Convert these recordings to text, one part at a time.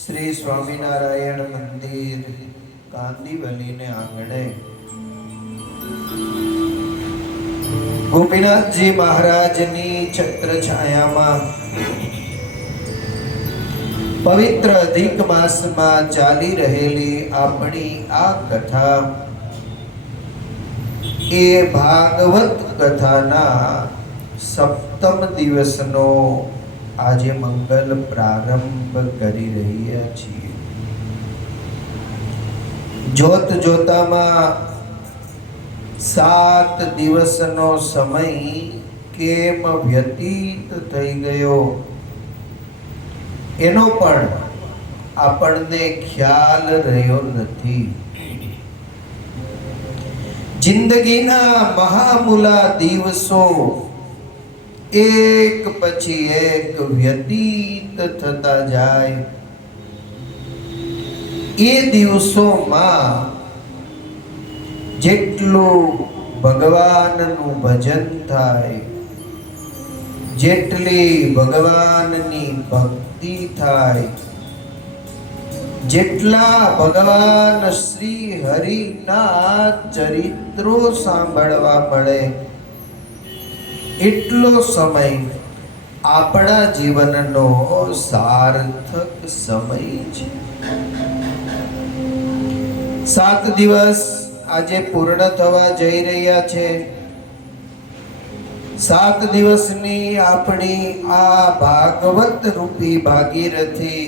શ્રી સ્વામિનારાયણ મંદિર કાંદીવલીને આંગણે ગોપીનાથજી મહારાજની છત્ર છાયામાં પવિત્ર અધિક માસમાં ચાલી રહેલી આપણી આ કથા એ ભાગવત કથાના સપ્તમ દિવસનો આજે મંગલ પ્રારંભ કરી રહ્યા છીએ. જોત જોતામાં 7 દિવસનો સમય કેમ વ્યતીત થઈ ગયો એનો પણ આપણને ખ્યાલ રહ્યો નથી. જિંદગીના મહામૂલા દિવસો એક પછી એક વ્યતીત થતા જાય. એ દિવસોમાં જેટલું ભગવાનનું ભજન થાય, જેટલી ભગવાનની ભક્તિ થાય, જેટલા ભગવાન શ્રી હરિના ચરિત્રો સાંભળવા મળે એટલો સમય આપણા જીવનનો સાર્થક સમય છે. 7 દિવસ આજે પૂર્ણ થવા જઈ રહ્યા છે. 7 દિવસની આપણી આ ભાગવત રૂપી ભાગીરથી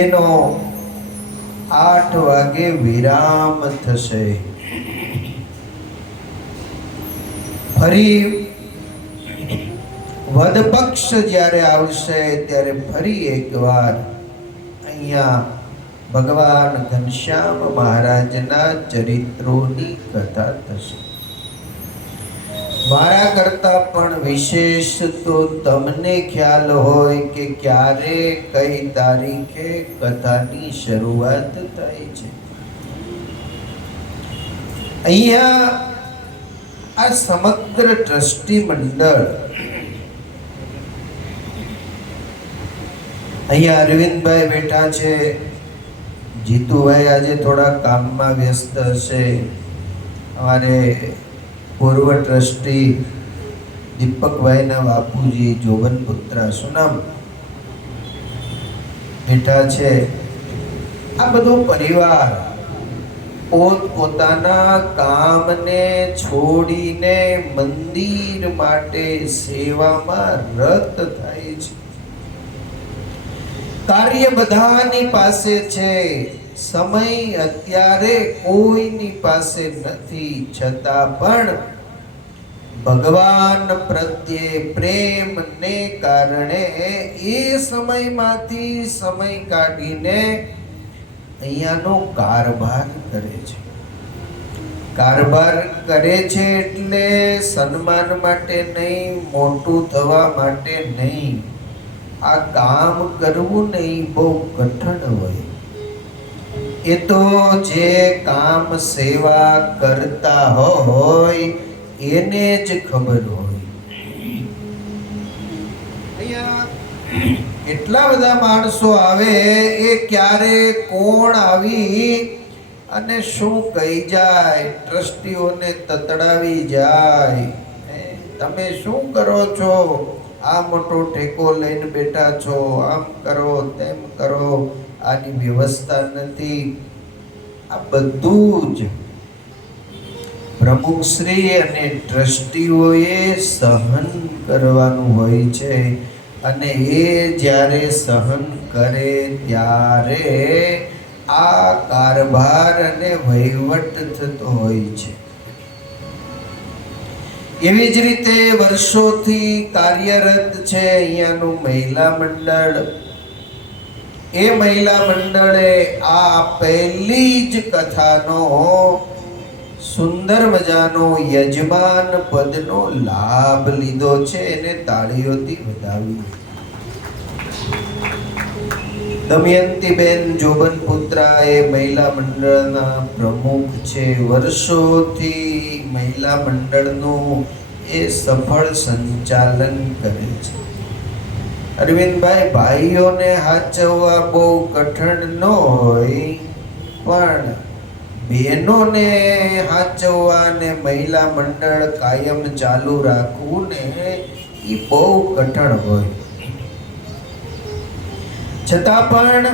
એનો 8 વાગે વિરામ થશે. ફરી વદ પક્ષ જ્યારે આવશે ત્યારે ફરી એકવાર અહીંયા ભગવાન ઘનશ્યામ મહારાજના ચરિત્રોની કથા થશે. મારા કરતા પણ વિશેષ તો તમને ખ્યાલ હોય કે ક્યારે કઈ તારીખે કથાની શરૂઆત થાય છે. અહીંયા આ સમગ્ર ટ્રસ્ટી મંડળ, અહીંયા અરવિંદભાઈ બેઠા છે, જીતુભાઈ આજે થોડા કામમાં વ્યસ્ત હશે, અમારે પૂર્વ ટ્રસ્ટી દીપકભાઈના બાપુજી જોબનપુત્રા સુનામ બેઠા છે. આ બધો પરિવાર પોતાના કામને છોડીને મંદિર માટે સેવામાં રત થાય છે. કાર્ય બધાની પાસે છે, સમય અત્યારે કોઈની પાસે નથી. છતાં પણ ભગવાન પ્રત્યે પ્રેમને કારણે એ સમયમાંથી સમય કાઢીને અહીંયાનો કારભાર કરે છે. કારભાર કરે છે એટલે સન્માન માટે નહીં, મોટું થવા માટે નહીં. આ કામ કરવું નહીં બહુ કઠણ હોય. એ તો જે કામ સેવા કરતા હોય એને જ ખબર હોય. અહીંયા એટલા બધા માણસો આવે, એ ક્યારે કોણ આવી અને શું કહી જાય, ટ્રસ્ટીઓને તતડાવી જાય. તમે શું કરો છો? આ મોટો ઠેકો લઈને બેઠા છો, આમ કરો તેમ કરો, આની વ્યવસ્થા નથી. આ બધું જ પ્રમુખશ્રી અને ટ્રસ્ટીઓએ સહન કરવાનું હોય છે. અને એ જ્યારે સહન કરે ત્યારે આ કારભાર અને વહીવટ થતો હોય છે. એવી જ રીતે વર્ષોથી કાર્યરત છે અહીંયાનું મહિલા મંડળ. એ મહિલા મંડળે આ પહેલી જ કથાનો સુંદર મજાનો યજમાન પદનો લાભ લીધો છે, એને તાળીઓથી વધાવી. દમયંતીબેન જોબનપુત્રા એ મહિલા મંડળના પ્રમુખ છે. વર્ષોથી મહિલા મંડળનું એ સફળ સંચાલન કરે છે. અરવિંદભાઈ, ભાઈઓને હાચવવા બહુ કઠણ ન હોય, પણ બહેનોને હાચવવા ને મહિલા મંડળ કાયમ ચાલુ રાખવું ને એ બહુ કઠણ હોય. છતાં પણ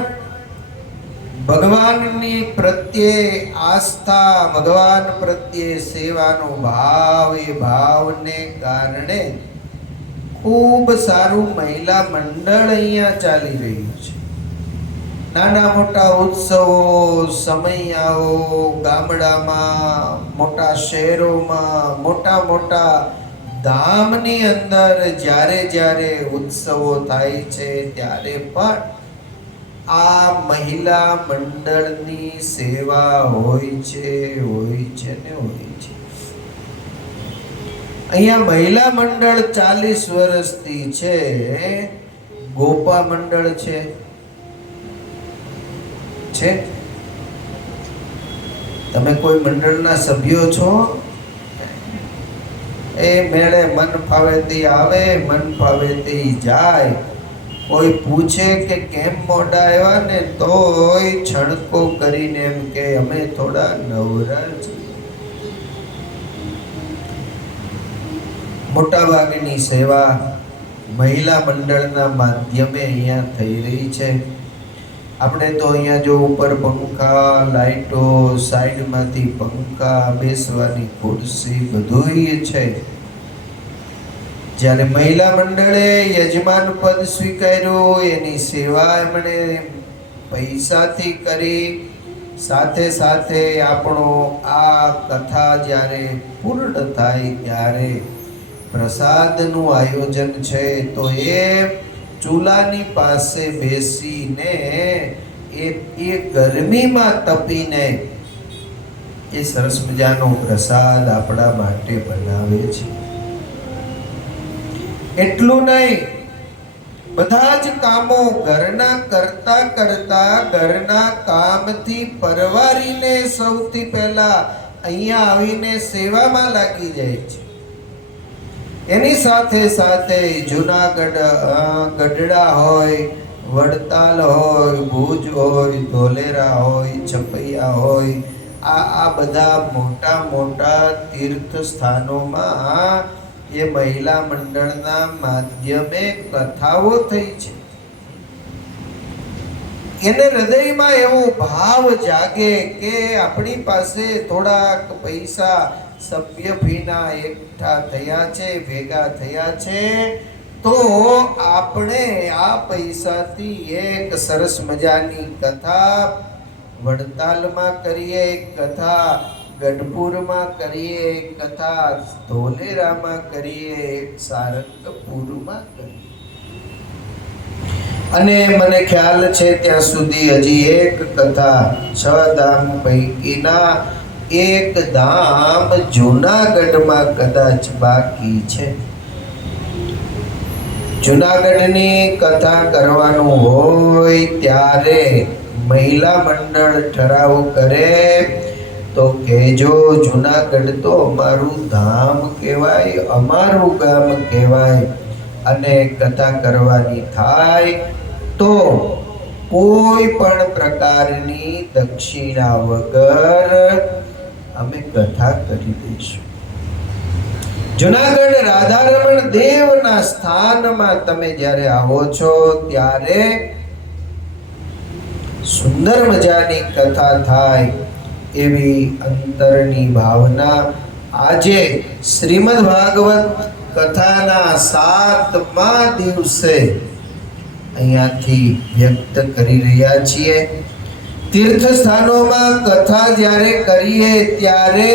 ભગવાનની પ્રત્યે આસ્થા, ભગવાન પ્રત્યે સેવાનો ભાવ, એ ભાવને કારણે ખૂબ સારું મહિલા મંડળ અહીંયા ચાલી રહ્યું છે. નાના મોટા ઉત્સવો, સમૈયાઓ, ગામડામાં, મોટા શહેરોમાં, મોટા મોટા ધામની અંદર જ્યારે જ્યારે ઉત્સવો થાય છે, ત્યારે પણ આ મહિલા મંડળની સેવા હોય છે ને હોય છે. અહીંયા મહિલા મંડળ 40 વર્ષથી છે. ગોપા મંડળ છે. તમે કોઈ મંડળના સભ્યો છો? એ મેળે મન ફાવે તે આવે, મન ફાવે તે જાય. કોઈ પૂછે કે કેમ મોડા આવ્યા ને તોય છણકો કરીને એમ કે અમે થોડા નવરા છીએ. મોટા ભાગની સેવા મહિલા મંડળના માધ્યમે અહીંયા થઈ રહી છે. આપણે તો અહીંયા જો ઉપર પંખા, લાઈટો, સાઈડમાંથી પંખા, બેસવાની ખુરશી બધુંય છે. જ્યારે મહિલા મંડળે યજમાન પદ સ્વીકાર્યું, એની સેવા એમણે પૈસાથી કરી. સાથે સાથે આપણો આ કથા જ્યારે પૂર્ણ થાય ત્યારે પ્રસાદનું આયોજન છે. તો એ ચૂલાની પાસે બેસીને એ ગરમીમાં તપીને એ સરસ મજાનો પ્રસાદ આપણા માટે બનાવે છે. એટલું નહીં, બધા જ કામો ઘરના કરતા કરતા ઘરના કામથી પરવારીને સૌથી પહેલા અહીંયા આવીને સેવામાં લાગી જાય છે. એની સાથે સાથે જુનાગઢ ગઢડા હોય, વડતાલ હોય, ભુજ હોય, ધોલેરા હોય, છપૈયા હોય, આ બધા મોટા મોટા તીર્થ સ્થાનોમાં એ મહિલા મંડળના માધ્યમે કથાઓ થઈ છે. એને હૃદયમાં એવો ભાવ જાગે કે આપણી પાસે થોડાક પૈસા સભ્ય ફીના એકઠા થયા છે, ભેગા થયા છે, તો આપણે આ પૈસાથી એક સરસ મજાની કથા વડતાલમાં કરીએ, કથા ગઢપુરમાં કરીએ, કથા ધોલેરામાં કરીએ, સારંગપુરમાં કરીએ. અને મને ખ્યાલ છે ત્યાં સુધી હજી એક કથા 6 ધામ પૈકીના એક ધામ જુનાગઢમાં કદાચ બાકી છે. જુનાગઢની કથા કરવાનું હોય ત્યારે મહિલા મંડળ ઠરાવ કરે તો કહેજો, જુનાગઢ તો અમારું ધામ કહેવાય, અમારું ગામ કહેવાય. અને કથા કરવાની થાય તો કોઈ પણ પ્રકારની દક્ષિણા વગર અમે કથા કરી દઈશું. જુનાગઢ રાધારમણ દેવના સ્થાનમાં તમે જ્યારે આવો છો ત્યારે સુંદર મજાની કથા થાય એવી અંતરની ભાવના આજે શ્રીમદ ભાગવત કથાના 7મા દિવસે અહીંયાથી વ્યક્ત કરી રહ્યા છીએ. તીર્થ સ્થાનોમાં કથા જ્યારે કરીએ ત્યારે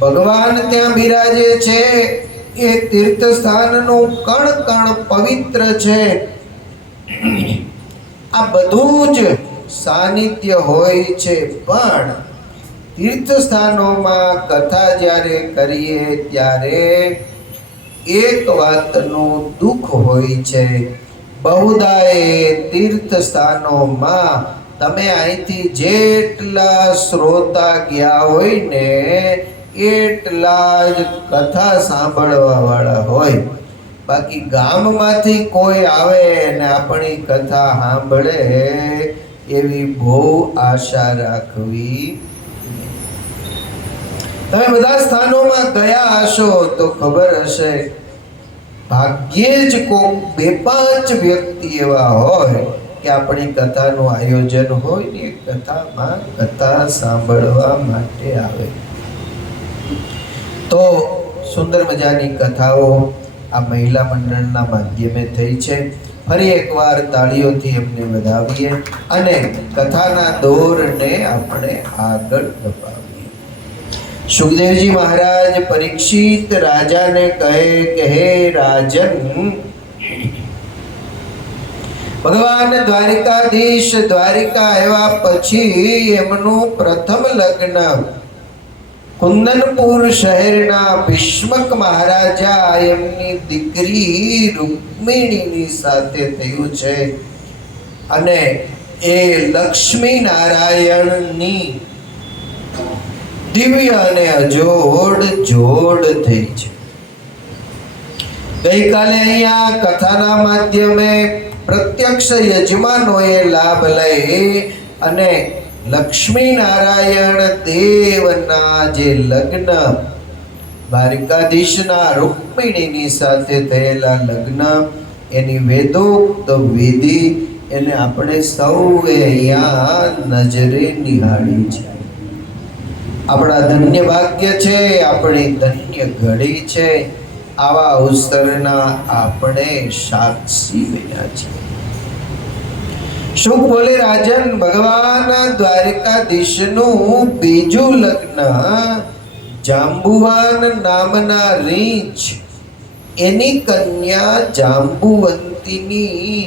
ભગવાન ત્યાં બિરાજે છે. એ તીર્થ સ્થાનનું કણ કણ પવિત્ર છે. આ બધું જ સાનિધ્ય હોય છે, પણ તીર્થ સ્થાનોમાં કથા જ્યારે કરીએ ત્યારે એક વાતનું દુઃખ હોય છે, બહુદા એ તીર્થ સ્થાનોમાં તમે અહીંથી જેટલા શ્રોતા ગયા હોય ને એટલા જ કથા સાંભળવા વાળા હોય. બાકી ગામમાંથી કોઈ આવે ને આપણી કથા સાંભળે એવી બહુ આશા રાખવી. તમે બધા સ્થાનોમાં ગયા હશો તો ખબર હશે, ભાગ્યે જ કોક 2-5 વ્યક્તિ એવા હોય કે આપણી કથાનું આયોજન હોય ને કથામાં કથા સાંભળવા માટે આવે. તો સુંદર મજાની કથાઓ આ મહિલા મંડળના માધ્યમે થઈ છે. ફરી એકવાર તાળીઓથી એમને વધાવીએ અને કથાના દોરને આપણે આગળ ધપાવીએ. સુખદેવજી મહારાજ પરીક્ષિત રાજાને કહે કે હે રાજન, ભગવાન દ્વારિકાધીશ દ્વારિકા આવ્યા પછી એમનું પ્રથમ લગ્ન કુંદનપુર શહેરના ભીષ્મક મહારાજા એમની દીકરી રૂક્મિણીની સાથે થયું છે અને એ લક્ષ્મી નારાયણની દિવ્ય અને અજોડ જોડ થઈ છે. ગઈકાલે અહીંયા કથાના માધ્યમે પ્રત્યક્ષ યજમાનોએ લાભ લઈ અને લક્ષ્મી નારાયણ દેવના જે લગ્ન દ્વારિકાધીશના રૂક્મિણીની સાથે થયેલા લગ્ન એની વેદોક્ત વિધિ એને આપણે સૌએ અહીંયા નજરે નિહાળી છે. આપણા ધન્ય ભાગ્ય છે, આપણી ધન્ય ઘડી છે. આવા અવસરના આપણે સાક્ષી બન્યા છીએ. શુક બોલે રાજન, ભગવાન દ્વારિકાધીશનું બીજું લગ્ન જાંબુવાન નામના રીંછ એની કન્યા જાંબુવંતીની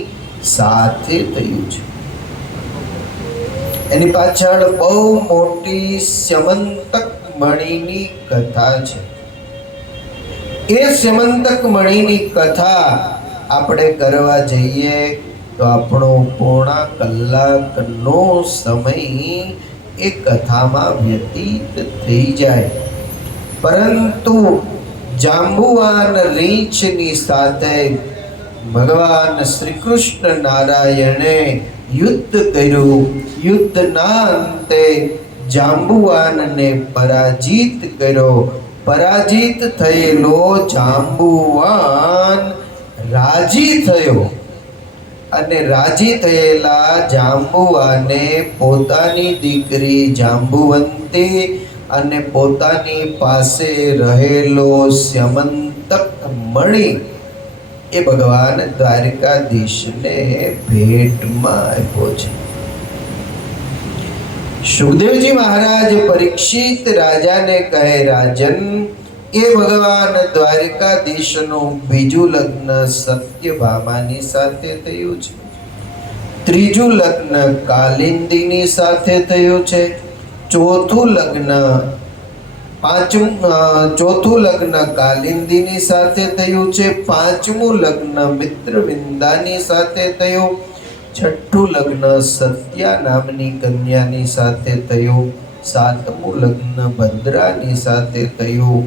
સાથે થયું છે. એની પાછળ બહુ મોટી સ્યમંતક મણીની કથા છે. એ સ્યમંતક મણીની કથા આપણે કરવા જઈએ તો આપણો પોણા કલાકનો સમય એ કથામાં વ્યતીત થઈ જાય. પરંતુ જાંબુવાન રીંછની સાથે ભગવાન શ્રી કૃષ્ણ નારાયણે યુદ્ધ કર્યું. યુદ્ધના અંતે જાંબુવાનને પરાજિત કર્યો. પરાજિત થયેલો જાંબુવાન રાજી થયો અને રાજી થયેલા જાંબુવાને પોતાની દીકરી જાંબુવંતી અને પોતાની પાસે રહેલો સ્યમંતક મણી એ ભગવાન દ્વારિકાધીશને ભેટમાં આપ્યો છે. સુખદેવજી મહારાજ પરીક્ષિત રાજાને કહે, રાજન, એ ભગવાન દ્વારિકાધીશનું બીજું લગ્ન સત્યભામાની સાથે થયું છે. ત્રીજું લગ્ન કાલિંદીની સાથે થયું છે. ચોથું લગ્ન કાલિંદીની સાથે થયું છે. પાંચમું લગ્ન મિત્રવિંદાની સાથે થયું. છઠ્ઠું લગ્ન સત્યા નામની કન્યાની સાથે થયું. સાતમું લગ્ન ભદ્રાની સાથે થયું.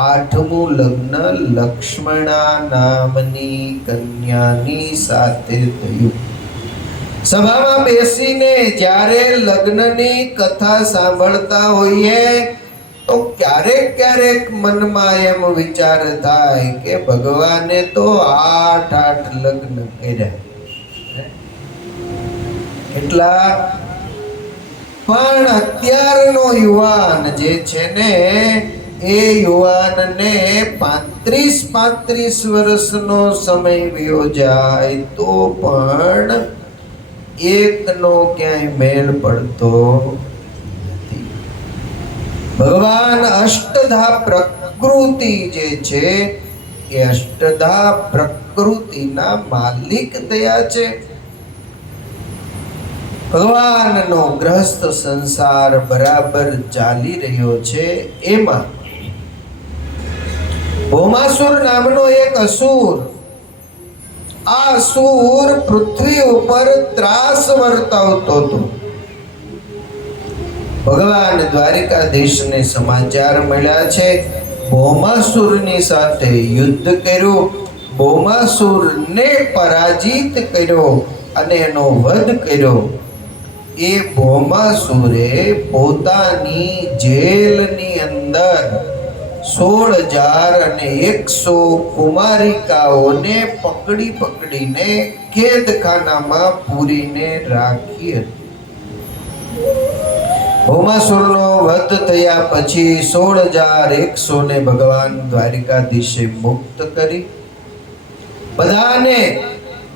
આઠમું લગ્ન લક્ષ્મણા નામની કન્યાની સાથે થયું. સભામાં બેસીને જ્યારે લગ્નની કથા સાંભળતા હોઈએ તો ક્યારેક મનમાં એમ વિચાર થાય કે ભગવાને તો 8 લગ્ન કર્યા. એટલા પણ અત્યારનો યુવાન જે છે ને એ યુવાનને 35 વર્ષનો સમય વયો જાય તો પણ એકનો ક્યાંય મેળ પડતો નથી. ભગવાન અષ્ટધા પ્રકૃતિ જે છે એ અષ્ટધા પ્રકૃતિના માલિક થયા છે. ભગવાનનો ગ્રહસ્થ સંસાર બરાબર ચાલી રહ્યો છે. એમાં ભૌમાસુર નામનો એક અસુર, આ અસુર પૃથ્વી ઉપર ત્રાસ વર્તાવતો હતો. ભગવાન દ્વારિકાધીશને સમાચાર મળ્યા છે. ભૌમાસુરની સાથે યુદ્ધ કર્યું, ભૌમાસુરને પરાજિત કર્યો અને એનો વધ કર્યો. એ ભૌમાસુરે પોતાની જેલની અંદર 16,100 કુમારિકાઓને પકડીને કેદખાનામાં પૂરીને રાખી હતી. ભૌમાસુરનો વધ થયા પછી 16,100 ને ભગવાન દ્વારિકાધીશે મુક્ત કરી. બધાને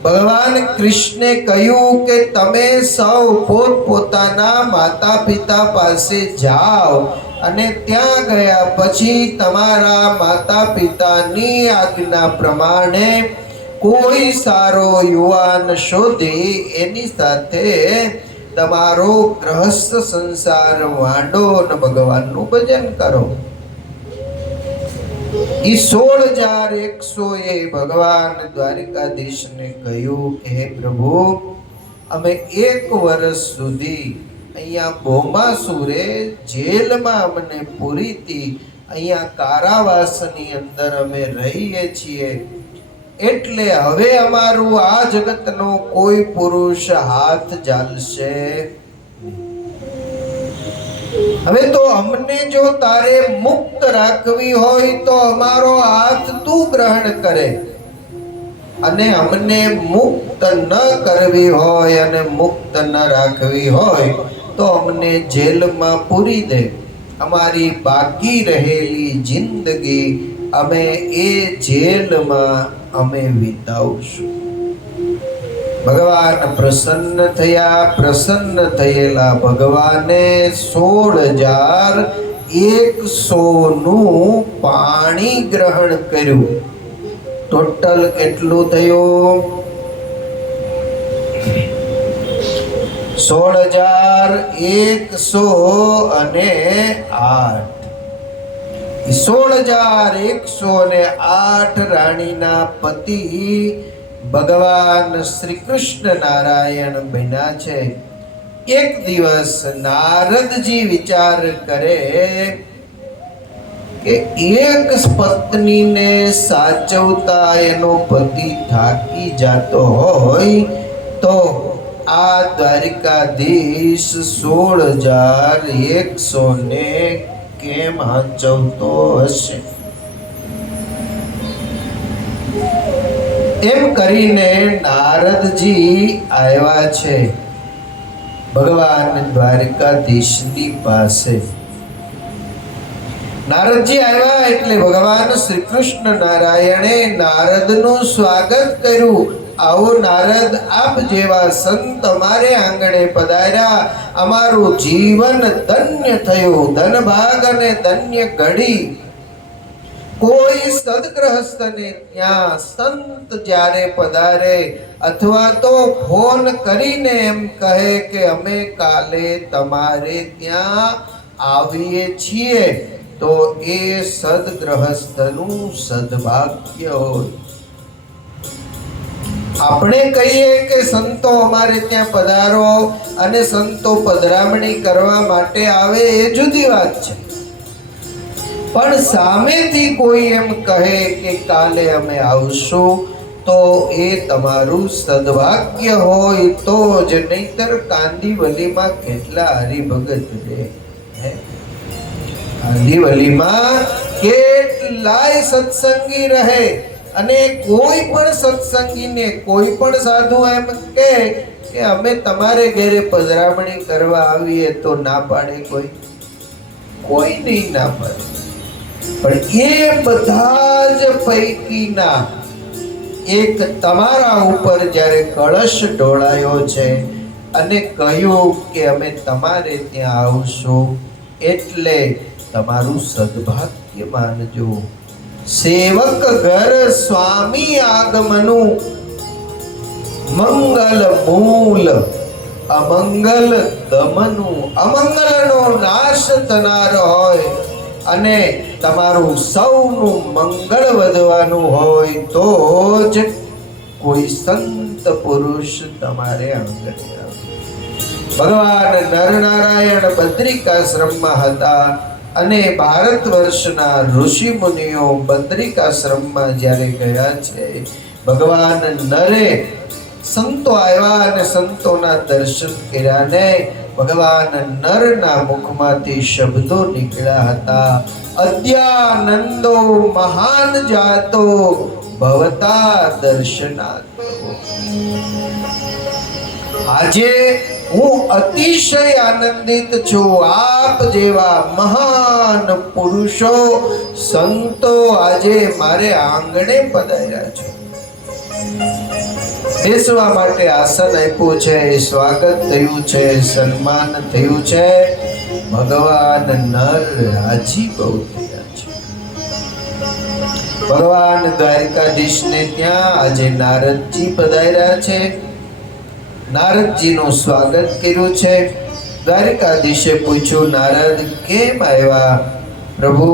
ભગવાન કૃષ્ણે કહ્યું કે તમે સૌ પોતપોતાના માતા પિતા પાસે જાઓ અને ત્યાં ગયા પછી તમારા માતા પિતાની આજ્ઞા પ્રમાણે કોઈ સારો યુવાન શોધી એની સાથે તમારો ગ્રહસ્થ સંસાર વાંડો અને ભગવાનનું ભજન કરો. ઈ 16,100 એ ભગવાન દ્વારિકાધીશને કહ્યું કે હે પ્રભુ, અમે 1 વર્ષ સુધી અહીંયા ભૌમાસુરે જેલમાં અમને પૂરી હતી, અહીંયા કારાવાસની અંદર અમે રહીએ છીએ, એટલે હવે અમારું આ જગતનો કોઈ પુરુષ હાથ ઝાલશે. હવે તો અમને જો તારે મુક્ત રાખવી હોય તો અમારો હાથ તું ગ્રહણ કરે, અને અમને મુક્ત ન કરવી હોય અને મુક્ત ન રાખવી હોય તો અમને જેલમાં પૂરી દે. અમારી બાકી રહેલી જિંદગી અમે એ જેલમાં અમે વિતાવશું. ભગવાન પ્રસન્ન થયા. પ્રસન્ન થયેલા ભગવાને 16,100 નું પાણી ગ્રહણ કર્યું. ટોટલ કેટલું થયું? 16,108. 16,108 રાણીના પતિ ભગવાન શ્રી કૃષ્ણ નારાયણ બન્યા છે. એક દિવસ નારદજી વિચાર કરે કે એક પત્નીને સાચવતા એનો પતિ થાકી જાતો હોય તો આ દ્વારિકાધીશ 16,100 ને કેમ હાચવતો હશે? એમ કરીને નારદજી આવ્યા છે ભગવાન દ્વારિકાધીશની પાસે. નારદજી આવ્યા એટલે ભગવાન શ્રી કૃષ્ણ નારાયણે નારદનું સ્વાગત કર્યું. આવો નારદ, આપ જેવા સંત અમારે આંગણે પધાર્યા, અમારું જીવન ધન્ય થયું, ધનભાગ અને ધન્ય ઘડી. કોઈ સદગ્રહસ્થને ત્યાં સંત જ્યારે પધારે અથવા તો ફોન કરીને એમ કહે કે અમે કાલે તમારે ત્યાં આવીએ છીએ, તો એ સદગ્રહસ્થનું સદભાગ્ય હોય. આપણે કહીએ કે સંતો અમારે ત્યાં પધારો અને સંતો પધરામણી કરવા માટે આવે, એ જુદી વાત છે. પણ સામેથી કોઈ એમ કહે કે કાલે અમે આવશું, તો એ તમારું સદભાગ્ય હોય તો જ. નહીતર કાંદીવલીમાં કેટલા હરિભગત રહે, કાંદીવલીમાં કેટલાય સત્સંગી રહે, અને કોઈ પણ સત્સંગીને કોઈ પણ સાધુ એમ કહે કે અમે તમારે ઘરે પધરામણી કરવા આવીએ, તો ના પાડે કોઈ નહીં ના પાડે. પણ એ બધા જ પૈકીના એક તમારા ઉપર જ્યારે કળશ ઢોળાયો છે અને કહ્યું કે અમે તમારે ત્યાં આવશું, એટલે તમારું સદભાગ્ય માનજો. સેવક ઘર સ્વામી આગમનું મંગલ મૂલ અમંગલ દમનું, અમંગલનો નાશ થનાર હોય અને તમારું સૌનું મંગળ વધવાનું હોય તો જ કોઈ સંત પુરુષ તમારે આંગણે આવે. ભગવાન નરનારાયણ બદ્રિકાશ્રમમાં હતા અને ભારત વર્ષના ઋષિ મુનિઓ બદ્રિકાશ્રમમાં જ્યારે ગયા છે, ભગવાન નરે સંતો આવ્યા અને સંતોના દર્શન કર્યા ને ભગવાન નરના મુખમાંથી શબ્દો નીકળ્યા હતા, અદ્યાનંદો મહાન જાતો ભવતા દર્શનાતો. આજે હું અતિશય આનંદિત છું. આપ જેવા મહાન પુરુષો સંતો આજે મારે આંગણે પધાર્યા છે. બેસવા માટે આસન આપ્યું છે, સ્વાગત થયું છે, સન્માન થયું છે. ભગવાન નર રાજી બહુ થયા છે. ભગવાન દ્વારકાધીશને ત્યાં આજે નારદજી પધાર્યા છે. નારદજીનું સ્વાગત કર્યું છે. દ્વારકાધીશે પૂછ્યું, નારદ કેમ આવ્યા? પ્રભુ,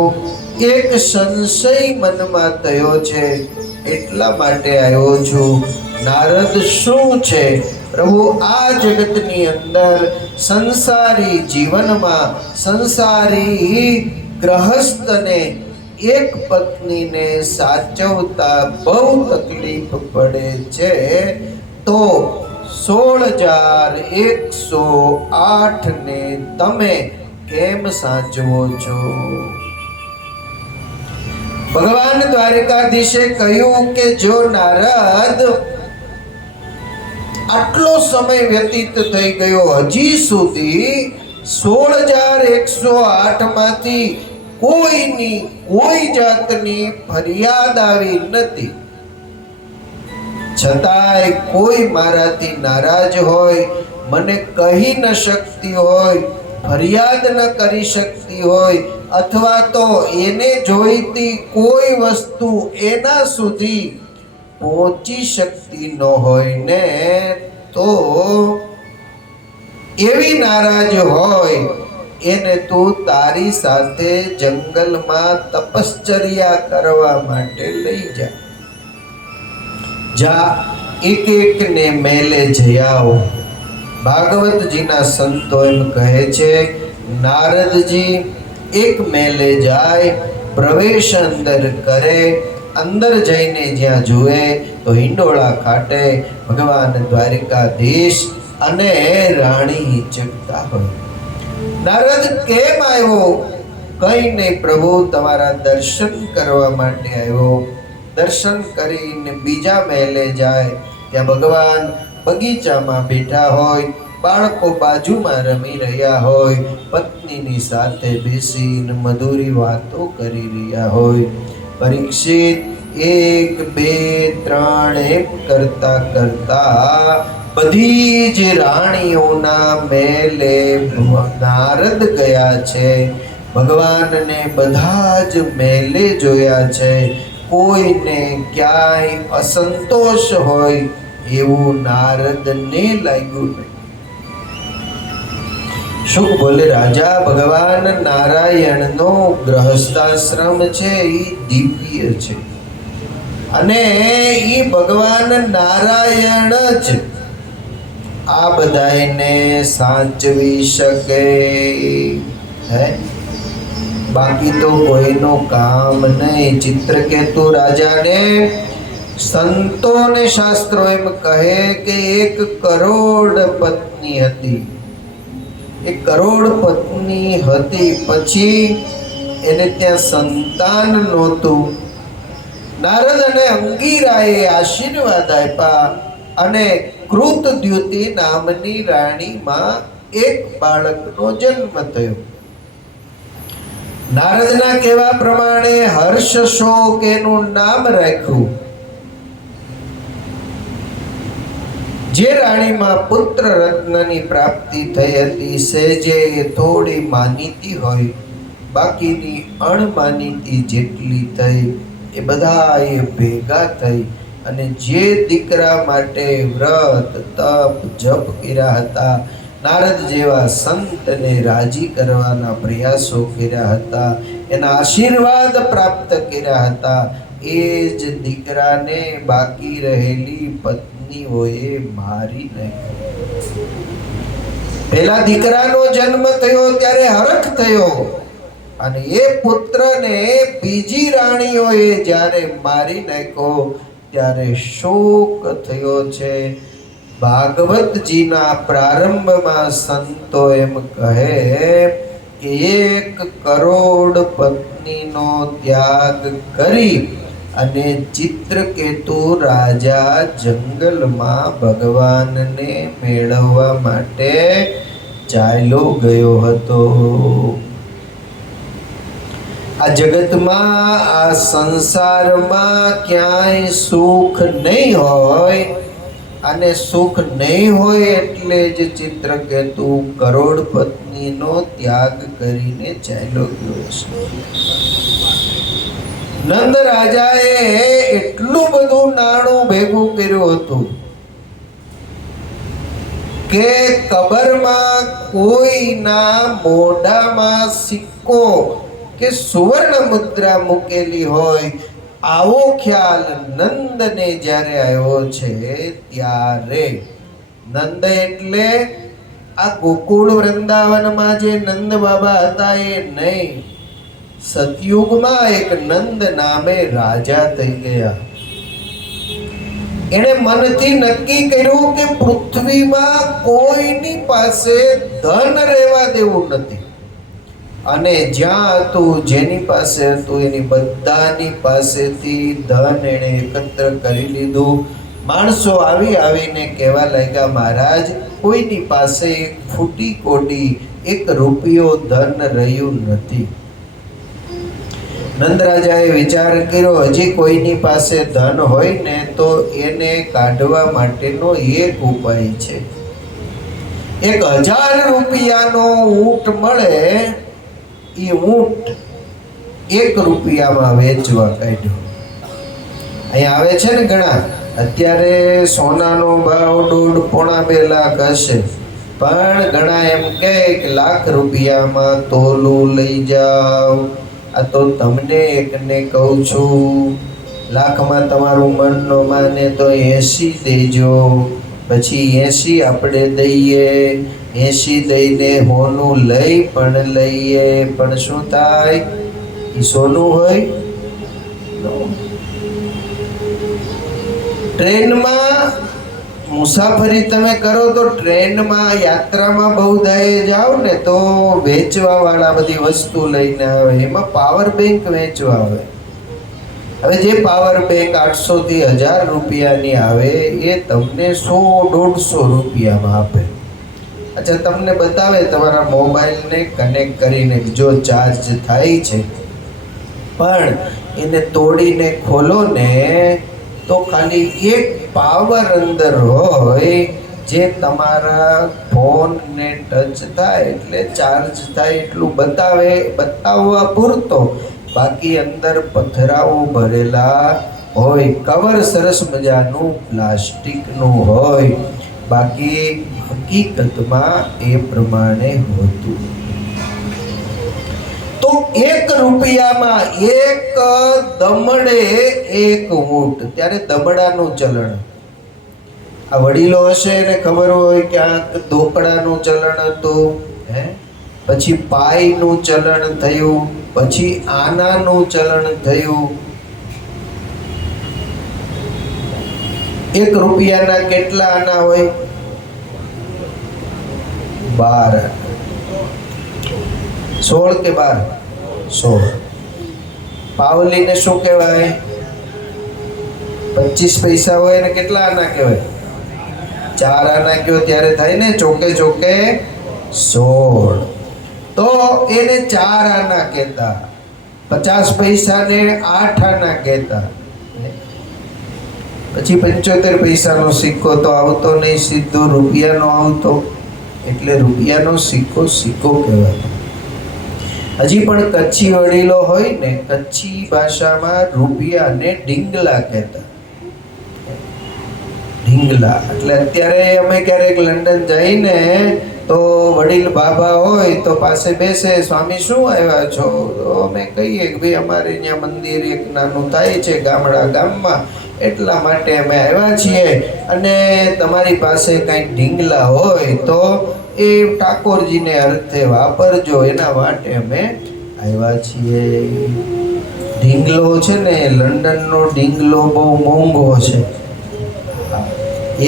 એક સંશય મનમાં થયો છે, એટલા માટે આવ્યો છું. નારદ, શું છે? પ્રભુ, આ જગતની અંદર સંસારી જીવનમાં સંસારી ગ્રહસ્થને એક પત્નીને સાચવતા બહુ તકલીફ પડે છે, તો 16,108 ને તમે કેમ સાચવો છો? ભગવાન દ્વારકાધીશે કહ્યું કે જો નારદ, આટલો સમય વ્યતીત થઈ ગયો, હજી સુધી 16,108 માંથી કોઈ જાતની ફરિયાદ આવી નથી. છતાંય કોઈ મારાથી નારાજ હોય, મને કહી ન શકતી હોય, ફરિયાદ ન કરી શકતી હોય, અથવા તો એને જોઈતી કોઈ વસ્તુ એના સુધી પહોંચી શકતી ન હોય ને, તો એવી નારાજ હોય એને તું તારી સાથે જંગલમાં તપશ્ચર્યા કરવા માટે લઈ જા. જા, એક ને મેલે જઈ આવો. ભાગવતજીના સંતો એમ કહે છે, નારદજી એક મેલે જાય, પ્રવેશ અંદર કરે, અંદર જઈને જ્યાં જુએ તો હિંડોળા ખાટે ભગવાન દ્વારકાધીશ અને રાણી જગતા હોય. નારદ કેમ આવ્યો? કઈ નહીં પ્રભુ, તમારા દર્શન કરવા માટે આવ્યો. દર્શન કરીને બીજા મહેલે જાય, ત્યાં ભગવાન બગીચામાં બેઠા હોય, બાળકો બાજુમાં રમી રહ્યા હોય, પત્નીની સાથે બેસીને મધુરી વાતો કરી રહ્યા હોય. પરીક્ષિત 1, 2, 3 એમ કરતા કરતા બધી જ રાણીઓના મહેલે નારદ ગયા છે. ભગવાનને બધા જ મહેલે જોયા છે. કોઈને ક્યાંય અસંતોષ હોય એવું નારદને લાગ્યું નહીં. શું બોલે રાજા? ભગવાન નારાયણનો ગ્રહસ્થાશ્રમ છે એ દિવ્ય છે અને એ ભગવાન નારાયણ જ આ બધાને સાચવી શકે હે, બાકી તો કોઈનું કામ નહીં. ચિત્રકેતુ રાજાને સંતોને શાસ્ત્રો એમ કહે કે 1 કરોડ પત્ની હતી. 1 કરોડ પત્ની હતી, પછી એને ત્યાં સંતાન નહોતું. નારદ અને અંગીરાએ આશીર્વાદ આપ્યા અને કૃતદ્યુતિ નામની રાણીમાં એક બાળકનો જન્મ થયો. નારદના કહેવા પ્રમાણે હર્ષ શોક એનું નામ રાખ્યું. જે રાણીમાં પુત્ર રત્નની પ્રાપ્તિ થઈ હતી, સહેજે થોડી માનીતી હોય, બાકીની અણમાનીતી જેટલી થઈ એ બધા ભેગા થઈ અને જે દીકરા માટે વ્રત તપ જપ કર્યા હતા, નારદ જેવા સંતને રાજી કરવાના પ્રયાસો કર્યા હતા, એના આશીર્વાદ પ્રાપ્ત કર્યા હતા, એ જ દીકરાને બાકી રહેલી પત્નીઓએ મારી નાખ્યો. પેલા દીકરાનો જન્મ થયો ત્યારે હરખ થયો, અને એ પુત્રને બીજી રાણીઓએ જ્યારે મારી નાખ્યો ત્યારે શોક થયો છે. ભાગવતજીના પ્રારંભમાં સંતો એમ કહે કે 1 કરોડ પત્નીનો ત્યાગ કરી અને ચિત્રકેતુ રાજા જંગલમાં ભગવાનને મેળવવા માટે ચાલ્યો ગયો હતો. આ જગતમાં, આ સંસારમાં ક્યાંય સુખ નહીં હોય, અને સુખ નહીં હોય એટલે જ ચિત્રકેતુ કરોડ પત્નીનો ત્યાગ કરીને ચાલ્યો ગયો છે. નંદ રાજાએ એટલું બધું નાણું ભેગું કર્યું હતું કે કબરમાં કોઈના મોઢામાં સિક્કો કે સુવર્ણ મુદ્રા મૂકેલી હોય, આવો ખ્યાલ નંદને જ્યારે આવ્યો છે ત્યારે, નંદ એટલે આ ગોકુળ વૃંદાવનમાં જે નંદ બાબા હતા એ નહીં, સતયુગમાં એક નંદ નામે રાજા થઈ ગયા. એણે મનથી નક્કી કર્યું કે પૃથ્વીમાં કોઈની પાસે ધન રહેવા દેવું નથી, અને જ્યાં હતું, જેની પાસે હતું, એની બધાની પાસેથી ધન એણે એકત્ર કરી લીધું. માણસો આવીને કહેવા લાગ્યા, મહારાજ કોઈની પાસે એક ફૂટી કોડી, 1 રૂપિયો ધન રહ્યું નથી. નંદરાજાએ વિચાર કર્યો, હજી કોઈની પાસે ધન હોય ને તો એને કાઢવા માટેનો એક ઉપાય છે. 1000 રૂપિયાનો ઊંટ મળે, એ ઊંટ 1 રૂપિયામાં વેચવા કાઢ્યો. અહીંયા આવે છે ને ઘણા, અત્યારે સોનાનો ભાવ 1.5-2 લાખ હશે, પણ ઘણા એમ કહે કે લાખ રૂપિયામાં તોલું લઈ જાઓ. આ તો તમને એકને કહું છું, લાખમાં તમારું મન ન માને તો 80 દેજો, પછી 80 આપણે દઈએ, 80 દઈને હોનું લઈ પણ લઈએ, પણ શું થાય? એ સોનું હોય. ટ્રેનમાં મુસાફરી તમે કરો તો ટ્રેનમાં યાત્રામાં બહુ દાયે જાઓ ને તો વેચવા વાળા બધી વસ્તુ લઈને આવે, એમાં પાવર બેંક વેચવા આવે. હવે જે પાવર બેંક 800 થી 1000 રૂપિયાની આવે એ તમને 100-150 રૂપિયામાં આપે. અચ્છા, તમને બતાવે તમારા મોબાઈલને કનેક્ટ કરીને જો ચાર્જ થાય છે, પણ એને તોડીને ખોલો ને તો ખાલી 1 પાવર અંદર હોય, જે તમારા ફોનને ટચ થાય એટલે ચાર્જ થાય એટલું બતાવે, બતાવવા પૂરતો. બાકી અંદર પથરાઓ ભરેલા હોય, કવર સરસ મજાનું પ્લાસ્ટિકનું હોય, બાકી હકીકતમાં એ પ્રમાણે હોતું. તો 1 રૂપિયામાં 1 દમડે 1 ઊંટ. ત્યારે દમડાનું ચલણ, આ વડીલો હશે એને ખબર હોય, ક્યાંક દોકડાનું ચલણ હતું, પછી પાઈનું ચલણ થયું, પછી આનાનું ચલણ થયું. 1 રૂપિયાના કેટલા આના હોય? 12. 16 કે 12? 16. પાવલીને શું કહેવાય? 25 પૈસા હોય ને કેટલા આના કહેવાય? 4 આના કયો ત્યારે થાય ને, ચોકે ચોકે 16. તો એને 4 આના કહેતા. 50 પૈસાને 8 આના કહેતા. પછી 75 પૈસાનો સિક્કો તો આવતો નહીં, સીધો રૂપિયાનો આવતો, એટલે રૂપિયાનો સિક્કો સિક્કો કહેવાય. હજી પણ કચ્છી વડીલો હોય ને, કચ્છી ભાષામાં રૂપિયાને ડીંગલા કહેતા. ઢીંગલા. એટલે અત્યારે અમે ક્યારેક લંડન જઈને તો વડીલ બાબા હોય તો પાસે બેસે, સ્વામી શું આવ્યા છો? તો અમે કહીએ કે ભાઈ અમારે અહીંયા મંદિર એક નાનું થાય છે ગામમાં, એટલા માટે અમે આવ્યા છીએ, અને તમારી પાસે કંઈક ઢીંગલા હોય તો એ ઠાકોરજીને અર્થે વાપરજો, એના માટે અમે આવ્યા છીએ. ઢીંગલો છે ને, લંડનનો ઢીંગલો બહુ મોંઘો છે.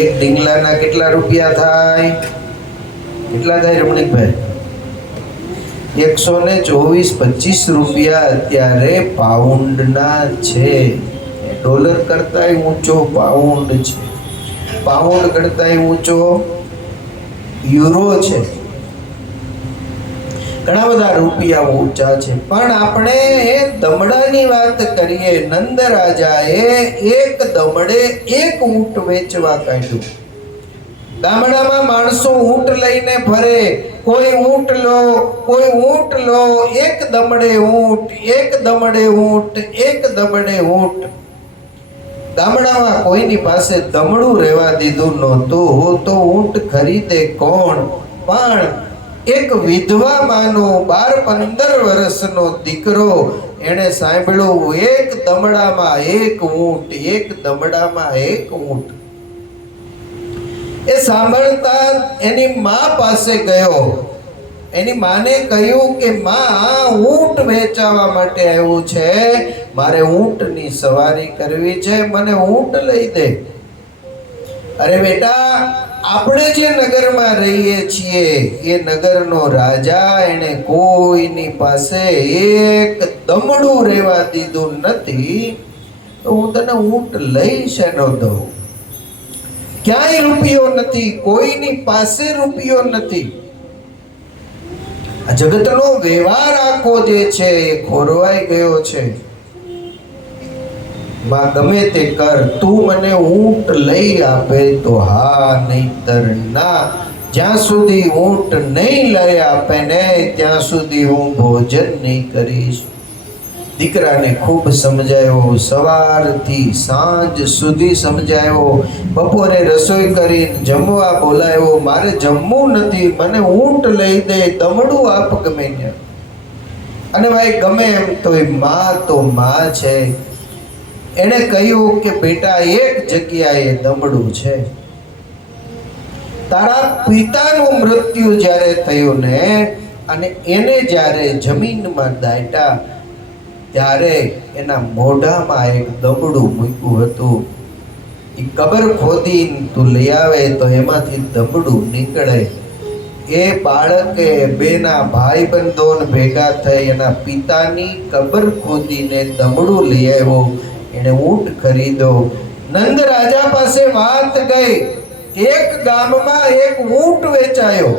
એક ઢીંગલાના કેટલા રૂપિયા થાય? કેટલા થાય રમણીકભાઈ? 124-25 રૂપિયા અત્યારે પાઉન્ડના છે. ડોલર કરતાંય ઊંચો પાઉન્ડ છે, પાઉન્ડ કરતાંય ઊંચો યુરો છે. ઘણા બધા રૂપિયા ઊંચા છે. પણ આપણે એ દમડાની વાત કરીએ. નંદ રાજાએ એક દમડે એક ઊંટ વેચવા કાઢ્યું. ગામડામાં માણસો ઊંટ લઈને ફરે, કોઈ ઊંટ લો, કોઈ ઊંટ લો, એક દમડે ઊંટ, એક દમડે ઊંટ, એક દમડે ઊંટ. ગામડામાં કોઈની પાસે દમડું રહેવા દીધું નહોતું તો ઊંટ ખરીદે કોણ? પણ એક વિધવા માનો 12-15 વર્ષનો દીકરો, એણે સાંભળ્યું એક દમડામાં એક ઊંટ, એક દમડામાં એક ઊંટ. એ સાંભળતા એની મા પાસે ગયો. એની માને કહ્યું કે માં, ઊંટ વેચાવા માટે આવ્યું છે, મારે ઊંટની સવારી કરવી છે, મને ઊંટ લઈ દે. અરે બેટા, આપણે જે નગરમાં રહીએ છીએ એ નગરનો રાજા, એને કોઈની પાસે એક દમડું રહેવા દીધું નથી, તો હું તને ઊંટ લઈ શેનો દઉં? ક્યાંય રૂપિયો નથી, કોઈની પાસે રૂપિયો નથી. આ જગતનો વ્યવહાર આખો જે છે એ ખોરવાઈ ગયો છે. માં ગમે તે કર, તું મને ઊંટ લઈ આપે તો હા, નહીતર ના. જ્યાં સુધી ઊંટ નહીં લઈ આપે ને ત્યાં સુધી હું ભોજન નહીં કરીશ. દીકરાને ખૂબ સમજાયો, સવારથી સાંજ સુધી સમજાયો, બપોરે રસોઈ કરીને જમવા બોલાવ્યો, મારે જમવું નથી, મને ઊંટ લઈ દે, દમડું આપ ગમે ને. અને ભાઈ ગમે એમ તો માં છે. એણે કહ્યું કે બેટા, એક જગ્યાએ દમડું છે. તારા પિતાનું મૃત્યુ જ્યારે થયું ને, અને એને જ્યારે જમીનમાં દાટ્યા, ત્યારે એના મોઢામાં એક દમડું મૂક્યું હતું. એ કબર ખોદીને તું લઈ આવે તો એમાંથી દમડું નીકળે. એ બાળકે બેના ભાઈબંધોને ભેગા થઈ એના પિતાની કબર ખોદીને દમડું લઈ આવ્યો. એને ઊંટ ખરીદો. નંદ રાજા પાસે વાત ગઈ, એક ગામમાં એક ઊંટ વેચાયો.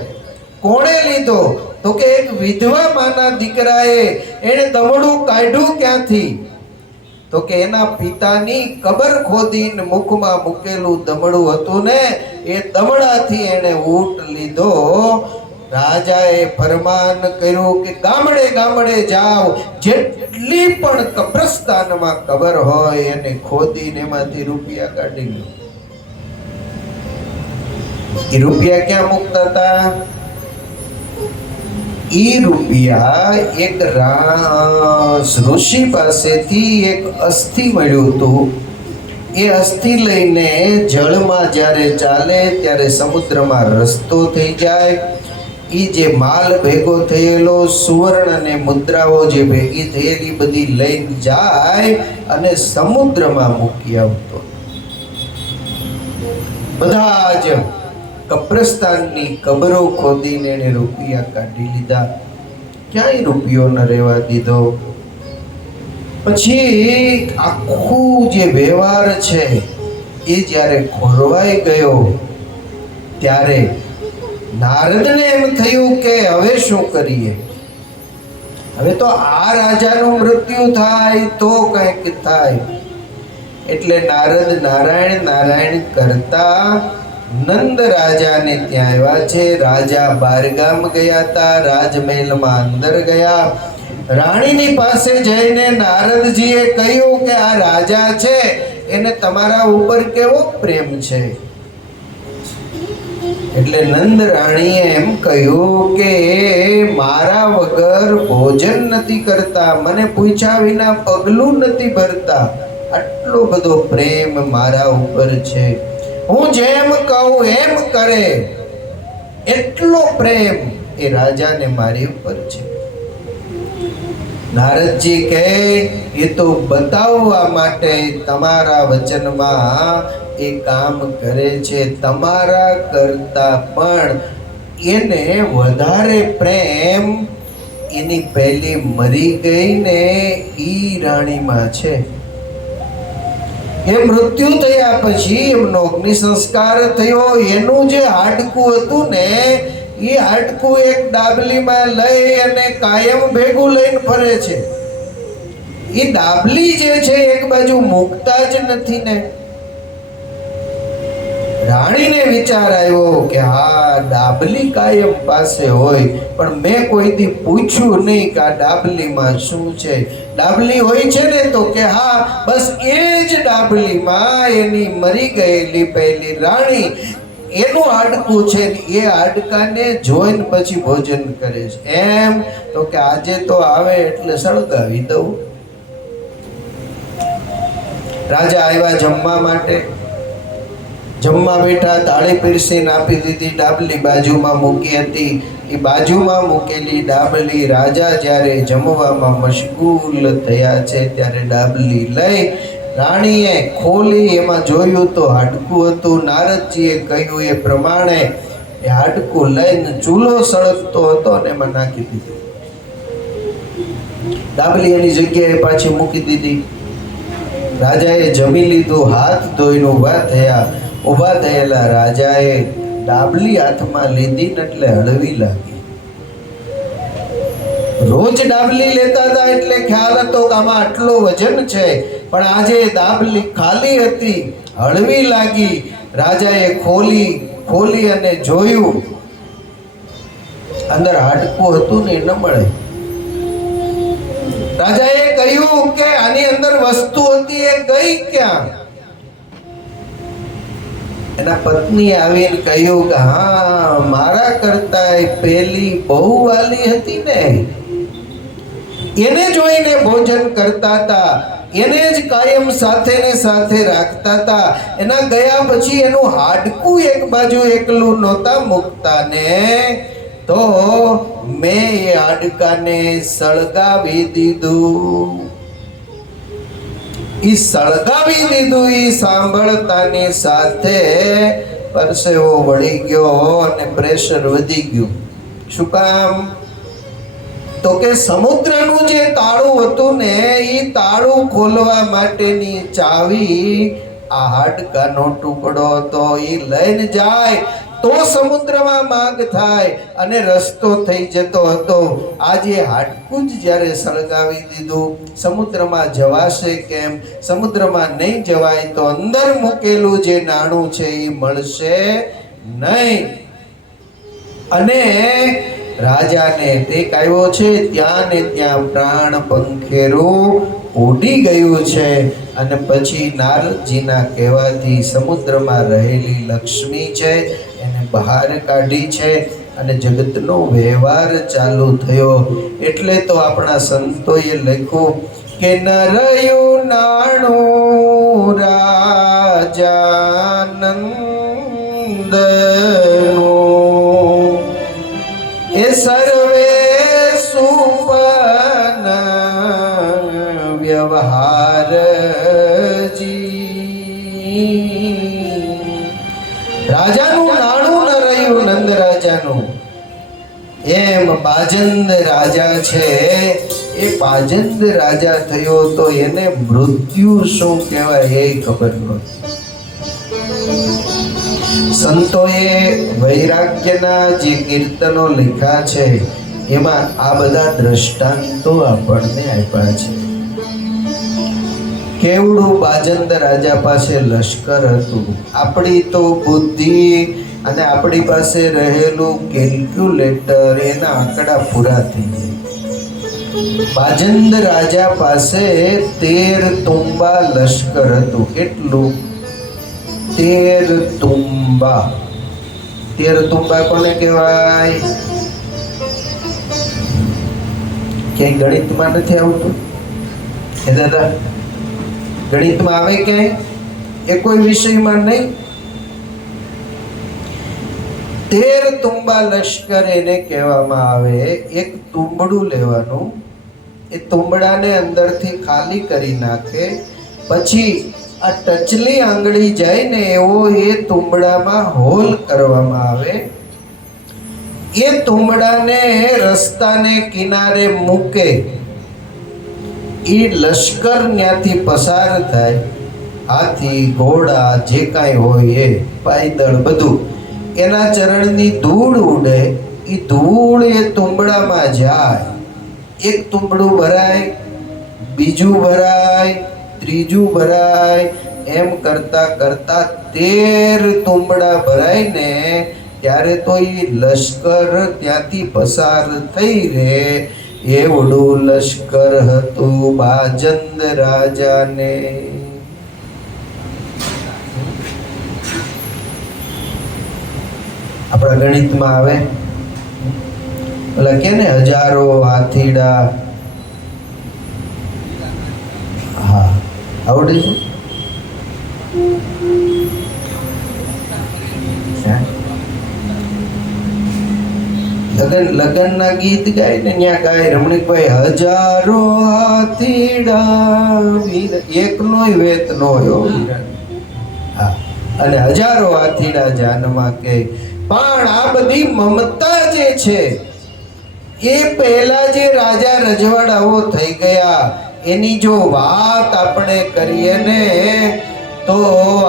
કોણે લીધો? તો કે એક વિધવા માના દીકરાએ. એને દમડું કાઢ્યું ક્યાંથી? તો કે એના પિતાની કબર ખોદીને મુખમાં મૂકેલું દમડું હતું ને, એ દમડાથી એને ઊંટ લીધો. રાજાએ ફરમાન કર્યું કે ગામડે ગામડે જાઓ, જેટલી પણ કબ્રસ્તાનમાં કબર હોય એને ખોદીને એમાંથી રૂપિયા કાઢી લો. એ રૂપિયા ક્યાં મૂકતા હતા? એ રૂપિયા એક ઋષિ પાસેથી એક અસ્થિ મળ્યું હતું. એ અસ્થિ લઈને જળમાં જ્યારે ચાલે ત્યારે સમુદ્રમાં રસ્તો થઈ જાય. એ જે માલ ભેગો થયેલો, સુવર્ણ અને મુદ્રાઓ જે ભેગી થયેલી બધી લઈને જાય અને સમુદ્રમાં મૂકી આવતો. બધા જ કબ્રસ્તાનની કબરો ખોદીને એને રૂપિયા કાઢી લીધા. ક્યાંય રૂપિયો ન રહેવા દીધો. પછી આખું જે વ્યવહાર છે એ જ્યારે ખોરવાઈ ગયો ત્યારે નારદને એમ થયું કે હવે શું કરીએ? હવે તો આ રાજાનું મૃત્યુ થાય તો કંઈક થાય. એટલે નારદ નારાયણ નારાયણ કરતા નંદ રાજાને ત્યાં આવ્યા છે. રાજા બારગામ ગયા હતા, રાજમહેલમાં અંદર ગયા. રાણીની પાસે જઈને નારદજીએ કહ્યું કે આ રાજા છે એને તમારા ઉપર કેવો પ્રેમ છે, એટલે નંદ રાણીએ એમ કહ્યું કે મારા વગર ભોજન નથી કરતા, મને પૂછ્યા વિના પગલું નથી ભરતા, આટલો બધો પ્રેમ મારા ઉપર છે, હું જેમ કહું એમ કરે, એટલો પ્રેમ એ રાજાને મારી ઉપર છે. નારદજી કહે એ તો બતાવવા માટે તમારા વચનમાં એ કામ કરે છે, તમારા કરતા પણ એને વધારે પ્રેમ એની પહેલી મરી ગઈ ને ઈ રાણીમાં છે. એ મૃત્યુ થયા પછી એમનો અગ્નિ સંસ્કાર થયો, એનું જે હાડકું હતું ને એ હાડકું એક ડાબલીમાં લઈ અને કાયમ ભેગું લઈને ફરે છે. એ ડાબલી જે છે એક બાજુ મૂકતા જ નથી ને. રાણીને વિચાર આવ્યો કે હા ડાબલી કાયમ પાસે હોય, પણ મેં કોઈથી પૂછ્યું નહીં કે આ ડાબલીમાં શું છે. ડાબલી હોય છે ને તો કે હા બસ એ જ ડાબલીમાં એની મરી ગયેલી પહેલી રાણી એનું હાડકું છે, એ હાડકાને જોઈને પછી ભોજન કરે છે. એમ તો કે આજે તો આવે એટલે સળગાવી દઉં. રાજા આવ્યા જમવા માટે, જમવા બેઠા, થાળી પીરસીને આપી દીધી, ડાબલી બાજુમાં મૂકી હતી. એ બાજુમાં મૂકેલી ડાબલી રાજા જ્યારે જમવામાં મશગુલ થયા છે ત્યારે ડાબલી લઈ રાણીએ ખોલી, એમાં જોયું તો હાડકું હતું. નારદજીએ કહ્યું એ પ્રમાણે એ હાડકું લઈને ચૂલો સળગતો હતો અને એમાં નાખી દીધું. ડાબલી એની જગ્યાએ પાછી મૂકી દીધી. રાજાએ જમી લીધું, હાથ ધોઈને ઊભા થયેલા રાજાએ ડાબલી હાથમાં લીધી એટલે હળવી લાગી. રોજ ડાબલી લેતા હતા એટલે ખ્યાલ હતો કે આમાં આટલો વજન છે, પણ આજે ડાબલી ખાલી હતી, હળવી લાગી. રાજાએ ખોલી અને જોયું, અંદર હાડકું હતું ને ન મળે. રાજાએ કહ્યું કે આની અંદર વસ્તુ હતી એ ગઈ ક્યાં? એના પત્ની આવીને કહ્યું કે હા મારા કરતા પેલી બહુ વાલી હતી ને, એને જોઈને ભોજન કરતા હતા, એને જ કાયમ સાથે ને સાથે રાખતા હતા. એના ગયા પછી એનું હાડકું એક બાજુ એકલું નહોતા મૂકતા ને, તો મેં એ હાડકાને સળગાવી દીધું. ઈ સળગાવી દીધું. ઈ સાંભળતાની સાથે પરસેવો વળી ગયો અને પ્રેશર વધી ગયું. શું કામ? તો કે સમુદ્રનું જે તાળું હતું ને ઈ તાળું ખોલવા માટેની ચાવી આ હાડકાનો ટુકડો હતો. ઈ લઈને જાય તો સમુદ્રમાં માગ થાય અને રસ્તો થઈ જતો હતો. આજે હાડકું જ જ્યારે સળગાવી દીધું, સમુદ્રમાં જવાશે કેમ? સમુદ્રમાં નહીં જવાય તો અંદર મૂકેલું જે નાણું છે એ મળશે નહીં. અને રાજાને ટેક આવ્યો છે, ત્યાં ને ત્યાં પ્રાણ પંખેરું ઉડી ગયું છે. અને પછી નારદજીના કહેવાથી સમુદ્રમાં રહેલી લક્ષ્મી છે એને બહાર કાઢી છે અને જગતનો વ્યવહાર ચાલુ થયો. એટલે તો આપણા સંતોએ લખ્યું કે ન રહ્યું નાણું રાજાનંદનું, એ સર્વે સુપન વ્યવહાર. રાજાનું નાણું ન રહ્યું નંદ રાજાનું. એમ બાજંદ રાજા છે, એ બાજંદ રાજા થયો તો એને મૃત્યુ શું કહેવાય એ ખબર નહોતી. સંતોએ વૈરાગ્યના જે કીર્તનો લખ્યા છે એમાં આ બધા દ્રષ્ટાંતો આપણને આપ્યા છે. કેવડું બાજંદ રાજા પાસે લશ્કર હતું. આપણી તો બુદ્ધિ અને આપણી પાસે રહેલું કેલ્ક્યુલેટર એના આંકડા પૂરા થઈ જાય. બાજંદ રાજા પાસે 13 તુંબા લશ્કર હતું. કેટલું? 13 તુંબા. તેર તુંબા કોને કહેવાય? ક્યાંય ગણિતમાં નથી આવતું એ દાદા? ગણિતમાં આવે ક્યાંય? એ કોઈ વિષયમાં નહીં. 13 તુંબા લશ્કર એને કહેવામાં આવે. એક તુંબડું લેવાનું, એ તુંબડાને અંદરથી ખાલી કરી નાખે, પછી આ ટચલી આંગળી જાય ને એવો એ તુંબડામાં હોલ કરવામાં આવે. એ તુંબડાને રસ્તાને કિનારે મૂકે, એ લશ્કર ત્યાંથી પસાર થાય. હાથી, ઘોડા, જે કાંઈ હોય એ, પાયદળ, બધું એના ચરણની ધૂળ ઉડે. એ ધૂળ એ તુંબડામાં જાય. એક તુંબડું ભરાય, બીજું ભરાય, ત્રીજું ભરાય, એમ કરતા કરતા 13 તુંબડા ભરાય ને ત્યારે તો એ લશ્કર ત્યાંથી પસાર થઈ રહે. એવડું લશ્કર હતું બાજંદ રાજાને. આપણા ગણિતમાં આવે ઓલા કે ને હજારો હાથીડા. હા, આવડે છે. લગનના ગીત ગાય ને ત્યાં ગાય રમણીકભાઈ, હજારો હાથીડા એકનોય વેત નો હોય. હા, અને હજારો હાથીડા જાનમાં કે. પણ આ બધી મમતા જે છે એ પહેલા જે રાજા રજવાડાઓ થઈ ગયા એની જો વાત આપણે કરીએ ને તો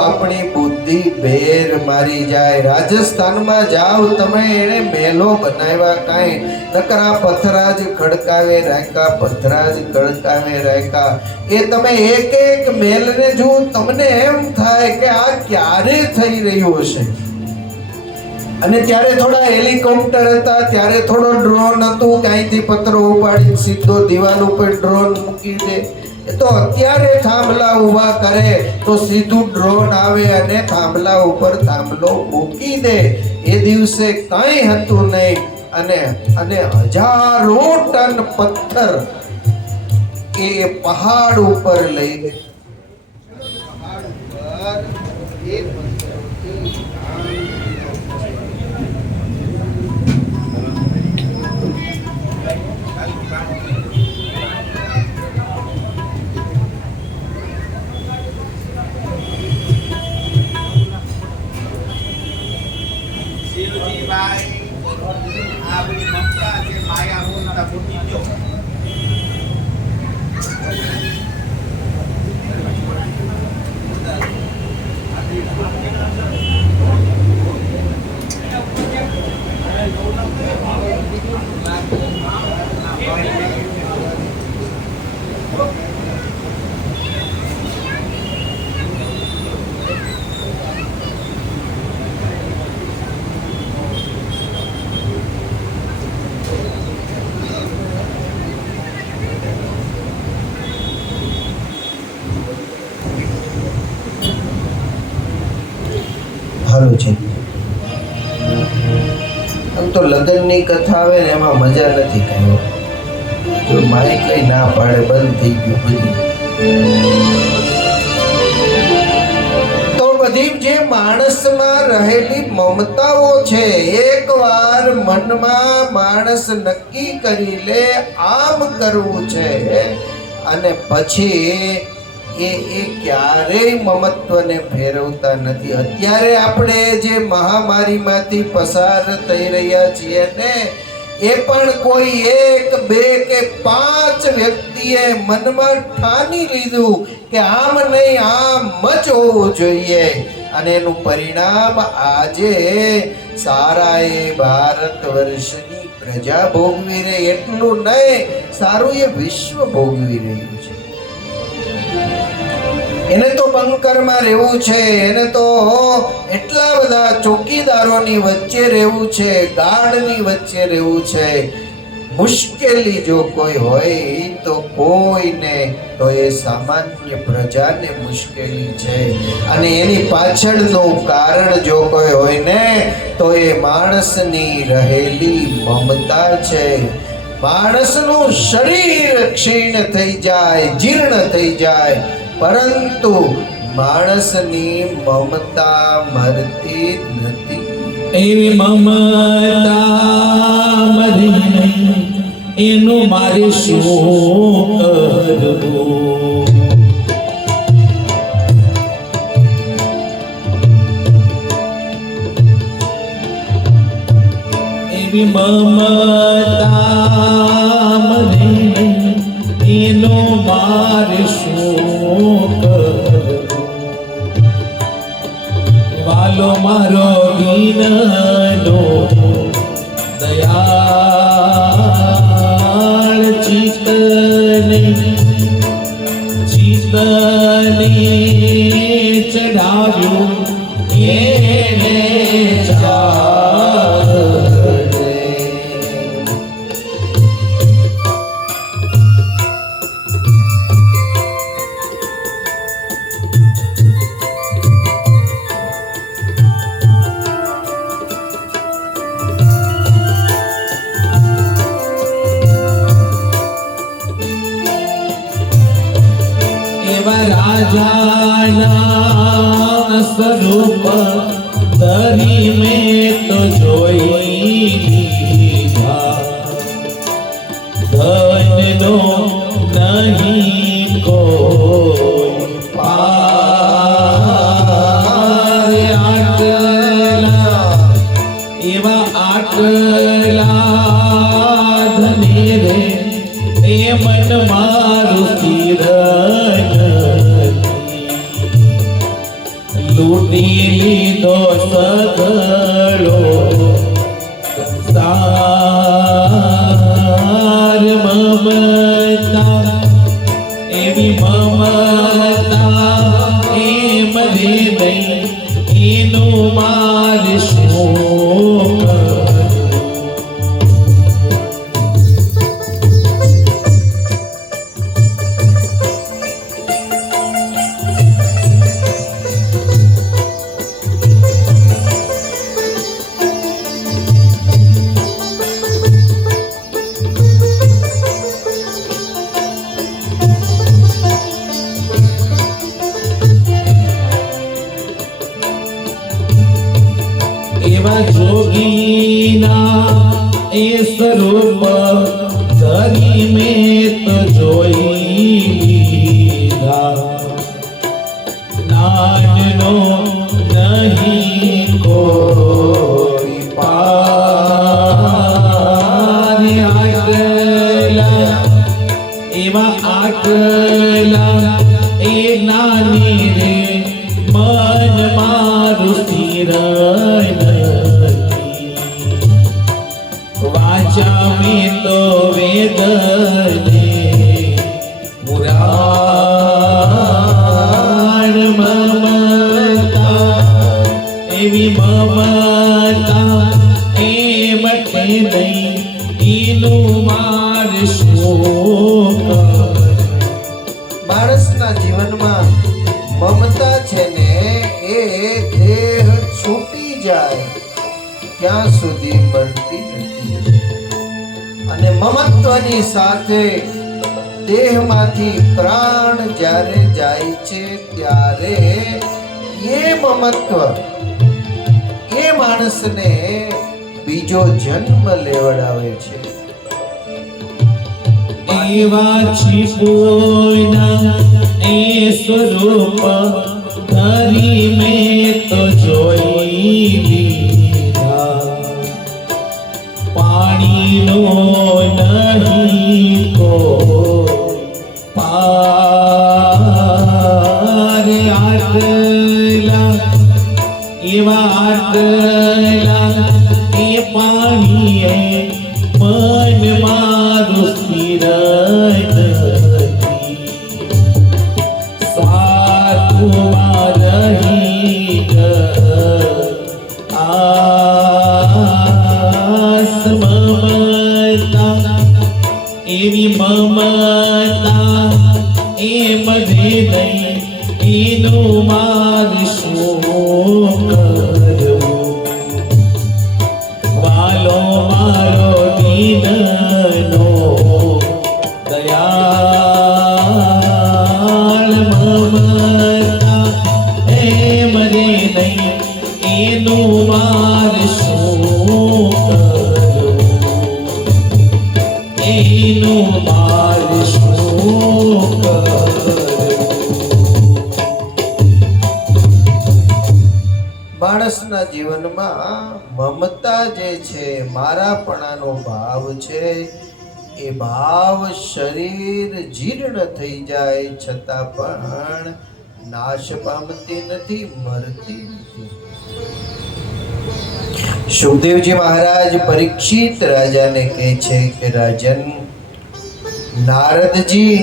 આપણી બુદ્ધિ બેર મારી જાય. રાજસ્થાનમાં જાઓ તમે, એને મહેલો બનાવ્યા કાંઈ નકરા પથરા જ ખડકાવે રાખ્યા, પથરા જ ખડકાવે રાખ્યા. એ તમે એક એક મહેલને જો તમને એમ થાય કે આ ક્યારે થઈ રહ્યું હશે. અને ત્યારે થોડા હેલિકોપ્ટર હતા, ત્યારે થોડો ડ્રોન હતું, ક્યાંયથી પથરો ઉપાડી સીધો દિવાલ ઉપર ડ્રોન મૂકી દે. એ તો અત્યારે થાંભલા ઊભા કરે તો સીધું ડ્રોન આવે અને થાંભલા ઉપર થાંભલો મૂકી દે. એ દિવસે કંઈ હતું નહીં. અને હજારો ટન પથ્થર એ પહાડ ઉપર લઈ ગઈ. સારું છે. આમ તો લગ્નની કથા આવે ને એમાં મજા નથી કઈ. જો માય કઈ ના પાડે બંધ થઈ ગયું બધું. તો બધી જે માણસમાં રહેલી મમતાઓ છે, એકવાર મનમાં માણસ નક્કી કરી લે આમ કરવું છે અને પછી એ ક્યારેય મમત્વને ફેરવતા નથી. અત્યારે આપણે જે મહામારીમાંથી પસાર થઈ રહ્યા છીએ ને એ પણ કોઈ 1, 2 કે 5 વ્યક્તિએ મનમાં ઠાની લીધું કે આમ નહીં આમ જ હોવું જોઈએ. અને એનું પરિણામ આજે સારા એ ભારત વર્ષની પ્રજા ભોગવી રહી. એટલું નહીં, સારું એ વિશ્વ ભોગવી રહ્યું છે. એને તો બંકરમાં રહેવું છે, એને તો એટલા બધા ચોકીદારોની વચ્ચે રહેવું છે, ગાર્ડની વચ્ચે રહેવું છે. મુશ્કેલી જો કોઈ હોય તો કોઈને તો એ સામાન્ય પ્રજાને મુશ્કેલી છે, અને એની પાછળનું કારણ જો કોઈ હોય ને તો એ માણસની રહેલી મમતા છે. માણસનું શરીર ક્ષીણ થઈ જાય, જીર્ણ થઈ જાય, પરંતુ માણસની મમતા મરતી નથી. એવી મમતા મરી નહીં, એનું મારે શું કરવું? એવી મમતા મરી નહીં, એનું મારે શું કરવું? વાલો મારો દીનનો દયાળ ચિત્તને ચડાવ્યું એને ચાલે. રાજાના સ્વરૂપ ધરી મેં તો જોઈ લીધા, ધનનો નહીં કોઈ પાર. આટલા એવા આટલા ધને રે એ મન મારું સ્થિર લૂટી લીધો સગળો સંસાર. મમતા એવી મમતા એમ દે નહીં, એનું મારે શું કરવું? એવા જોગીના એ સ્વરૂપ ધરી મેં તો જોઈ લીધા, નાનનો નહીં કોઈ પાર. આટલા એવા આટલા એ નાની રે મન મારું સ્થિર વાચા મેં તો વેદને પુરાણ. મમતા એવી મમતા એમ કે નહીં, એનું મારે શું કરવું? માણસના જીવનમાં મમતા છે ને એ દેહ છૂટી જાય ત્યાં સુધી મળતી નથી, અને મમત્વની સાથે દેહમાંથી પ્રાણ જ્યારે જાય છે ત્યારે એ મમત્વ એ માણસને બીજો જન્મ લેવડાવે છે. એવા છીપોના એ સ્વરૂપ ધરી મેં તો જોઈ લીધા, પાણીનો નહીં કોઈ પાર. આટલા એવા આટલા એ પાણીએ મન મારું સ્થિર નથી, સ્વાર્થમાં રહી આસ. મમતા એનું મારે શું કરવું? વાલો મારો દીનનો દયાળ મમતા એમ રે નહીં, એનું મારે શું કરવું? એનું મારે શું કરવું? માણસના જીવનમાં મમતા જે છે, મારાપણાનો ભાવ છે, એ ભાવ શરીર જીર્ણ થઈ જાય છતાં પણ નાશ પામતી નથી, મરતી નથી. સુખદેવજી મહારાજ પરીક્ષિત રાજાને કહે છે કે રાજન, નારદજી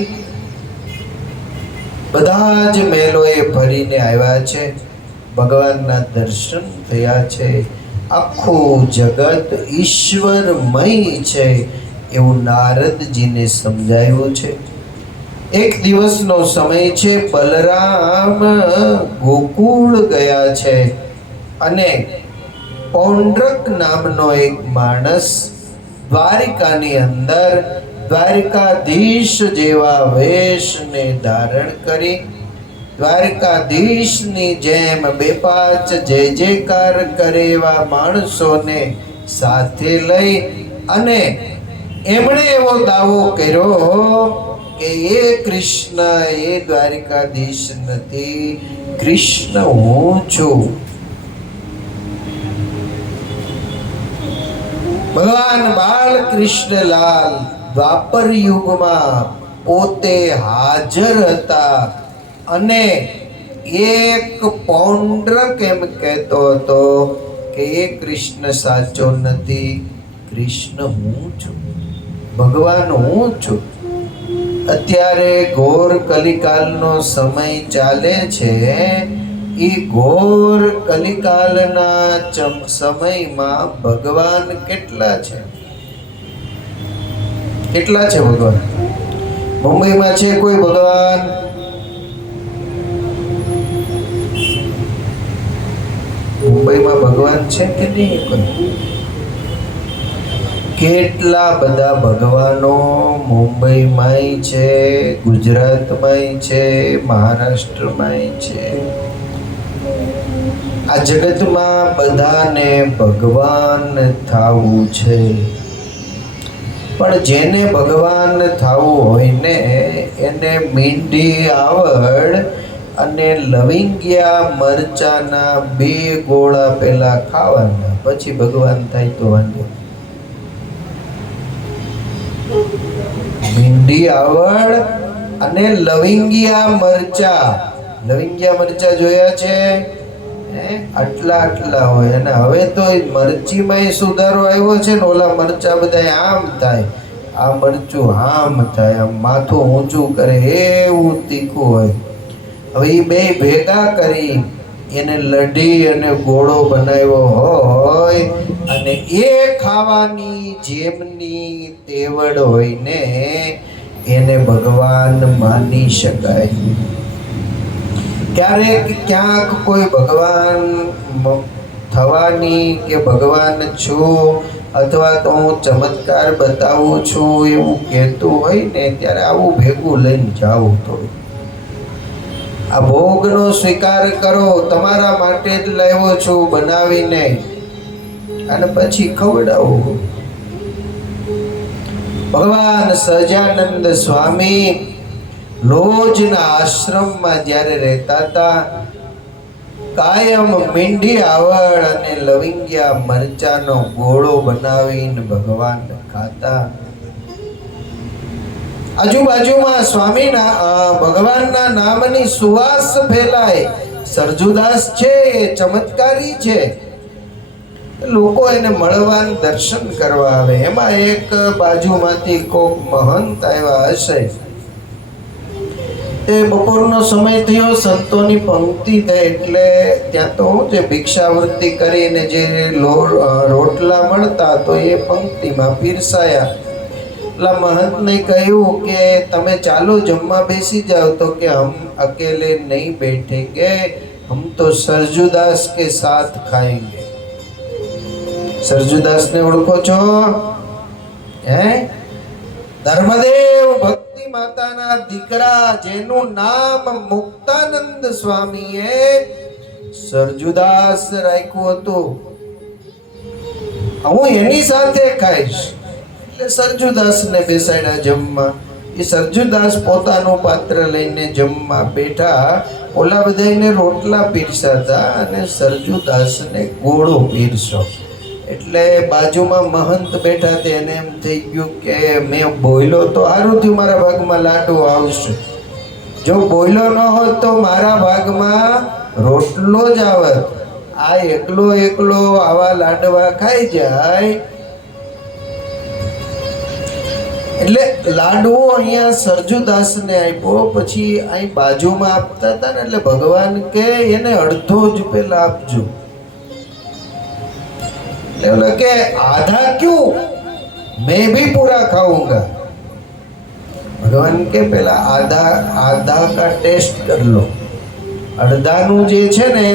બધા જ મહેલોએ ફરીને આવ્યા છે, ભગવાનના દર્શન થયા છે, આખું જગત ઈશ્વરમય છે એવું નારદજીને સમજાયું છે. એક દિવસનો સમય છે, બલરામ ગોકુળ ગયા છે અને પૌંડ્રક નામનો એક માણસ દ્વારિકાની અંદર દ્વારિકાધીશ જેવા વેશને ધારણ કરી દ્વારિકાધીશની જેમ બે પાંચ જય જયકાર કરે એવા માણસોને સાથે લઈ અને એમણે એવો દાવો કર્યો કે એ કૃષ્ણ એ દ્વારિકાધીશ નથી, કૃષ્ણ હું છું. ભગવાન બાલકૃષ્ણલાલ દ્વાપર યુગમાં પોતે હાજર હતા અને એક પૌંડ્રક એમ કહેતો હતો કે એ કૃષ્ણ સાચો નથી, કૃષ્ણ હું છું, ભગવાન હું છું. અત્યારે ઘોર કલિકાલનો સમય ચાલે છે. એ ઘોર કલિકાલના સમયમાં ભગવાન કેટલા છે? કેટલા છે ભગવાન? મુંબઈમાં છે કોઈ ભગવાન? મુંબઈમાં ભગવાન છે કે નહીં? કોઈ? કેટલા બધા ભગવાનો મુંબઈમાંય છે, ગુજરાતમાંય છે, મહારાષ્ટ્રમાંય છે. આ જગતમાં બધાને ભગવાન થવું છે, પણ જેને ભગવાન થવું હોય ને એને મીંઢી આવડ અને લવિંગિયા મરચાના 2 ગોળા પહેલા ખાવાના, પછી ભગવાન થાય તો વાંધો. મીંઢી આવડ અને લવિંગિયા મરચા જોયા છે? આટલા હોય. અને હવે તો મરચીમાં સુધારો આવ્યો છે ને, ઓલા મરચા બધા આમ થાય, આ મરચું આમ થાય, આમ માથું ઊંચું કરે એવું તીખું હોય. હવે એ બે ભેગા કરી એને લડી અને ગોળો બનાવ્યો હોય અને એ ખાવાની જેમની તેવડ હોય ને એને ભગવાન માની શકાય. ક્યારેક ક્યાંક કોઈ ભગવાન થવાની કે ભગવાન છું અથવા તો હું ચમત્કાર બતાવું છું એવું કહેતું હોય ને ત્યારે આવું ભેગું લઈને જાવું. થોડું આ ભોગનો સ્વીકાર કરો, તમારા માટે જ લાવ્યો છું બનાવીને, અને પછી ખવડાવું. ભગવાન સહજાનંદ સ્વામી લોજના આશ્રમમાં જ્યારે રહેતા હતા, કાયમ મીંઢી આવળ અને લવિંગિયા મરચાનો ગોળો બનાવીને ભગવાન ખાતા. આજુબાજુમાં સ્વામીના ભગવાનના નામની સુવાસ ફેલાય. સરજુદાસ છે એ ચમત્કારી છે, લોકો એને મળવા દર્શન કરવા આવે. એમાં એક બાજુમાંથી કોક મહંત આવ્યા હશે. એ બપોરનો સમય થયો, સંતોની પંક્તિ થઈ એટલે ત્યાં તો જે ભિક્ષાવૃત્તિ કરીને જે રોટલા મળતા તો એ પંક્તિમાં પીરસાયા. પેલા મહંતને કહ્યું કે તમે ચાલો જમવા બેસી જાઓ, તો કે હમ અકેલે નહીં बैठेंगे, हम तो सरजुदास के साथ खाएंगे। सरजुदास ने ओळखो છો? હે? ધર્મદેવ ભક્તિ માતાના દીકરા, જેનું નામ મુક્તાનંદ સ્વામીએ સરજુદાસ રાખ્યું હતું. હું એની સાથે ખાઈશ. એટલે સરજુદાસને બેસાડ્યા જમવા. એ સરજુદાસ પોતાનું પાત્ર લઈને જમવા બેઠા. ઓલા બધાને રોટલા પીરસાતા અને સરજુદાસને ગોળો પીરસો. એટલે બાજુમાં મહંત બેઠા તે એને એમ થઈ ગયું કે મેં બોલ્યો તો સારું થયું, મારા ભાગમાં લાડુ આવશે. જો બોલ્યો ન હોત તો મારા ભાગમાં રોટલો જ આવત. આ એકલો એકલો આવા લાડવા ખાઈ જાય. એટલે લાડવો અહીંયા સરજુદાસને આપ્યો. પછી અહીં બાજુમાં આપતા હતા ને, એટલે ભગવાન કે એને અડધો જ પેલા આપજો. એટલે કે આધા ક્યું, मैं भी पूरा खाऊंगा. ભગવાન કે પેલા આધા કા ટેસ્ટ કર લો. અડધાનું જે છે ને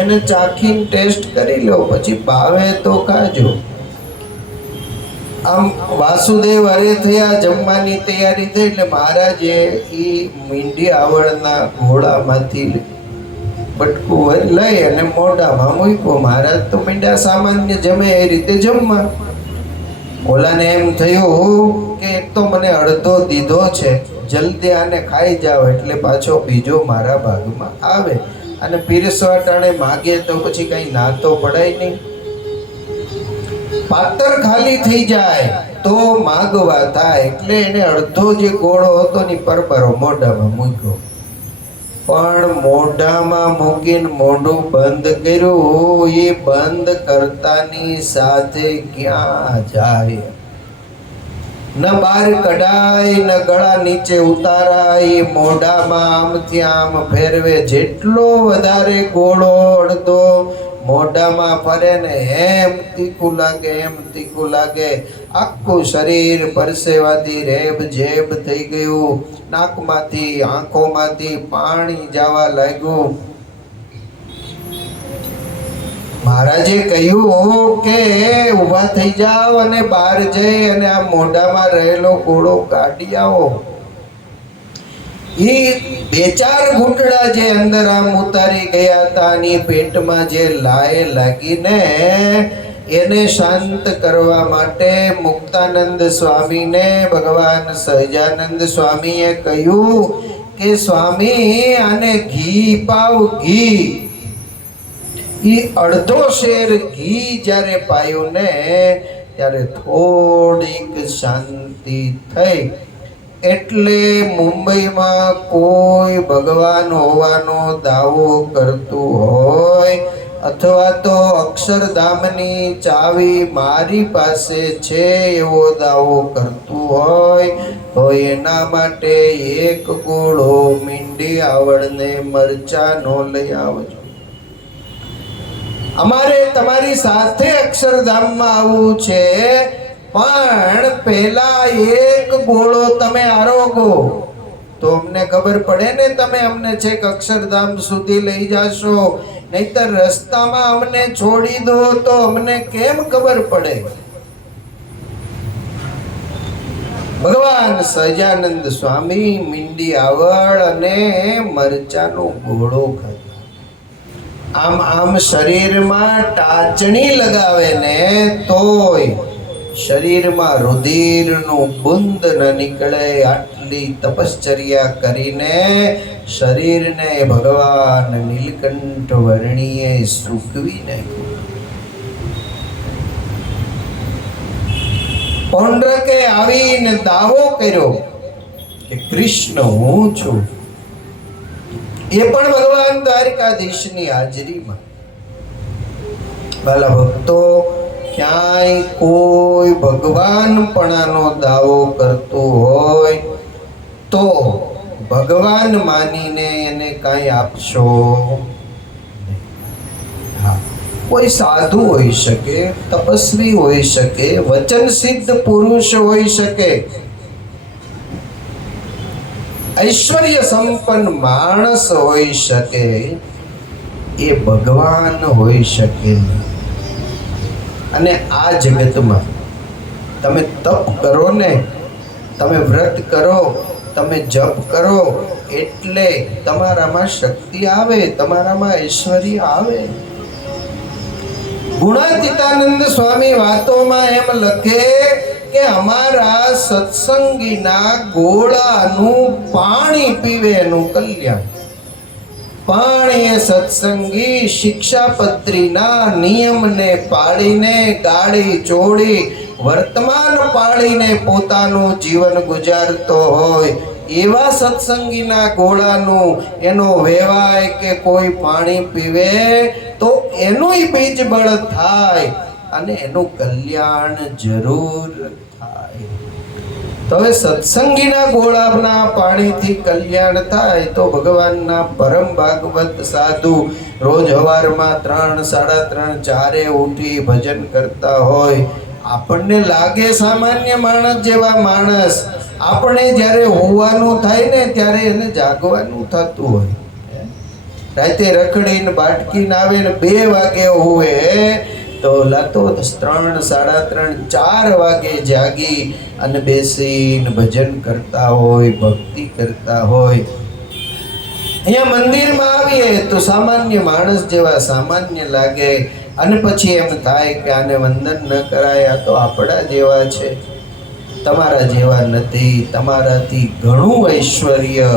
એને ચાખીને ટેસ્ટ કરી લો, પછી ભાવે તો ખાજો. આમ વાસુદેવ હરે થયા, જમવાની તૈયારી થઈ. એટલે મહારાજે એ મીંડી આવડના ઘોડામાંથી બટકું લઈ અને મોઢામાં મૂક્યો. મહારાજ તો મીંડા સામાન્ય જમે એ રીતે જમવા. ઓલાને એમ થયું કે એક તો મને અડધો દીધો છે, જલ્દી આને ખાઈ જાઓ એટલે પાછો બીજો મારા ભાગમાં આવે. અને પીરસવા ટાણે માગે તો પછી કઈ ના તો પડાય નહીં. પાત્ર ખાલી થઈ જાય તો માગવા થાય. એટલે એને અડધો જે ગોળો હતો ને પરબરો મોઢામાં મૂક્યો. પણ મોઢામાં મૂકીને મોઢું બંધ કર્યું. એ બંધ કરતાની સાથે ક્યાં જાય, ન બહાર કઢાય ન ગળા નીચે ઉતારાય. મોઢામાં આમથી આમ ફેરવે. જેટલો વધારે ગોળો અડધો મોઢામાં ફરે ને એમ તીખું લાગે, એમ તીખું લાગે. આખું શરીર પરસેવાથી રેબ જેબ થઈ ગયું. નાકમાંથી આંખોમાંથી પાણી જવા લાગ્યું. મહારાજે કહ્યું કે ઊભા થઈ જાઓ અને બહાર જઈ અને આ મોઢામાં રહેલો ગોળો કાઢી આવો. એ બે ચાર ઘૂંટડા જે અંદર આમ ઉતારી ગયા હતા અને પેટમાં જે લાય લાગીને એને શાંત કરવા માટે મુક્તાનંદ સ્વામીને ભગવાન સહજાનંદ સ્વામીએ કહ્યું કે સ્વામી આને ઘી પાવ, ઘી. એ અડધો શેર ઘી જ્યારે પાયું ને ત્યારે થોડીક શાંતિ થઈ. એટલે મુંબઈમાં કોઈ ભગવાન હોવાનો દાવો કરતું હોય અથવા તો અક્ષરધામની ચાવી મારી પાસે છે એવો દાવો કરતું હોય તો એના માટે એક ગોળો મીંડી આવડને મરચાનો લઈ આવજો. અમારે તમારી સાથે અક્ષરધામમાં આવવું છે, પણ પહેલા એક ગોળો તમે આરોગો તો અમને ખબર પડે ને તમે અમને છેક અક્ષરધામ સુધી લઈ જાશો. નહીતર રસ્તામાં અમને છોડી દો તો અમને કેમ ખબર પડે? ભગવાન સહજાનંદ સ્વામી મીંડી આવડ અને મરચાનો ગોળો ખાતા. આમ આમ શરીરમાં ટાચણી લગાવે ને તોય શરીરમાં રુધિરનું બુંદ ન નીકળે. આટલી તપશ્ચર્યા કરીને શરીરને ભગવાન નીલકંઠ વર્ણીએ સૂકવી નાખ્યું. પૌંડ્રકે આવીને દાવો કર્યો કે કૃષ્ણ હું છું. એ પણ ભગવાન દ્વારકાધીશની હાજરીમાં. વાલા ભક્તો, ક્યાંય કોઈ ભગવાનપણાનો દાવો કરતું હોય તો ભગવાન માનીને એને કાંઈ આપશો. હા, કોઈ સાધુ હોઈ શકે, તપસ્વી હોઈ શકે, વચન સિદ્ધ પુરુષ હોઈ શકે, ઐશ્વર્ય સંપન્ન માણસ હોઈ શકે, એ ભગવાન હોઈ શકે. અને આ જગતમાં તમે તપ કરો ને, તમે વ્રત કરો, તમે જપ કરો, એટલે તમારામાં શક્તિ આવે, તમારામાં ઐશ્વર્ય આવે. ગુણાતીતાનંદ સ્વામી વાતોમાં એમ લખે કે અમારા સત્સંગીના ગોળાનું પાણી પીવે એનું કલ્યાણ. પાણી એ સત્સંગી શિક્ષાપત્રીના નિયમને પાડીને, ગાડી ચોડી, વર્તમાન પાડીને પોતાનું જીવન ગુજારતો હોય એવા સત્સંગીના ગોળાનું એનો વેવાય કે કોઈ પાણી પીવે તો એનું બીજ બળ થાય અને એનું કલ્યાણ જરૂર થાય. તો હવે સત્સંગીના ગોળાના પાણીથી કલ્યાણ થાય તો ભગવાનના પરમ ભાગવત સાધુ રોજ સવારમાં 3, 3:30, 4 ઉઠી ભજન કરતા હોય. આપણને લાગે સામાન્ય માણસ જેવા માણસ, આપણે જ્યારે હોવાનું થાય ને ત્યારે એને જાગવાનું થતું હોય. રાતે રખડીને બાટકીને આવે ને 2 વાગે હોવે તો લાતો 3, 3:30, 4 વાગે જાગી અને બેસીને ભજન કરતા હોય, ભક્તિ કરતા હોય. અહીંયા મંદિરમાં આવીએ તો સામાન્ય માણસ જેવા સામાન્ય લાગે અને પછી એમ થાય કે આને વંદન ન કરાય, આ તો આપણા જેવા છે, તમારા જેવા નથી. તમારાથી ઘણું ઐશ્વર્ય,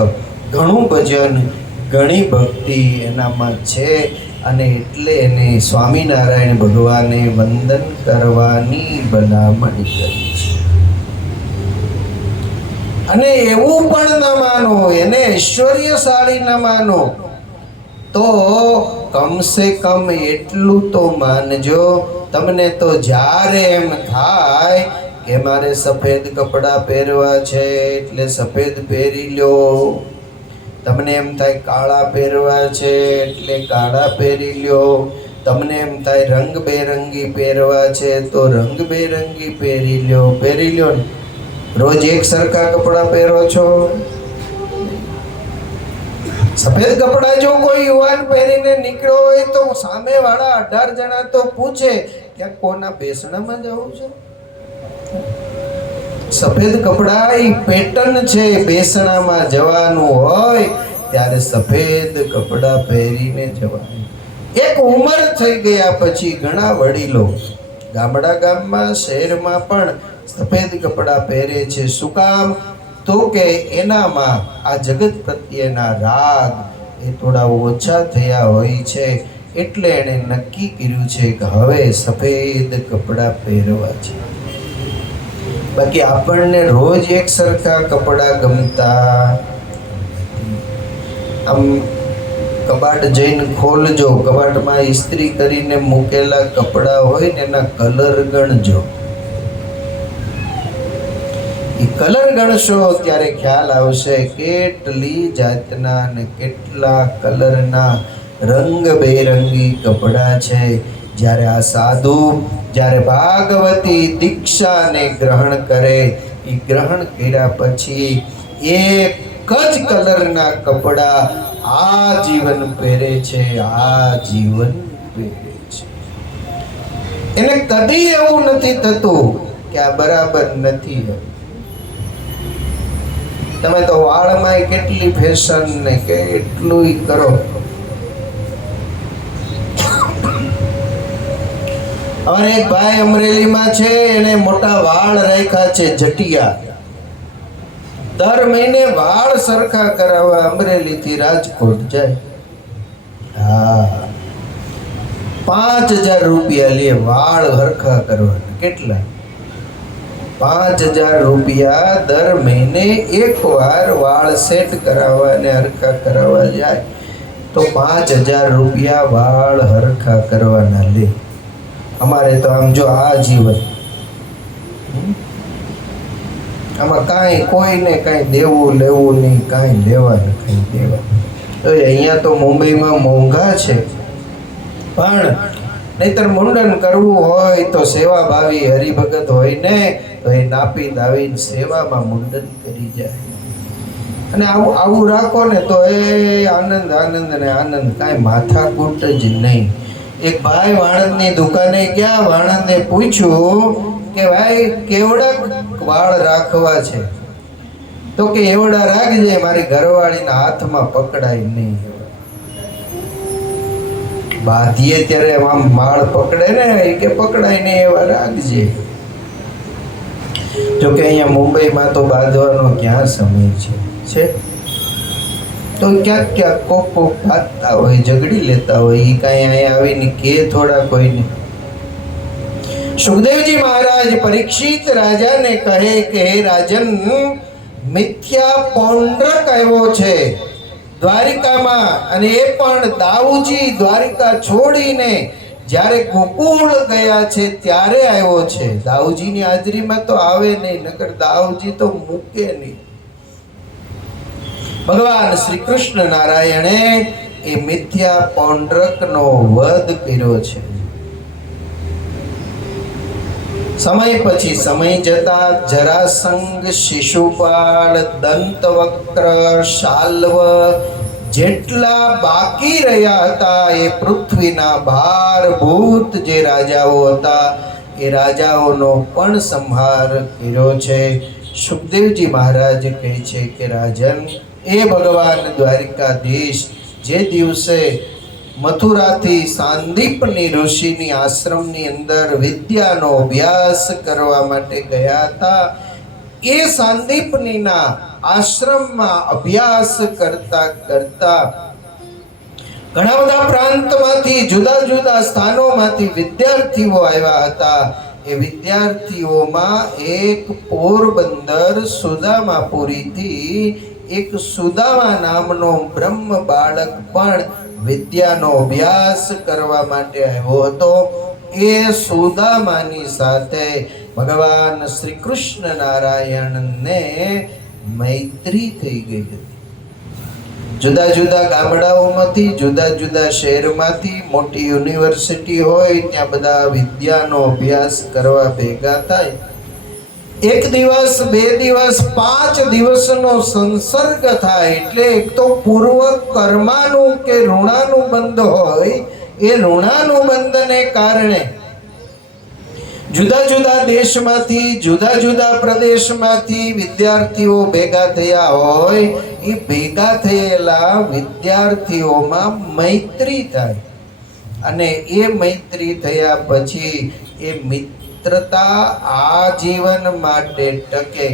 ઘણું ભજન, ઘણી ભક્તિ એનામાં છે અને એટલે એને સ્વામિનારાયણ ભગવાને વંદન કરવાની ભલામણ કરી છે. અને એવું પણ ન માનો, એને ઐશ્વર્યશાળી ન માનો તો કમસે કમ એટલું તો માનજો, તમને તો જ્યારે એમ થાય કે મારે સફેદ કપડાં પહેરવા છે એટલે સફેદ પહેરી લો, તમને એમ થાય કાળા પહેરવા છે એટલે કાળા પહેરી લ્યો, તમને એમ થાય રંગબેરંગી પહેરવા છે તો રંગબેરંગી પહેરી લ્યો ને. રોજ એક સરખા કપડાં પહેરો છો? સફેદ કપડાં જો કોઈ યુવાન પહેરીને નીકળ્યો હોય તો સામેવાળા 18 જણા તો પૂછે કે કોના બેસણામાં જવું છે? સફેદ કપડાં એ પેટર્ન છે, બેસણામાં જવાનું હોય ત્યારે સફેદ કપડાં પહેરીને જવાનું. એક ઉંમર થઈ ગયા પછી ઘણા વડીલો ગામમાં શહેરમાં પણ સફેદ કપડાં પહેરે છે. શું કામ? તો કે એનામાં આ જગત પ્રત્યેના રાગ એ થોડા ઓછા થયા હોય છે, એટલે એણે નક્કી કર્યું છે કે હવે સફેદ કપડાં પહેરવા છે. બાકી આપણને રોજ એક સરખા કપડાં ગમતા. આમ કબાટ જઈને ખોલજો, કબાટમાં ઇસ્ત્રી કરીને મૂકેલા કપડાં હોય ને એના કલર ગણજો. એ કલર ગણશો ત્યારે ખ્યાલ આવશે કેટલી જાતના ને કેટલા કલરના રંગબેરંગી કપડાં છે. જ્યારે આ સાધુ જ્યારે ભાગવતી દીક્ષાને ગ્રહણ કરે, એ ગ્રહણ કર્યા પછી એક જ કલરના કપડાં આજીવન પહેરે છે, આજીવન પહેરે છે. એને કદી એવું નથી થતું કે આ બરાબર નથી. તમે તો વાળમાં કેટલી ફેશન ને કેટલું કરો. અને એક ભાઈ અમરેલીમાં છે, એને મોટા વાળ રાખ્યા છે જટિયા. દર મહિને વાળ સરખા કરાવવા અમરેલીથી રાજકોટ જાય. હા, 5000 રૂપિયા લે વાળ હરખા કરવાના. કેટલા? 5000 રૂપિયા દર મહિને એકવાર વાળ સેટ કરાવવા અને હરખા કરાવવા જાય તો 5000 રૂપિયા વાળ હરખા કરવાના લે. અમારે તો આમ જો આ જીવન, આમાં કાંઈ કોઈને કાંઈ દેવું લેવું નહીં, કાંઈ લેવા નથી દેવા. તો અહીંયા તો મુંબઈમાં મોંઘા છે, પણ નહીતર મુંડન કરવું હોય તો સેવા ભાવી હરિભગત હોય ને તો એ નાપી દાવીને સેવામાં મુંડન કરી જાય. અને આવું આવું રાખો ને તો એ આનંદ આનંદ ને આનંદ, કાંઈ માથાકૂટ જ નહીં. એક ભાઈ વાણંદની દુકાને ગયા, વાણંદે પૂછ્યું કે ભાઈ કેવડા વાળ રાખવા છે? તો કે એવડા રાખજે, મારી ઘરવાળીના હાથમાં પકડાય નહીં. બાંધીએ ત્યારે આમ માળ પકડે ને, એ કે પકડાય નહીં એવા રાખજે. જો કે અહીંયા મુંબઈમાં તો બાંધવાનો ક્યાં સમય છે? તો ક્યાંક ક્યાંક કોક બાંધતા હોય, ઝઘડી લેતા હોય, એ કાંઈ અહીંયા આવીને કે થોડા કોઈને. સુખદેવજી મહારાજ પરીક્ષિત રાજાને કહે કે હે રાજન, મિથ્યા પૌંડ્રક આવ્યો છે દ્વારિકામાં, અને એ પણ દાઉજી દ્વારિકા છોડીને જ્યારે ગોકુળ ગયા છે ત્યારે આવ્યો છે. દાઉજીની હાજરીમાં તો આવે નહીં, નકર દાઉજી તો મૂકે નહીં. ભગવાન શ્રી કૃષ્ણ નારાયણે એ મિથ્યા પૌંડ્રકનો વધ કર્યો છે. સમય પછી સમય જતા જરાસંઘ, શિશુપાળ, દંતવક્ર, શાલ્વ જેટલા બાકી રહ્યા હતા એ પૃથ્વીના ભારભૂત જે રાજાઓ હતા એ રાજાઓનો પણ સંહાર કર્યો છે. સુખદેવજી મહારાજ કહે છે કે રાજન, એ ભગવાન દ્વારિકાધીશ જે દિવસે મથુરાથી સાંદીપની ઋષિની આશ્રમની અંદર વિદ્યાનો અભ્યાસ કરવા માટે ગયા હતા, એ સાંદીપનીના આશ્રમમાં અભ્યાસ કરતા કરતા ઘણા બધા પ્રાંતમાંથી, જુદા જુદા સ્થાનોમાંથી વિદ્યાર્થીઓ આવ્યા હતા. એ વિદ્યાર્થીઓમાં એક પોરબંદર સુદામાપુરીથી એક સુદામા નામનો બ્રહ્મ બાળક પણ વિદ્યાનો અભ્યાસ કરવા માટે આવ્યો હતો. એ સુદામાની સાથે ભગવાન શ્રી કૃષ્ણ નારાયણને મૈત્રી થઈ ગઈ હતી. જુદા જુદા ગામડાઓમાંથી, જુદા જુદા શહેરમાંથી, મોટી યુનિવર્સિટી હોય ત્યાં બધા વિદ્યાનો અભ્યાસ કરવા ભેગા થાય. એક દિવસ, 2 દિવસ, 5 દિવસનો સંસર્ગ થાય એટલે એક તો પૂર્વ કર્માનું કે ઋણાનુબંધ હોય, એ ઋણાનુબંધને કારણે જુદા જુદા દેશમાંથી, જુદા જુદા પ્રદેશમાંથી વિદ્યાર્થીઓ ભેગા થયા હોય. એ ભેગા થયેલા વિદ્યાર્થીઓમાં મૈત્રી થાય, અને એ મૈત્રી થયા પછી એ મિત્રતા આજીવન માટે ટકે.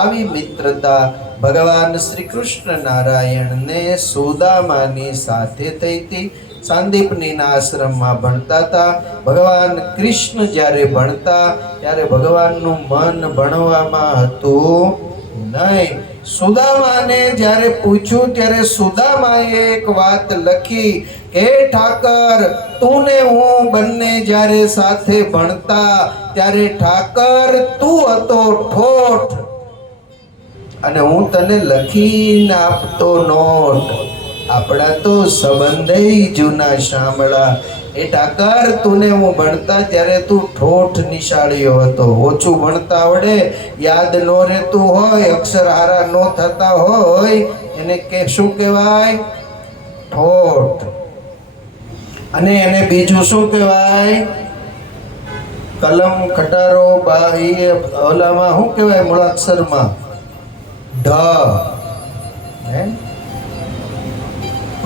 આવી મિત્રતા ભગવાન શ્રી કૃષ્ણ નારાયણને સુદામાની સાથે થઈ હતી. સાંદીપની આશ્રમમાં ભણતા હતા. ભગવાન કૃષ્ણ જ્યારે ભણતા ત્યારે ભગવાનનું મન ભણવામાં હતું નહીં. સુદામાને જ્યારે પૂછ્યું ત્યારે સુદામાએ એક વાત લખી કે ઠાકર, તું ને હું બંને જ્યારે સાથે ભણતા ત્યારે ઠાકર તું હતો ઠોઠ અને હું તને લખીને આપતો નોટ. આપણા તો સંબંધે જૂના શામળા. એ ઠાકર, તું ને હું ભણતા ત્યારે તું ઠોઠ નિશાળ્યો હતો. ઓછું ભણતા આવડે, યાદ ન રહેતું હોય, અક્ષર હારા ન થતા હોય, એને કે શું કહેવાય? ઠોઠ. અને એને બીજું શું કહેવાય? કલમ, ખટારો, બાહી, ઓલામાં શું કહેવાય? મૂળાક્ષરમાં ઢ.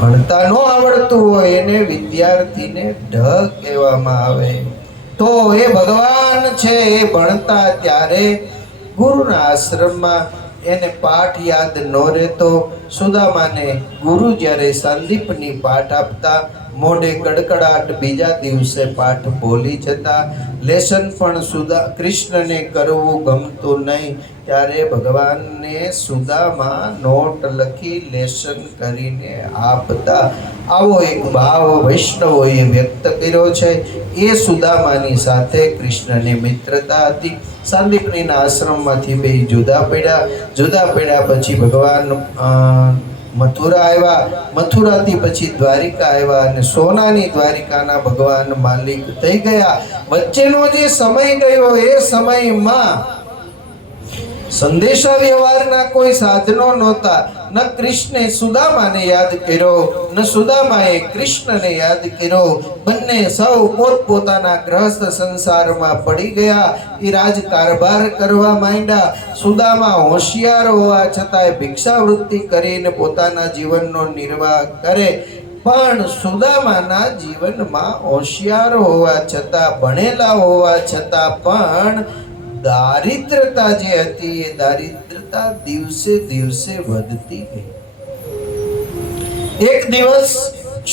ભણતા ન આવડતું હોય એને વિદ્યાર્થીને ઢ કહેવામાં આવે. તો એ ભગવાન છે, એ ભણતા ત્યારે ગુરુના આશ્રમમાં એને પાઠ યાદ ન રહેતો. સુદામાને ગુરુ જ્યારે સંદીપની પાઠ આપતા, મોઢે કડકડાટ બીજા દિવસે પાઠ બોલી જતા. લેસન પણ કૃષ્ણને કરવું ગમતું નહીં, ત્યારે ભગવાનને સુદામા નોટ લખી લેસન કરીને આપતા. આવો એક ભાવ વૈષ્ણવોએ વ્યક્ત કર્યો છે. એ સુદામાની સાથે કૃષ્ણની મિત્રતા હતી. સાંદીપનીના આશ્રમમાંથી બે જુદા પડ્યા. જુદા પડ્યા પછી ભગવાન મથુરા આવ્યા, મથુરાથી પછી દ્વારિકા આવ્યા અને સોનાની દ્વારિકાના ભગવાન માલિક થઈ ગયા. વચ્ચેનો જે સમય ગયો એ સમયમાં સંદેશા વ્યવહારના કોઈ સાધનો નહોતા. ન કૃષ્ણે સુદામાને યાદ કર્યો, ન સુદામાએ કૃષ્ણને યાદ કર્યો. બંને સૌ પોતપોતાના ગ્રહસ્થ સંસારમાં પડી ગયા. એ રાજકારભાર કરવા માંડ્યા. સુદામા હોશિયાર હોવા છતાંય ભિક્ષાવૃત્તિ કરીને પોતાના જીવનનો નિર્વાહ કરે. પણ સુદામાના જીવનમાં હોશિયાર હોવા છતાં, ભણેલા હોવા છતાં પણ દારિદ્રતા જે હતી એ દારિદ્રતા દિવસે દિવસે વધતી ગઈ. એક દિવસ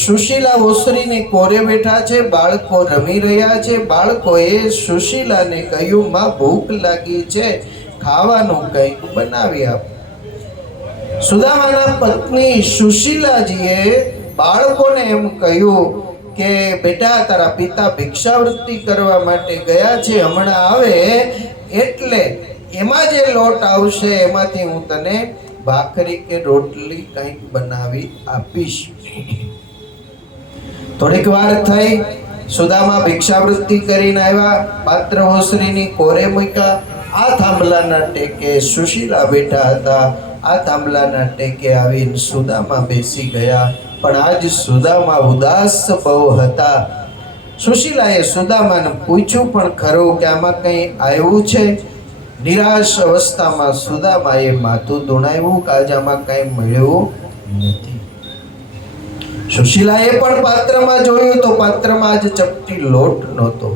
સુશીલા ઓસરીને કોરે બેઠા છે, બાળકો રમી રહ્યા છે. બાળકોએ સુશીલાને કહ્યું, માં ભૂખ લાગી છે, ખાવાનું કંઈક બનાવી આપ. સુદામાના પત્ની સુશીલાજીએ બાળકોને એમ કહ્યું કે બેટા, તારા પિતા ભિક્ષાવૃત્તિ કરવા માટે ગયા છે, હમણાં આવે એટલે એમાં જે લોટ આવશે એમાંથી હું તને ભાખરી કે રોટલી કંઈક બનાવી આપીશ. થોડીક વાર થઈ, સુદામા ભિક્ષાવૃત્તિ કરીને આવ્યા, પાત્ર ઓસરીની કોરે મૂક્યા. આ થાંભલાના ટેકે સુશીલા બેઠા હતા. આ થાંભલાના ટેકે આવીને સુદામા બેસી ગયા. પણ આજ સુદામા ઉદાસ બહુ હતા. સુશીલાએ સુદામાને પૂછ્યું પણ ખરું કે આમાં કંઈ આવ્યું છે? નિરાશ અવસ્થામાં સુદામાએ માથું ધુણાવ્યું કે આજ આમાં કંઈ મળ્યું નથી. સુશીલાએ પણ પાત્રમાં જોયું તો પાત્રમાં આજ ચપટી લોટ નહોતો.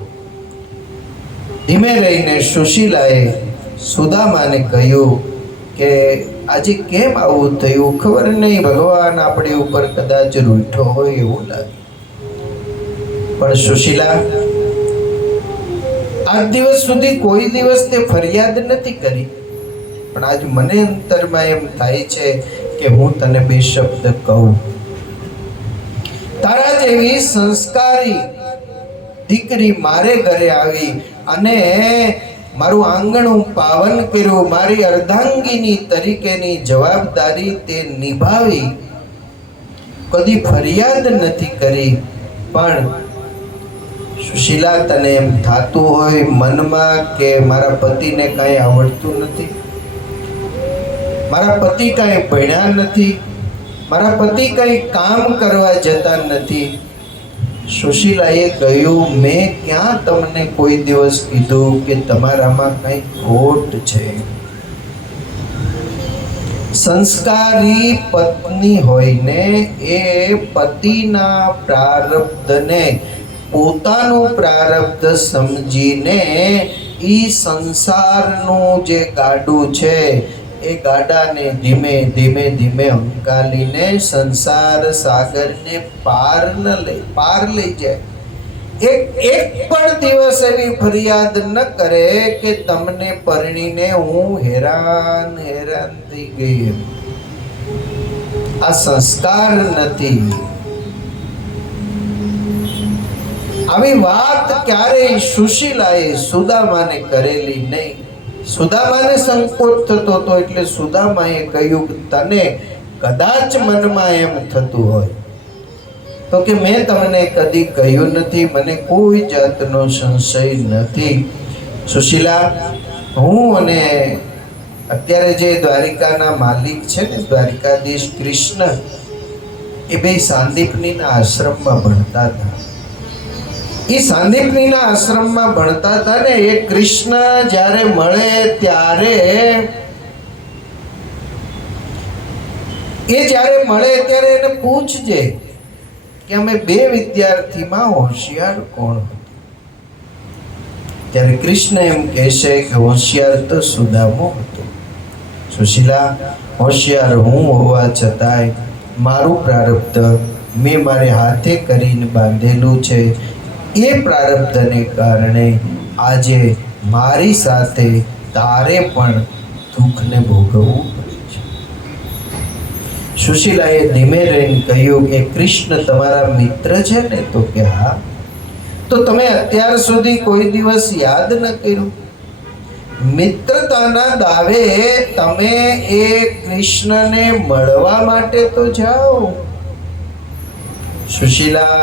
ધીમે રહીને સુશીલાએ સુદામાને કહ્યું કે આજે કેમ આવું થયું? ખબર નહીં, ભગવાન આપણી ઉપર કદાચ રૂઠો હોય એવું લાગે. પણ સુશીલા આજ દિવસ સુધી કોઈ દિવસ તે ફરિયાદ નથી કરી. પણ આજ મને અંતરમાં એમ થાય છે કે હું તને બે શબ્દ કહું. તારા જેવી સંસ્કારી દીકરી મારે ઘરે આવી અને મારું આંગણું પાવન કર્યું, મારી અર્ધાંગીની તરીકેની જવાબદારી તે નિભાવી, કદી ફરિયાદ નથી કરી. પણ સુશીલા, તને એમ થતું હોય મનમાં કે મારા પતિને કાંઈ આવડતું નથી, મારા પતિ કાંઈ ભણ્યા નથી, મારા પતિ કંઈ કામ કરવા જતા નથી. સુશીલાએ કહ્યું, મેં ક્યાં તમને કોઈ દિવસ કીધું કે તમારામાં કંઈ ખોટ છે? સંસ્કારી પત્ની હોઈને એ પતિના પ્રારબ્ધને પોતાનું પ્રારબ્ધ સમજીને ઈ સંસારનું જે ગાડું છે એ ગાડાને ધીમે ધીમે ધીમે અંકાલીને સંસાર સાગરને પાર લઈ જાય. એક પણ દિવસ એવી ફરિયાદ ન કરે કે તમને પરણીને હું હેરાન થઈ ગઈ. આ સંસ્કાર નથી. આવી વાત ક્યારેય સુશીલાએ સુદામાને કરેલી નહીં. સુદામાને સંકોચ થતો હતો એટલે સુદામાએ કહ્યું કે તને કદાચ મનમાં એમ થતું હોય તો કે મેં તમને કદી કહ્યું નથી, મને કોઈ જાતનો સંશય નથી. સુશીલા, હું અને અત્યારે જે દ્વારિકાના માલિક છે ને, દ્વારિકાધીશ કૃષ્ણ, એ બે સાંદીપનીના આશ્રમમાં ભણતા હતા. એ સાંદીપનીના આશ્રમમાં ભણતા હતા ને, એ કૃષ્ણ જ્યારે મળે ત્યારે એને પૂછજે કે અમે બે વિદ્યાર્થીમાં હોશિયાર કોણ હતું? ત્યારે કૃષ્ણ એમ કહેશે કે હોશિયાર તો સુદામો હતો. સુશીલા, હોશિયાર હું હોવા છતાંય મારું પ્રારબ્ધ મેં મારે હાથે કરીને બાંધેલું છે. એ પ્રારબ્ધને કારણે આજે મારી સાથે તારે પણ દુઃખને ભોગવવું પડે છે. સુશીલાએ ધીમે રહીને કહ્યું કે કૃષ્ણ તમારા મિત્ર છે ને? તો કે હા. તો તમે અત્યાર સુધી કોઈ દિવસ યાદ ન કર્યું? મિત્રતાના દાવે તમે એ કૃષ્ણને મળવા માટે તો જાઓ. સુશીલા,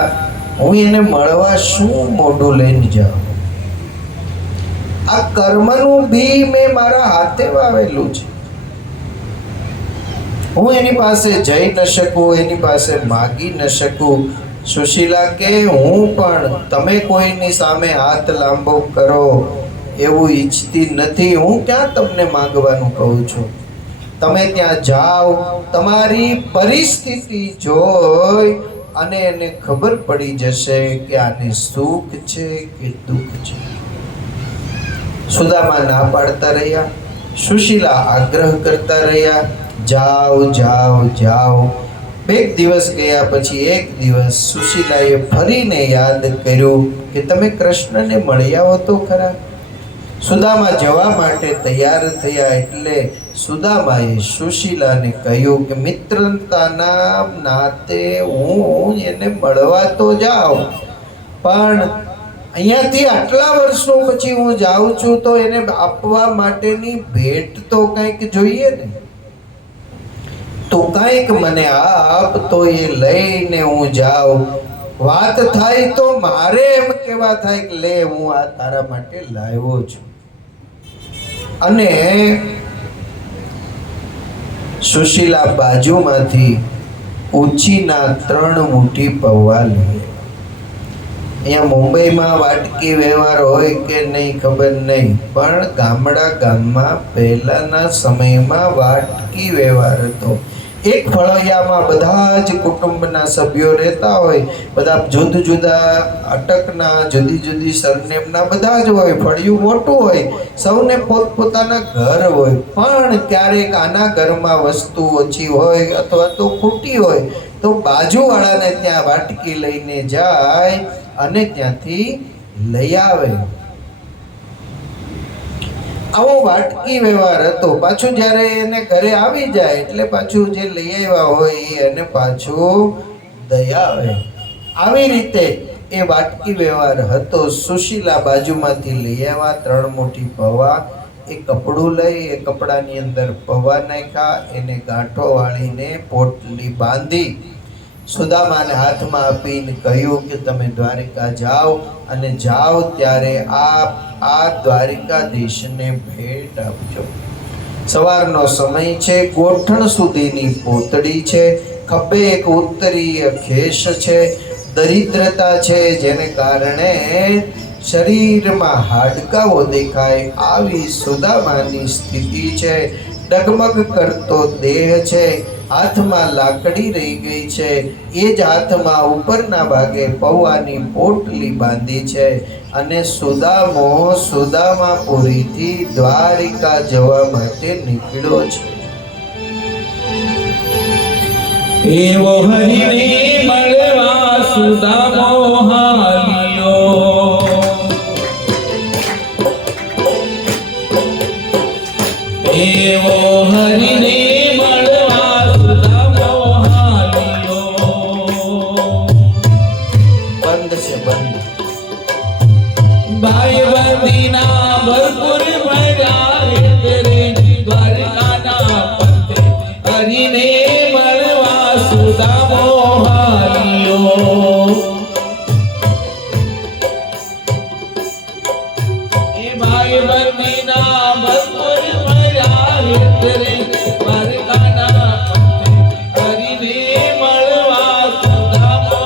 હું એને મળવા શું મોઢું લઈને જાઉં? આ કર્મનું બી મેં મારા હાથે વાવેલું છે. હું એની પાસે જઈ ન શકું, એની પાસે માગી ન શકું. સુશીલા કે હું પણ તમે કોઈની સામે હાથ લાંબો કરો એવું ઈચ્છતી નથી. હું ક્યાં તમને માગવાનું કહું છું. તમે ત્યાં જાઓ, તમારી પરિસ્થિતિ જોઈ અને એને ખબર પડી જશે કે આને સુખ છે કે દુઃખ છે. સુદામા ના પાડતા રહ્યા, સુશીલા આગ્રહ કરતા રહ્યા, જાઓ જાઓ જાઓ. બે દિવસ ગયા પછી એક દિવસ સુશીલાએ ફરીને યાદ કર્યું કે તમે કૃષ્ણને મળી આવો તો ખરા. સુદામા જવા માટે તૈયાર થયા એટલે સુદામાએ સુશીલાને કહ્યું કે મિત્રતાના નાતે હું એને મળવા તો જાઉં, પણ અહીંયાથી આટલા વર્ષો પછી હું જાઉં છું તો એને આપવા માટેની ભેટ તો કંઈક જોઈએ ને. તો કંઈક મને આપ તો એ લઈને હું જાઉં. વાત થાય તો મારે એમ કેવા થાય કે લે હું આ તારા માટે લાવ્યો છું. અને સુશીલા બાજુમાંથી ઉછીના 3 મુઠ્ઠી પૌવા લે. અહીંયા મુંબઈમાં વાટકી વ્યવહાર હોય કે નહીં ખબર નહીં, પણ ગામમાં પહેલાના સમયમાં વાટકી વ્યવહાર હતો. એક ફળિયામાં બધા જ કુટુંબના સભ્યો રહેતા હોય, બધા જુદા જુદા અટકના, જુદી જુદી સરનેમના બધા જ હોય. ફળિયું મોટું હોય, સૌને પોતપોતાના ઘર હોય, પણ ક્યારેક આના ઘરમાં વસ્તુ ઓછી હોય અથવા તો ખૂટી હોય તો બાજુવાળાને ત્યાં વાટકી લઈને જાય અને ત્યાંથી લઈ આવે. આવો વાટકી વ્યવહાર હતો. પાછું જ્યારે એને ઘરે આવી જાય એટલે પાછું જે લઈ આવ્યા હોય એને પાછું દઈ આવે. આવી રીતે એ વાટકી વ્યવહાર હતો. સુશીલા બાજુમાંથી લઈ આવ્યા 3 મુઠ્ઠી પૌવા. એ કપડું લઈ એ કપડાની અંદર પૌવા નાખ્યા, એને ગાંઠો વાળીને પોટલી બાંધી સુદામાને હાથમાં આપીને કહ્યું કે તમે દ્વારિકા જાઓ અને જાઓ ત્યારે આ દ્વારિકાધીશને ભેટ આપજો. સવારનો સમય છે, ગોઠણ સુધીની પોતડી છે, ખભે એક ઉત્તરીય ખેસ છે, દરિદ્રતા છે જેને કારણે શરીરમાં હાડકાઓ દેખાય આવી સુદામાની સ્થિતિ છે. ડગમગ કરતો દેહ છે, હાથમાં લાકડી રહી ગઈ છે, એ જ હાથમાં ઉપરના ભાગે પૌવાની પોટલી બાંધી છે અને સુદામાપુરીથી દ્વારિકા જવા માટે નીકળ્યો છે. એવો હરિને મળવા સુદામો હાલ્યો. એવો હરિને મળવા સુદામો હાલ્યો. બંધ છે બંધ. ભાઈ બંધીના ભરપૂર મળ્યા રે દ્વારકાના પંથે હરિને મળવા સુદામો હાલ્યો. એ ભાઈ બંધીના ભરપૂર મળ્યા રે દ્વારકાના પંથે હરિને મળવા સુદામો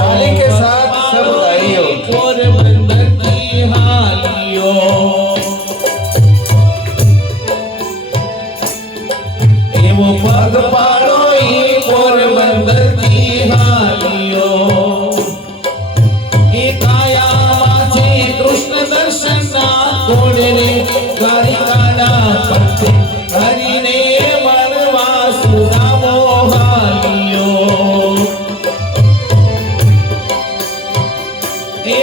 ताली के साथ सब गाइयो. पोरबंदर की हालियो. एवो पग पाड़ो ई पोरबंदर की हालियो. ए काया माछे कृष्ण दर्शन ना कोडे रे द्वारिकाना पट्टे हरिने મળવા સુદામો હાલિયો. એ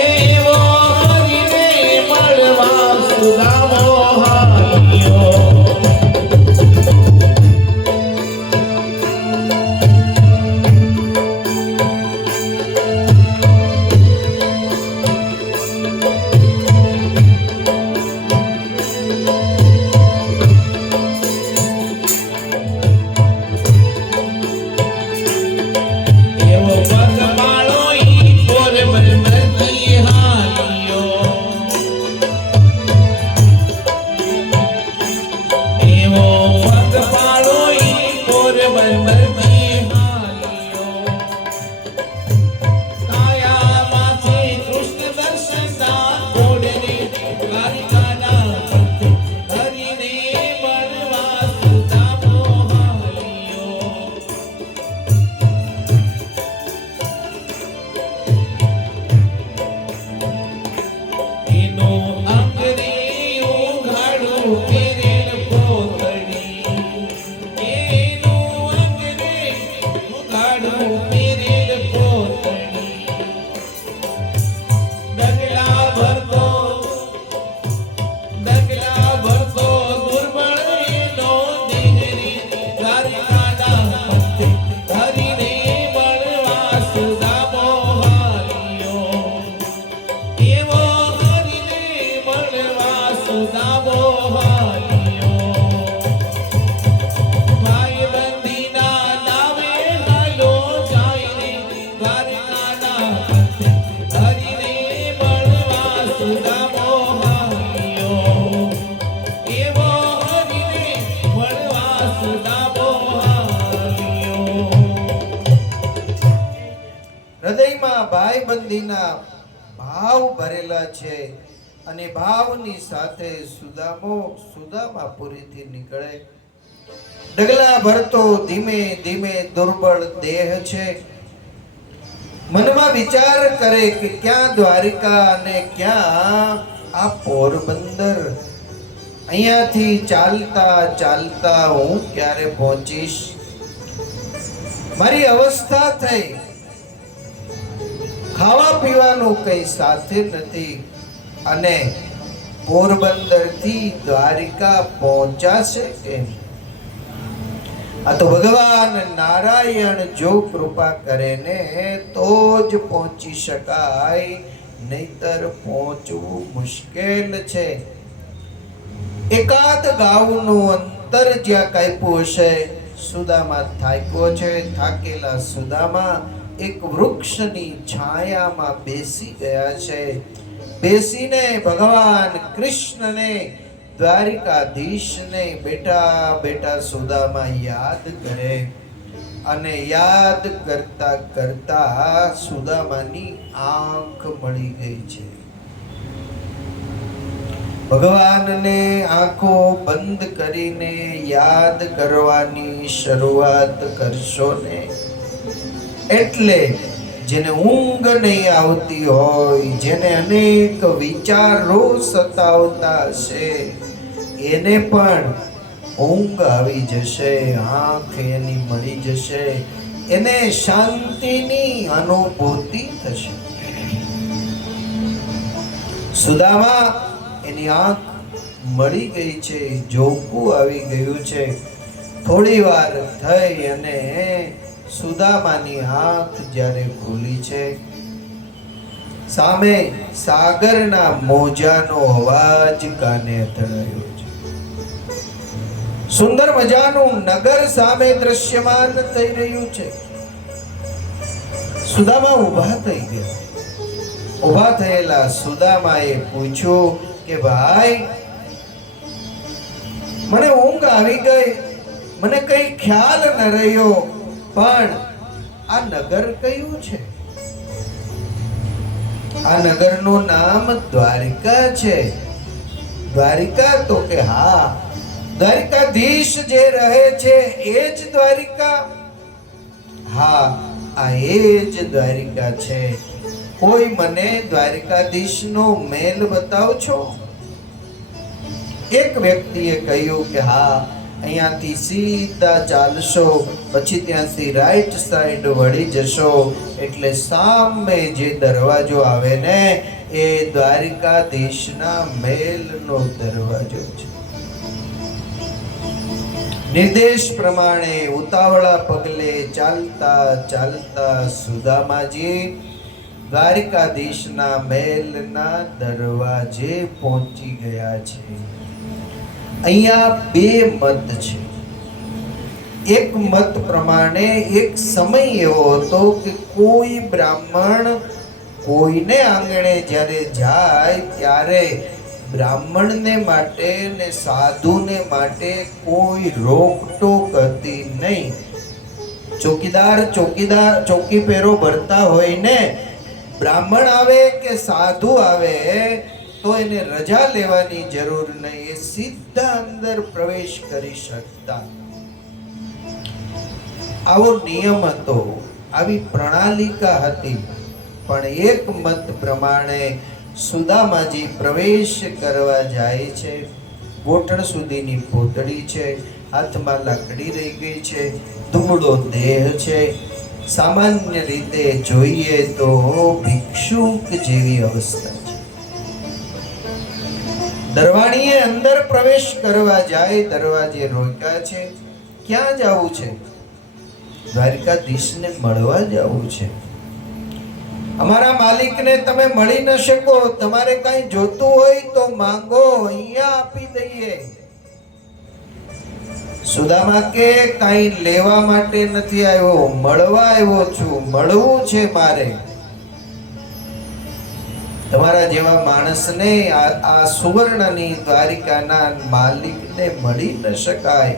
હૃદયમાં ભાઈબંધીના ભાવ ભરેલા છે અને ભાવની સાથે સુદામાપુરીથી નીકળે. ડગલા ભરતો ધીમે ધીમે દુર્બળ દેહ છે. મનમાં વિચાર કરે કે ક્યાં દ્વારિકા અને ક્યાં આ પોરબંદર. અહીંયાથી ચાલતા ચાલતા હું ક્યારે પહોંચીશ? મારી અવસ્થા થઈ, ખાવા પીવાનું કઈ સાથે નથી અને પોરબંદર થી દ્વારિકા પહોંચાશે કેમ? આ તો ભગવાન નારાયણ જો કૃપા કરે ને તો જ પહોંચી શકાય, નહીતર પહોંચવું મુશ્કેલ છે. એકાદ ગાઉનું અંતર જ્યાં કાપ્યું હશે. સુદામા થાક્યો છે. થાકેલા સુદામા એક વૃક્ષની છાયામાં બેસી ગયા છે. બેસીને ભગવાન કૃષ્ણને, દ્વારિકાધીશને બેઠા બેઠા સુદામા યાદ કરે અને યાદ કરતા કરતા સુદામાની આંખ મળી ગઈ છે. ભગવાનને આંખો બંધ કરીને યાદ કરવાની શરૂઆત કરશો ને એટલે જેને ઊંઘ નહીં આવતી હોય, જેને અનેક વિચારો સતાવતા હશે, એને પણ ઊંઘ આવી જશે, આંખ એની મળી જશે, એને શાંતિની અનુભૂતિ થશે. સુદામા એની આંખ મળી ગઈ છે, જોકું આવી ગયું છે. થોડી વાર થઈ અને સુદામાની આંખ જ્યારે ખુલી છે, સામે સાગરના મોજાનો અવાજ કાને અથડાયો છે. સુંદર મજાનું નગર સામે દ્રશ્યમાન થઈ રહ્યું છે. સુદામા ઊભા થઈ ગયા. ઊભા થયેલા સુદામાએ પૂછ્યું કે ભાઈ, મને ઊંઘ આવી ગઈ, મને કઈ ખ્યાલ ન રહ્યો, પણ આ નગર કયું છે? આ નગરનું નામ દ્વારિકા છે. દ્વારિકા? તો કે હા, દ્વારિકાધીશ જે રહે છે એ જ દ્વારિકા. હા, આ એ જ દ્વારિકા છે. કોઈ મને દ્વારિકાધીશનો મહેલ બતાવશો? એક વ્યક્તિએ કહ્યું કે હા, અહીંયાથી સીધા ચાલશો, પછી ત્યાંથી રાઈટ સાઈડ વળી જશો એટલે સામે જે દરવાજો આવે ને એ દ્વારિકાધીશના મહેલનો દરવાજો છે. નિર્દેશ પ્રમાણે ઉતાવળા પગલે ચાલતા ચાલતા સુદામાજી દ્વારિકાધીશના મહેલના દરવાજે પહોંચી ગયા છે. અહીંયા બે મત છે. એક મત પ્રમાણે એક સમય એવો હતો કે કોઈ બ્રાહ્મણ કોઈને આંગણે જ્યારે જાય ત્યારે બ્રાહ્મણને માટે ને સાધુને માટે કોઈ રોકટોક હતી નહીં. ચોકી પેરો ભરતા હોય ને, બ્રાહ્મણ આવે કે સાધુ આવે તો એને રજા લેવાની જરૂર નહીં, એ સીધા અંદર પ્રવેશ કરી શકતા. આવો નિયમ હતો, આવી પ્રણાલિકા હતી. પણ એક મત પ્રમાણે સુદામાજી પ્રવેશ કરવા જાય છે. ગોઠણ સુધીની પોતળી છે, હાથમાં લાકડી રહી ગઈ છે, ધૂમડો દેહ છે. સામાન્ય રીતે જોઈએ તો ભિક્ષુક જેવી અવસ્થા છે. દરવાણીએ અંદર પ્રવેશ કરવા જાય, દરવાજે રોક્યા છે. ક્યાં જવું છે? દ્વારિકાધીશને મળવા જવું છે. અમારા માલિકને તમે મળી ન શકો, તમારે કઈ જોતું હોય તો માંગો, અહીંયા આપી દઈએ. સુદામા કે કઈ લેવા માટે નથી આવ્યો, મળવા આવ્યો છું, મળવું છે મારે. તમારા જેવા માણસને, આ સુવર્ણની દ્વારિકાના માલિકને મળી ન શકાય,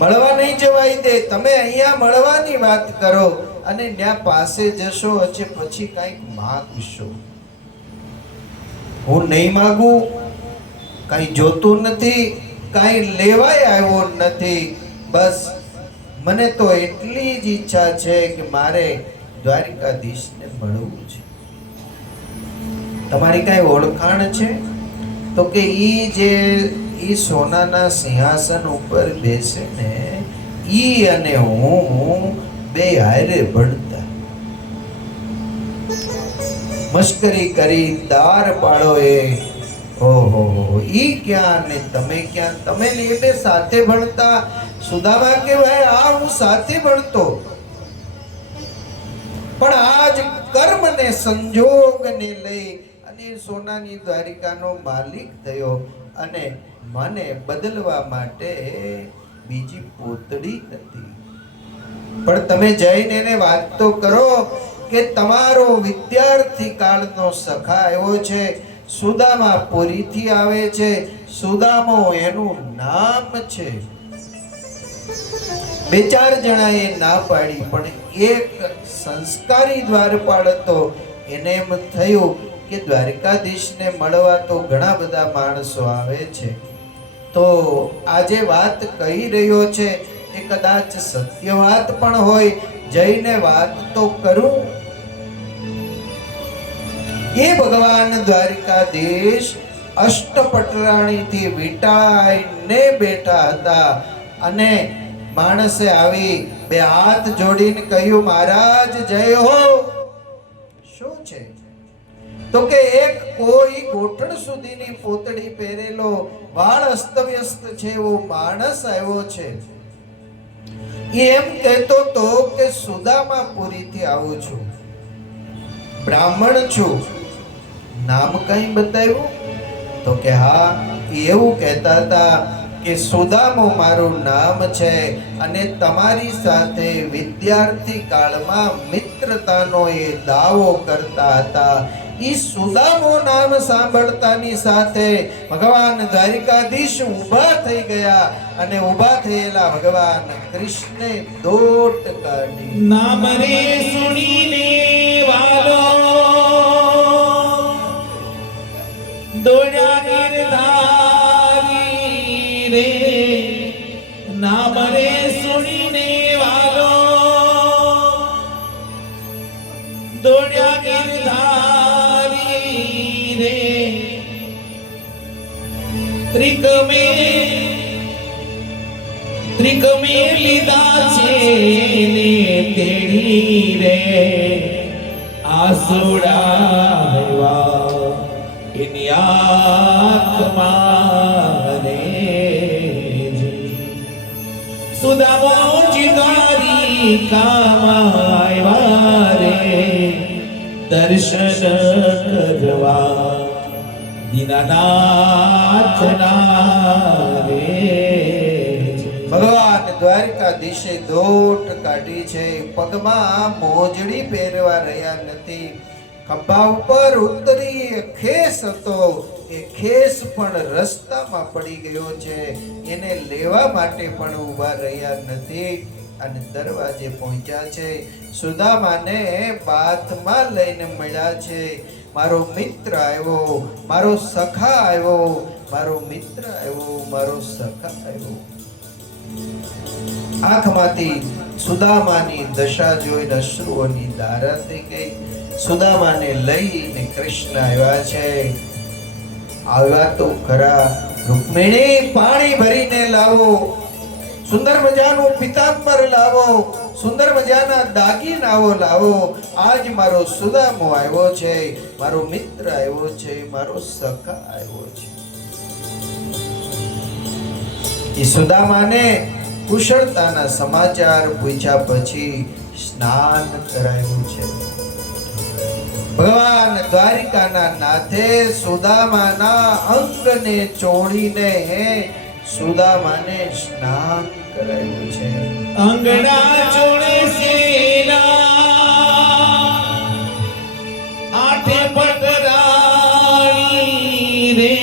મળવા નહીં જવાય દે. તમે અહીંયા મળવાની વાત કરો, અને ત્યાં પાસે જશો હશે પછી કંઈક માગશો. હું નહીં માગું, કંઈ જોતું નથી, કંઈ લેવાય આવ્યો નથી. બસ મને તો એટલી જ ઈચ્છા છે કે મારે દ્વારિકાધીશને મળવું છે. તમારી કઈ ઓળખાણ છે? તો કે ઈ સોનાના સિંહાસન ઉપર બેસે ને ઈ અને હું બે હારે ભણતા. મશ્કરી કરી દાર પાડો એ. ઓહો, ઈ ક્યાં ને તમે ક્યાં? તમે ને એ બે સાથે ભણતા. સુદામા કે ભાઈ આ હું સાથે ભણતો, પણ આજ કર્મ ને સંજોગ ને લઈ અને સોનાની દ્વારિકાનો માલિક થયો અને મને બદલવા માટે બીજી પોતડી નથી. પણ તમે જઈને એને વાત તો કરો કે તમારો વિદ્યાર્થી કાળનો સખા આવ્યો છે, સુદામા પુરીથી આવે છે, સુદામો એનું નામ છે. બે ચાર જણાએ ના પાડી, પણ એક સંસ્કારી દ્વારપાળ હતો. એને એમ થયું કે દ્વારકાધીશને મળવા તો ઘણા બધા માણસો આવે છે, તો આજે વાત કહી રહ્યો છે એ કદાચ સત્ય વાત પણ હોય, જઈને વાત તો કરું. એ ભગવાન દ્વારકાધીશ અષ્ટપટરાણીથી વીંટાઈને બેઠા હતા અને માણસે આવી બે હાથ જોડીને કહ્યું, મહારાજ જય હો. શું છે? તો કે એક કોઈ ગોઠણ સુધીની પોતડી પહેરેલો, વાળ અસ્તવ્યસ્ત છે એવો માણસ આવ્યો છે. એમ કહેતો તો કે સુદામાપુરીથી આવું છું, બ્રાહ્મણ છું. નામ કઈ બતાવ્યું? તો કે હા, એવું કહેતા હતા કે સુદામો મારું નામ છે અને તમારી સાથે વિદ્યાર્થી કાળમાં મિત્રતાનો એ દાવો કરતા હતા. ઈ સુદામો નામ સાંભળતાની સાથે ભગવાન દ્વારિકાધીશ ઊભા થઈ ગયા અને ઊભા થયેલા ભગવાન કૃષ્ણે દોટ કાઢી. નામ રે સુણીને વાલો દોડ્યા ગિરધારી રે. નામ રે સુણીને વાલો દોડ્યા ગિરધારી રે. ત્રિકમે લીધા છે ને તેડી રે. આસુડા એની આંખમાં રે. સુદામો ચિતારી કામાયા રે. દર્શન કરવા દીનાનાથના રે. ભગવાન દ્વારકાધીશે દોટ કાઢી છે. પગમાં મોજડી પહેરવા રહ્યા નથી. ખભા ઉપર ઉતરી ખેસ હતો, એ ખેસ પણ રસ્તામાં પડી ગયો છે. એને લેવા માટે પણ ઊભા રહ્યા નથી અને દરવાજે પહોંચ્યા છે. સુદામાને બાથમાં લઈને મળ્યા છે. મારો મિત્ર આવ્યો, મારો સખા આવ્યો, મારો મિત્ર આવ્યો, મારો સખા આવ્યો. આંખમાંથી સુદામાની દશા જોઈને અશ્રુઓની ધારા થઈ ગઈ. સુદામાને લઈને કૃષ્ણ આવ્યા છે. આવ્યા તો ખરા. રૂકમિણી, પાણી ભરીને લાવો, સુંદર મજાનું પિતાંબર લાવો, સુંદર મજાના દાગીનાઓ લાવો. આજ મારો સુદામો આવ્યો છે, મારો મિત્ર આવ્યો છે, મારો સખા આવ્યો છે. એ સુદામાને કુશળતાના સમાચાર પૂછ્યા પછી સ્નાન કરાયું છે. ભગવાન દ્વારિકાના નાથે સુદામાના અંગને ચોળીને સુદામાને સ્નાન કરાયું છે. અંગડા ચોળે સેના આઠે પગરાણી રે.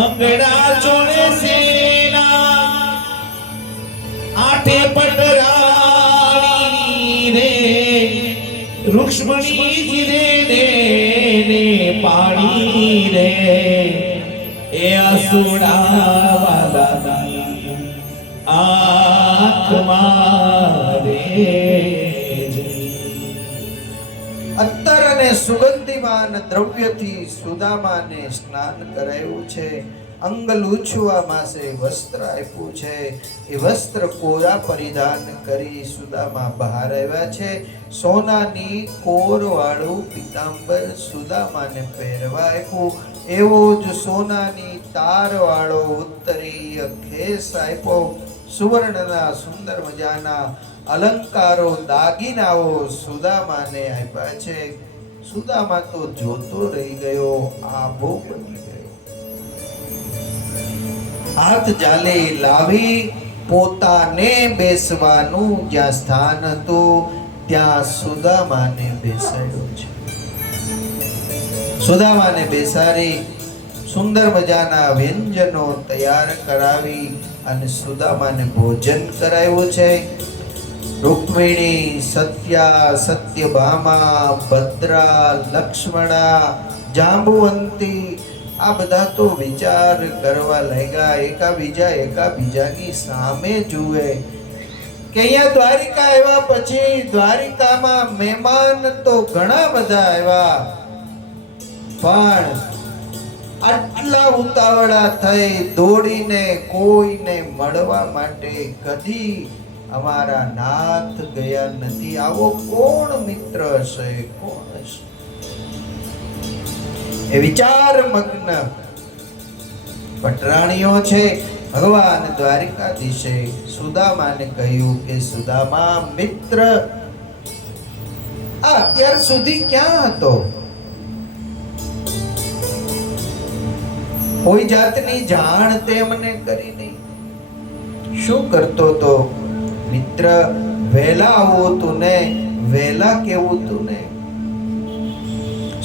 અંગડા ચોળે સેના આઠે પગરાણી રૂક્ષ્મણીજી ને પાણી રે એ અસુડા વાલાની આંખમાં રે અત્તર અને સુગંધિમાન દ્રવ્યથી સુદામાને સ્નાન કરાયું છે. અંગ લૂછવા માસે વસ્ત્ર આપ્યું છે. એ વસ્ત્ર કોરા પરિધાન કરી સુદામા બહાર આવ્યા છે. સોનાની કોર વાળું પીતાંબર સુદામાને પહેરવા આપ્યું. એવો જ સોનાની તાર વાળો ઉત્તરીય ખેસ આપ્યો. સુવર્ણના સુંદર મજાના અલંકારો દાગીનાઓ સુદામાને આપ્યા છે. સુદામા તો જોતો રહી ગયો, આભો બની ગયો. હાથ જાલે લાવી પોતાને બેસવાનું જ્યાં સ્થાન હતું ત્યાં સુદામાને બેસાડ્યો છે. સુદામાને બેસાડી સુંદર મજાના વ્યંજનો તૈયાર કરાવી અને સુદામાને ભોજન કરાવ્યું છે. રૂક્મિણી, સત્યા, સત્યભામા, ભદ્રા, લક્ષ્મણા, જાંબુવંતી આ બધા તો વિચાર કરવા લાગ્યા. એકાબીજાની સામે જુએ કે અહીંયા દ્વારિકા આવ્યા પછી દ્વારિકામાં મહેમાન તો ઘણા બધા આવ્યા, પણ આટલા ઉતાવળા થઈ દોડીને કોઈને મળવા માટે કદી અમારા નાથ ગયા નથી. આવો કોણ મિત્ર હશે, કોણ હશે? એ વિચાર મગ્ન પટરાણીઓ છે. ભગવાન દ્વારિકાધીશે સુદામાને કહ્યું કે સુદામા મિત્ર, આ અત્યાર સુધી ક્યાં હતો? કોઈ જાતની જાણ તે મને કરી નહીં. શું કરતો તો? મિત્ર, વહેલા આવું તું ને વહેલા કેવું તું ને.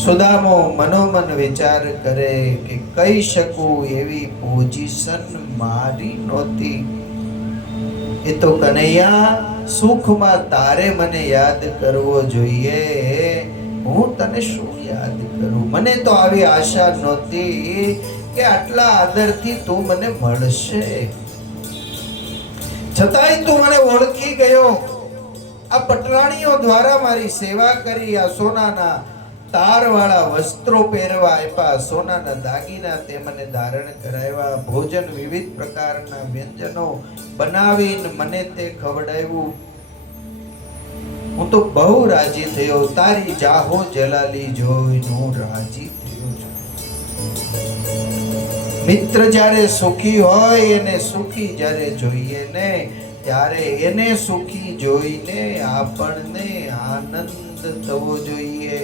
સુદામો મનોમન વિચાર કરે કે કહી શકું એવી પોઝિશન મારી નહોતી. એ તો કનૈયા, સુખમાં તારે મને યાદ કરવો જોઈએ, હું તને શું યાદ કરું? મને તો આવી આશા નહોતી કે આટલા આદરથી તું મને મળશે. છતાંય તું મને ઓળખી ગયો. આ પટરાણીઓ દ્વારા મારી સેવા કરી, આ સોનાના તારવાળા વસ્ત્રો પહેરવા આપ્યા, સોનાના દાગીના તે મને ધારણ કરાવ્યા, ભોજન વિવિધ પ્રકારના વ્યંજનો બનાવીને મને તે ખવડાવ્યું. હું તો બહુ રાજી થયો. તારી જાહો જલાલી જોઈને હું રાજી થયો છું. મિત્ર જ્યારે સુખી હોય એને સુખી જ્યારે જોઈએ ને ત્યારે એને સુખી જોઈને આપણને આનંદ થવો જોઈએ.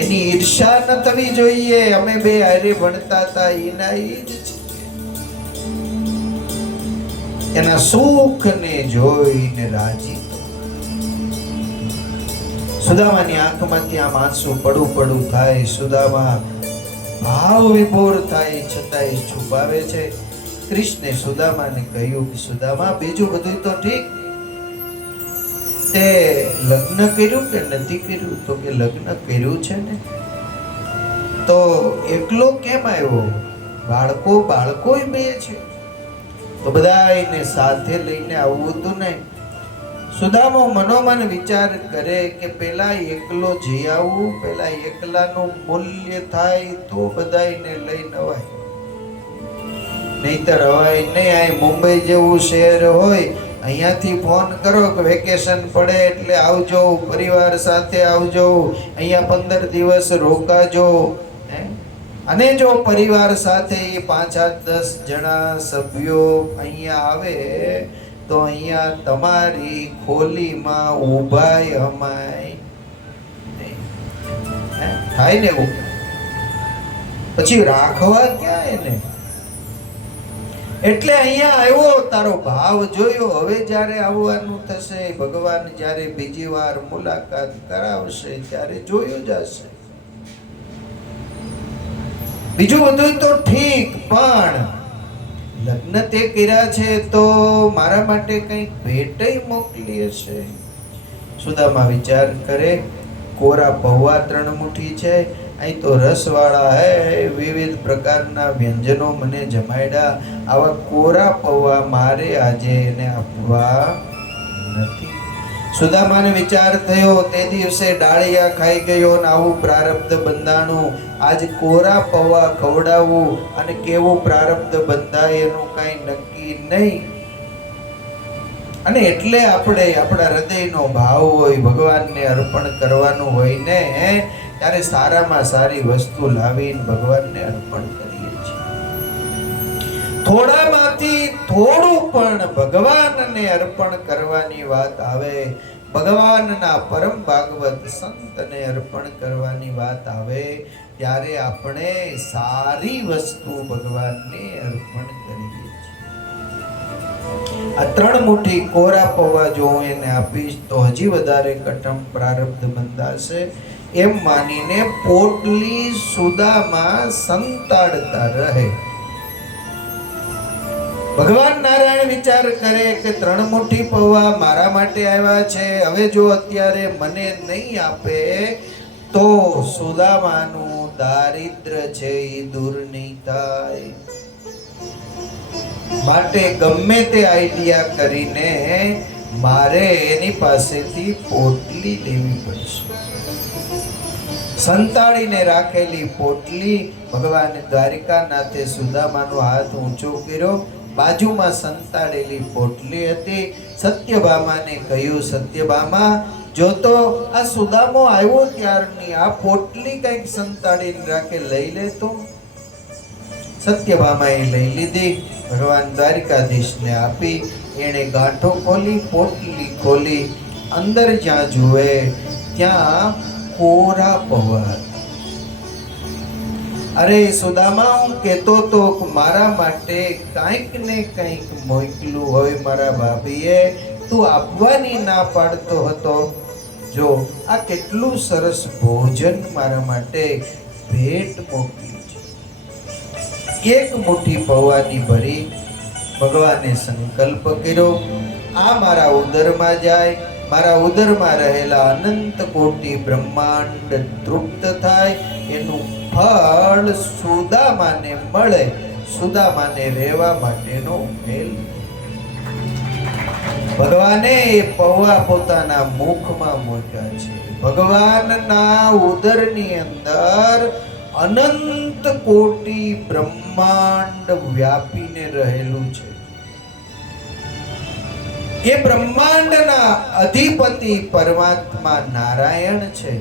એની ઈર્ષા ન થવી જોઈએ. અમે બે હારે ભણતા હતા, એના એ જ છે. એના સુખને જોઈને રાજી. સુદામાની આંખમાંથી આમ આંસુ પડું પડું થાય. સુદામા ભાવ વિભોર થાય છતાંય છુપાવે છે. કૃષ્ણે સુદામાને કહ્યું કે સુદામા, બીજું બધું તો ઠીક, તે લગ્ન કર્યું કે નથી કર્યું? તો કે લગ્ન કર્યું છે ને. તો એકલો કેમ આવ્યો? બાળકો બે છે, તો બધાને સાથે લઈને આવવું હતું ને. સુદામો મનોમન વિચાર કરે કે પેલા એકલો જઈ આવું, પેલા એકલાનું મૂલ્ય થાય તો બધાને લઈને અવાય, નહીતર અવાય નહીં. આ મુંબઈ જેવું શહેર હોય, અહીંયાથી ફોન કરો કે વેકેશન પડે એટલે આવજો, પરિવાર સાથે આવજો, અહીંયા 15 દિવસ રોકાજો. અને જો પરિવાર સાથે 5-10 જણા સભ્યો અહીંયા આવે તો અહીંયા તમારી ખોલીમાં ઊભાય અમાય થાય ને એવું. પછી રાખવા ક્યાં એને? એટલે અહીંયા આવ્યો, તારો ભાવ જોયો. હવે જ્યારે આવવાનું થશે, ભગવાન જ્યારે બીજી વાર મુલાકાત કરાવશે ત્યારે જોયું જશે. બીજું બધું તો ઠીક, પણ લગ્ન તે કર્યા છે તો મારા માટે કંઈક ભેટય મોકલી હશે. સુદામા વિચાર કરે, કોરા પૌવા 3 મુઠ્ઠી છે, અહીં તો રસવાળા હે, વિવિધ પ્રકારના વ્યંજનો મને જમાડ્યા, આવા કોરા પૌવા મારે આજે એને આપવા નથી. સુદામાને વિચાર થયો, તે દિવસે ડાળિયા ખાઈ ગયો ને આવું પ્રારબ્ધ બંધાણું, આજ કોરા પૌવા ખવડાવવું અને કેવું પ્રારબ્ધ બંધાય એનું કઈ નક્કી નહીં. અને એટલે આપણે આપણા હૃદયનો ભાવ હોય, ભગવાનને અર્પણ કરવાનું હોય ને, ત્યારે સારામાં સારી વસ્તુ લાવીને ભગવાનને અર્પણ કરીએ છીએ. થોડામાંથી થોડું પણ ભગવાનને અર્પણ કરવાની વાત આવે, ભગવાનના પરમ ભાગવત સંતને અર્પણ કરવાની વાત આવે, ત્યારે આપણે સારી વસ્તુ ભગવાનને અર્પણ કરીએ છીએ. આ 3 મુઠ્ઠી કોરા પૌવા જો હું એને આપીશ તો હજી વધારે કઠમ પ્રારબ્ધ બંધાશે, એમ માનીને પોટલી સુદામા સંતાડતા રહે. ભગવાન નારાયણ વિચાર કરે કે 3 મુઠ્ઠી પૌવા મારા માટે આવ્યા છે, હવે જો અત્યારે મને નહીં આપે તો સુદામાનું દારિદ્ર છે એ દૂર નહીં થાય. માટે ગમે તે આઈડિયા કરીને મારે એની પાસેથી પોટલી લેવી પડશે. સંતાડીને રાખેલી પોટલી ભગવાન દ્વારિકાનાથે સુદામાનો હાથ ઊંચો કર્યો, બાજુમાં સંતાડેલી પોટલી હતી. સત્યભામાને કહ્યું, સત્યભામા જો તો આ સુદામો આવ્યો ત્યારની આ પોટલી કંઈક સંતાડીને રાખે, લઈ લે તો. સત્યભામાએ લઈ લીધી, ભગવાન દ્વારિકાધીશને આપી. એણે ગાંઠો ખોલી, પોટલી ખોલી, અંદર જ્યાં જુએ ત્યાં કોરા પૌવા. અરે સુદામા, હું કહેતો તો મારા માટે કંઈક ને કંઈક મોકલું હોય મારા ભાભીએ, તું આપવાની ના પાડતો હતો. જો આ કેટલું સરસ ભોજન મારા માટે ભેટ મોકલી છે. 1 મુઠ્ઠી પૌવાની ભરી ભગવાને સંકલ્પ કર્યો, આ મારા ઉદરમાં જાય, મારા ઉદરમાં રહેલા અનંત કોટી બ્રહ્માંડ તૃપ્ત થાય, એનું ફળ સુદામાને મળે, સુદામાને રહેવા માટેનો મેલ. ભગવાને એ પૌવા પોતાના મુખમાં મૂક્યા છે. ભગવાનના ઉદરની અંદર અનંત કોટી બ્રહ્માંડ વ્યાપીને રહેલું છે. એ બ્રહ્માંડના અધિપતિ પરમાત્મા નારાયણ છે.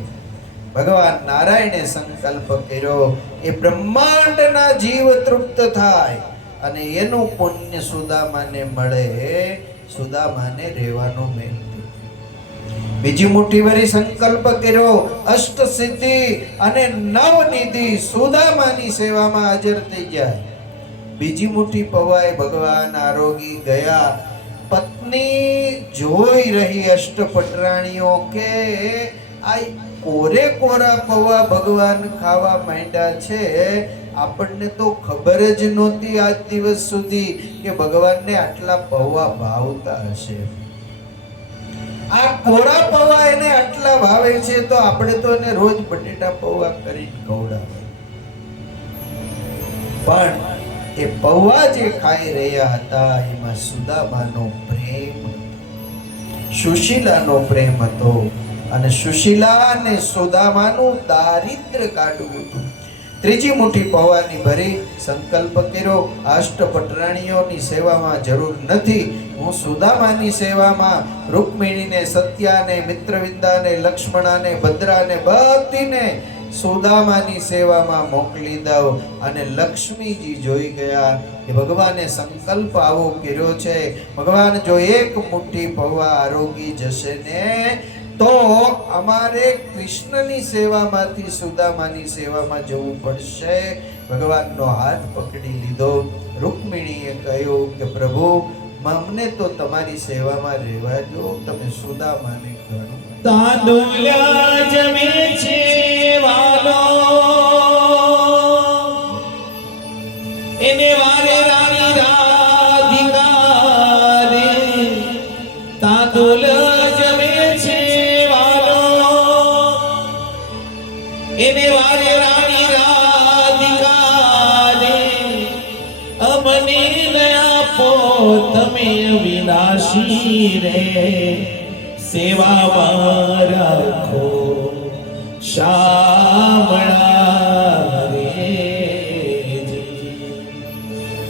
ભગવાન નારાયણે સંકલ્પ કર્યો, એ બ્રહ્માંડના જીવ તૃપ્ત થાય અને એનું પુણ્ય સુદામાને મળે, સુદામાને રહેવાનો મેલ. બીજી મુઠ્ઠી ભરી સંકલ્પ કર્યો, અષ્ટ સિદ્ધિ અને 9 નિધિ સુદામાની સેવામાં હાજર થઈ જાય. બીજી મુઠ્ઠી પવાય ભગવાન આરોગી ગયા. પત્ની જોઈ રહી અષ્ટપટરાણીઓ કે આ કોરે કોરા પૌવા ભગવાન ખાવા માંડ્યા છે. આપણને તો ખબર જ નહોતી આજ દિવસ સુધી કે ભગવાનને આટલા પૌવા ભાવતા હશે. આ કોરા પૌવા એને આટલા ભાવે છે તો આપણે તો એને રોજ બટેટા પૌવા કરીને ખવડાવે. પણ એ પૌવા જે ખાઈ રહ્યા હતા એમાં સુદામાનો પ્રેમ, સુશીલાનો પ્રેમ હતો અને સુશીલા અને સુદામાનું દારિદ્ર કાઢવું હતું. ત્રીજી મુઠ્ઠી પૌવાની ભરી સંકલ્પ કર્યો, અષ્ટપટરાણીઓની સેવામાં જરૂર નથી, હું સુદામાની સેવામાં રૂકમિણીને, સત્યાને, મિત્રવિંદાને, લક્ષ્મણાને, ભદ્રાને બધીને સુદામાની સેવામાં મોકલી દઉં. અને લક્ષ્મીજી જોઈ ગયા કે ભગવાને સંકલ્પ આવો કર્યો છે, ભગવાન જો 1 મુઠ્ઠી પૌવા આરોગી જશે ને તો અમારે કૃષ્ણની સેવામાંથી સુદામાની સેવામાં જવું પડશે. ભગવાનનો હાથ પકડી લીધો. રૂકમિણીએ કહ્યું કે પ્રભુ અમને તો તમારી સેવામાં રહેવા દો, તમે સુદામાને ગણો. તાંદુલ્યા જમે છે વાલો, એને વારે રાણી રાધિકા રે. તાંદુલ જમે છે તમે વિનાશી રે સેવામાં રાખો શામળા રે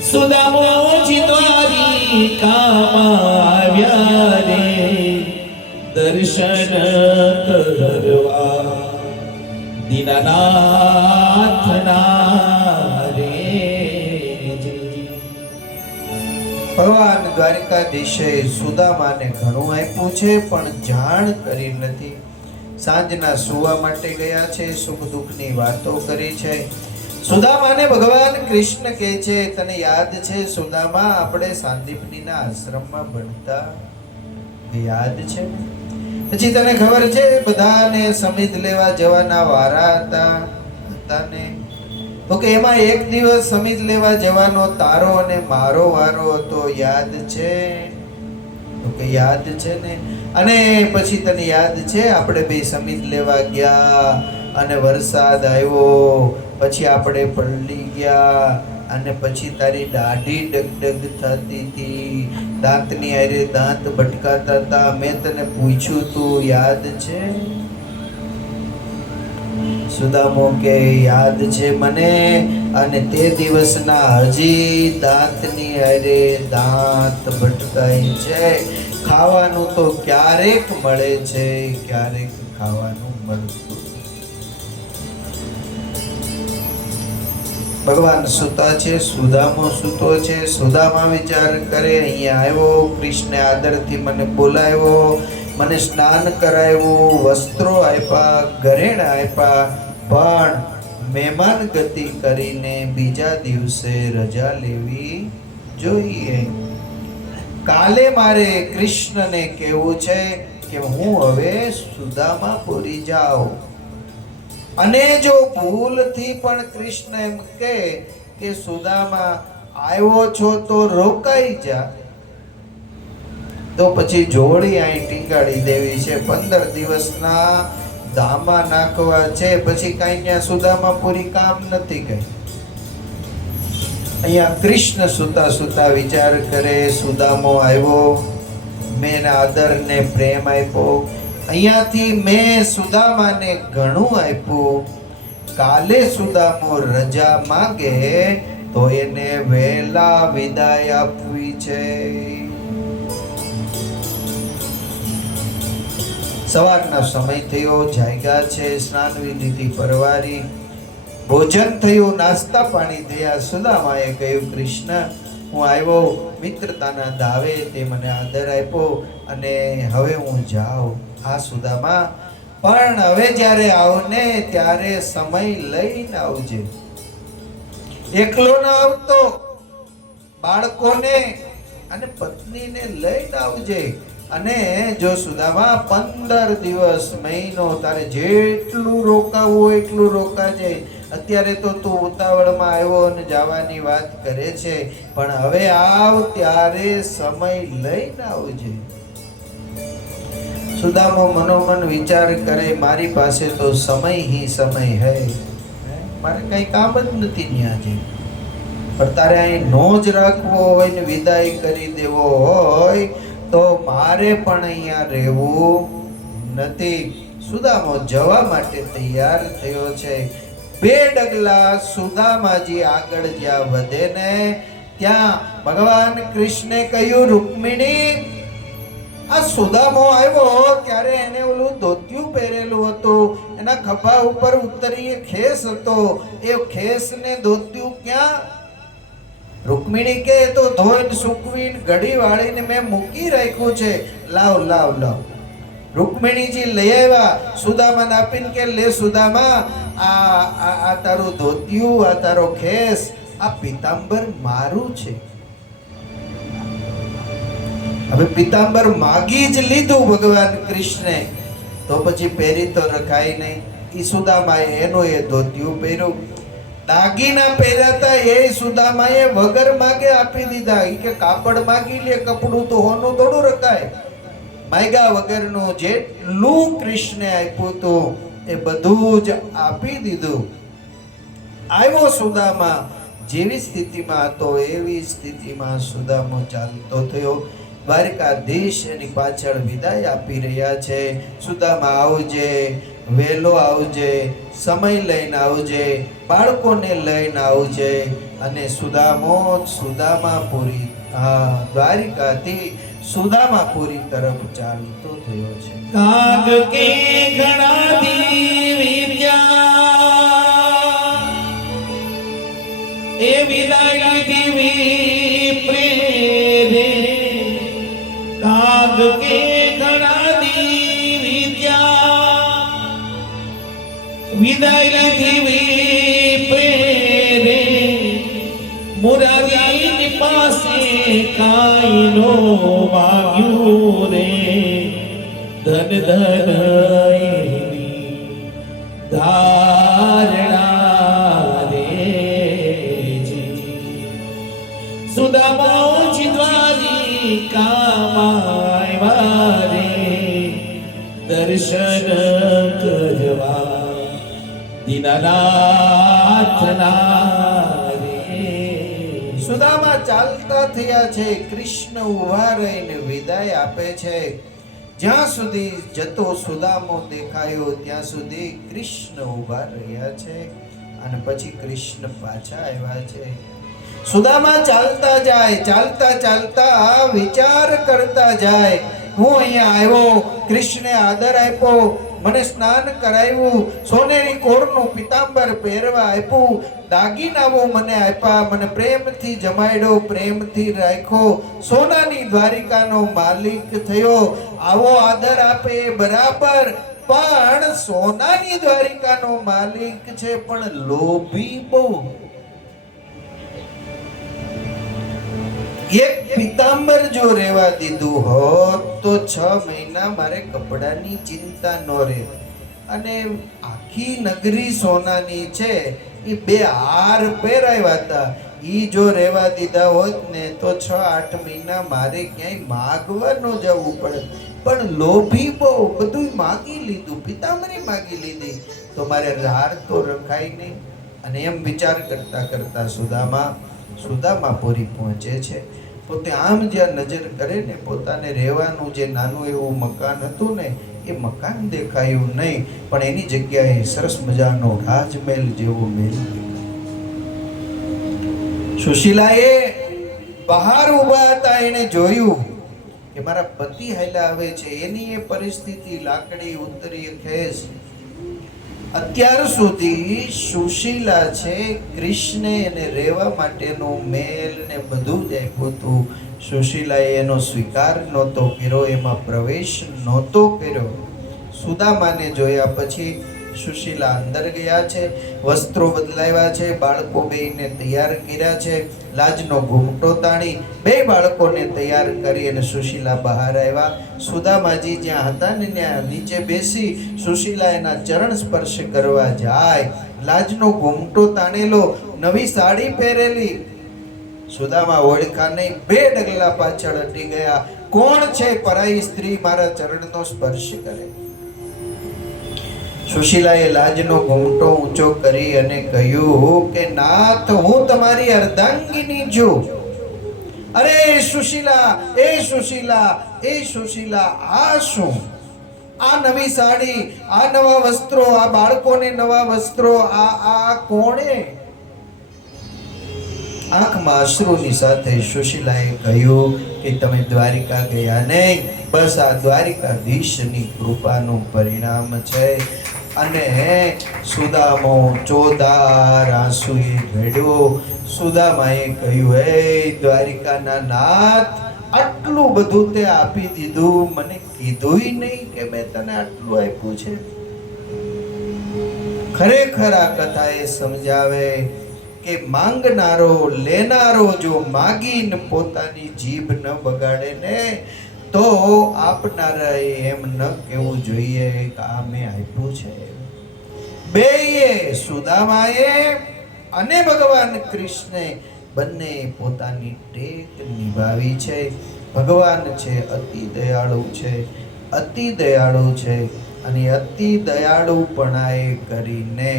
સુદામોજી દ્વારિકામાં આવ્યા રે દર્શન કરવા દીનાનાથના રે ભગવાન દ્વારિકાધીશે સુદામાને ઘણું આપ્યું છે પણ જાણ કરી નથી. સાંજના સુવા માટે ગયા છે, સુખ દુઃખની વાતો કરી છે. સુદામાને ભગવાન કૃષ્ણ કહે છે, તને યાદ છે સુદામા આપણે સાંદીપનીના આશ્રમમાં ભણતા? યાદ છે? પછી તને ખબર છે બધાને સમિધ લેવા જવાના વારા હતા ને? તો કે એમાં એક દિવસ સમિધ લેવા જવાનો તારો અને મારો વારો હતો, યાદ છે? તો કે યાદ છે ને. અને પછી તને યાદ છે આપણે બે સમિધ લેવા ગયા અને વરસાદ આવ્યો, પછી આપણે પલળી ગયા અને પછી તારી દાઢી ડગડગ થતી હતી, દાંતની આરે દાંત ભટકાતા હતા. મેં તને પૂછ્યું તું યાદ છે? સુદામો કે યાદ છે મને, અને તે દિવસના હજી દાંતની આરે દાંત ભટકાય છે. ખાવાનું તો ક્યારેક મળે છે, ક્યારેક ખાવાનું મળતું. ભગવાન સુતા છે, સુદામો સુતો છે. સુદામા વિચાર કરે, અહીંયા આવ્યો, કૃષ્ણે આદરથી મને બોલાવ્યો, મને સ્નાન કરાવ્યું, વસ્ત્રો આપ્યા, ઘરેણા આપ્યા, પણ મહેમાન ગતિ કરીને બીજા દિવસે રજા લેવી જોઈએ. કાલે મારે કૃષ્ણને કહેવું છે કે હું હવે સુદામાપુરી જાઉં. અને જો ભૂલથી પણ કૃષ્ણ એમ કહે કે સુદામા આવ્યો છો તો રોકાઈ જા, તો પછી જોડી અહીં ટીંગાડી દેવી છે. 15 દિવસના ધામા નાખવા છે, પછી કઈ ત્યાં સુદામાપુરી કામ નથી કઈ. અહીંયા કૃષ્ણ સુતા સુતા વિચાર કરે, સુદામો આવ્યો, મેં આદર ને પ્રેમ આપ્યો, અહીંયાથી મેં સુદામાને ઘણું આપ્યું. કાલે સુદામો રજા માંગે તો એને વહેલા વિદાય આપવી છે. સવારનો સમય થયો, જાગ્યા છે, સ્નાન વિધિથી પરવારી, ભોજન થયું, નાસ્તા પાણી થયા. સુદામાએ કહ્યું, કૃષ્ણ હું આવ્યો, મિત્રતાના દાવે તે મને આદર આપ્યો અને હવે હું જાઉં. હા સુદામા, પણ હવે જ્યારે આવો ને ત્યારે સમય લઈને આવજે, એકલો ના આવતો, બાળકોને અને પત્નીને લઈને આવજે. અને જો સુદામા 15 દિવસ મહિનો તારે જેટલું રોકાવું હોય એટલું રોકાજે. અત્યારે તો તું ઉતાવળમાં આવ્યો અને જવાની વાત કરે છે, પણ હવે આવ ત્યારે સમય લઈને આવજે. સુદામો મનોમન વિચાર કરે, મારી પાસે તો સમય ही समय है, મારે કઈ કામ જ નથી ન્યાજે. પણ તારે અહીં નો જ રાખવો હોય ને વિદાય કરી દેવો હોય તો મારે પણ અહીંયા રહેવું નથી. સુદામો જવા માટે તૈયાર થયો છે. 2 ડગલા સુદામાજી આગળ જ્યાં વધે ને ત્યાં ભગવાન કૃષ્ણે કહ્યું, રૂકમિણી, આ સુદામો આવ્યો ત્યારે એને ઓલું ધોતિયું પહેરેલું હતું, એના ખભા ઉપર ઉત્તરીય ખેસ હતો, એ ખેસ ને ધોતિયું ક્યાં? રૂકમિણી કે તો ધોઈને સૂકવીને ઘડી વાળીને મેં મૂકી રાખ્યું છે, લાવ લાવ લાવ. રૂકમિણીજી લઈ આવ્યા, સુદામાને આપીને કે લે સુદામા, આ તારું ધોતિયું, આ તારો ખેસ, આ પિતાંબર મારું છે. હવે પિતાંબર માગી જ લીધું ભગવાન કૃષ્ણે, તો પછી પહેરી તો રખાય નહીં. ઈ સુદામાએ એનો એ ધોતિયું પહેર્યું. દાગીના પહેર્યાતા એ સુદામાએ વગર માગે આપી દીધા. ઈ કે કાપડ માગી લે, કપડું તો હોનું થોડું રખાય. માગ્યા વગરનું જેટલું કૃષ્ણે આપ્યું હતું એ બધું જ આપી દીધું. આવ્યો સુદામા, જેવી સ્થિતિમાં હતો એવી સ્થિતિમાં સુદામો ચાલતો થયો. દ્વારકાધીશ એની પાછળ વિદાય આપી રહ્યા છે. સુદામા આવજે, વહેલો આવજે, સમય લઈને આવજે, બાળકોને લઈને આવજે. અને સુદામાપુરી દ્વારિકાથી સુદામાપુરી તરફ ચાલતો થયો છે. કાગ કે ઘણા દિવ્યા એ વિદાય દીવી પ્રેરે. કાગ કે ઘણા દિવ્યા વિદાય દીવી પ્રેરે. મુરારી પાસે કાઈ નો માગ્યું રે. ધન ધન ધારણા રે. સુદામા દ્વારિકામાં વારે દર્શન કરવા દીનાનાથના રે. સુદામા ચાલતા થયા છે. કૃષ્ણ ઉભા રહીને વિદાય આપે છે. જ્યાં સુધી જતો સુદામો દેખાયો ત્યાં સુધી કૃષ્ણ ઉભા રહ્યા છે. અને પછી કૃષ્ણ પાછા આવ્યા છે. સુદામા ચાલતા જાય, ચાલતા ચાલતા વિચાર કરતા જાય, હું અહીંયા આવ્યો, કૃષ્ણે આદર આપ્યો, મને સ્નાન કરાવ્યું, સોનેરી કોરનું પિતાંબર પહેરવા આપ્યું, દાગીનાઓ મને આપ્યા, મને પ્રેમથી જમાડ્યો, પ્રેમથી રાખ્યો, સોનાની દ્વારિકાનો માલિક થયો. આવો આદર આપે એ બરાબર, પણ સોનાની દ્વારિકાનો માલિક છે પણ લોભી બહુ. એક પિતાંબર જો રહેવા દીધું હોત તો 6 મહિના મારે કપડાની ચિંતા ન રહે. અને આખી નગરી સોનાની છે, એ 2 હાર પહેરાવ્યા હતા, ઈ જો રહેવા દીધા હોત ને તો 6-8 મહિના મારે ક્યાંય માગવા ન જવું પડે. પણ લોભી બહુ, બધું માગી લીધું, પિતાંબરી માગી લીધી, તો મારે હાર તો રખાય નહીં. અને એમ વિચાર કરતા કરતા સુદામાપુરી પહોંચે છે. પોતે આમ જ્યાં નજર કરે ને પોતાને રહેવાનું જે નાનું એવું મકાન હતું ને એ મકાન દેખાયું નહીં, પણ એની જગ્યાએ સરસ મજાનો રાજમહેલ જેવો મહેલ દેખાયો. સુશીલાએ બહાર ઊભા હતા, એને જોયું કે મારા પતિ હાલ્યા આવે છે. એની એ પરિસ્થિતિ, લાકડી ઉતરી ખેસ. અત્યાર સુધી સુશીલા છે, કૃષ્ણે એને રહેવા માટેનો મેલ ને બધું જ આપ્યું હતું. સુશીલાએ એનો સ્વીકાર નહોતો કર્યો, એમાં પ્રવેશ નહોતો કર્યો. સુદામાને જોયા પછી સુશીલા અંદર ગયા છે, વસ્ત્રો બદલાવ્યા છે, બાળકો બેયને તૈયાર કર્યા છે, લાજનો ઘૂમટો તાણી 2 બાળકોને તૈયાર કરી અને સુશીલા બહાર આવ્યા. સુદામાજી જ્યાં હતા ને ત્યાં નીચે બેસી સુશીલા એના ચરણ સ્પર્શ કરવા જાય. લાજનો ઘૂમટો તાણેલો, નવી સાડી પહેરેલી. સુદામા ઓળખા નહીં, 2 ડગલા પાછળ હટી ગયા. કોણ છે પરાઈ સ્ત્રી મારા ચરણનો સ્પર્શ કરે? સુશીલાએ લાજનો ઘૂમટો ઊંચો કરી અને કહ્યું કે નાથ, હું તમારી અર્ધાંગીની છું. અરે સુશીલા, એ સુશીલા, એ સુશીલા, આ શું? આ નવી સાડી, આ નવા વસ્ત્રો, આ બાળકોને નવા વસ્ત્રો, આ કોણે? આંખમાં અશ્રુની સાથે સુશીલાએ કહ્યું કે તમે દ્વારિકા ગયા નહીં, બસ આ દ્વારિકાધીશની કૃપાનું પરિણામ છે. અને સુદામો ચોધાર આંસુએ ભેડ્યો. સુદામાએ કહ્યું, હે દ્વારિકાના નાથ, આટલું બધું તે આપી દીધું, મને કીધુંય નહીં કે મેં તને આટલું આપ્યું છે. ખરેખર આ કથા એ સમજાવે કે માંગનારો લેનારો જો માગીને પોતાની જીભ ન બગાડે ને તો આપનારાએ એમ ન કહેવું જોઈએ કે આ મેં આપ્યું છે. બેયે, સુદામાએ અને ભગવાન કૃષ્ણે બંને પોતાની ટેક નિભાવી છે. ભગવાન છે અતિ દયાળુ છે, અતિ દયાળુ છે. અને અતિ દયાળુપણાએ કરીને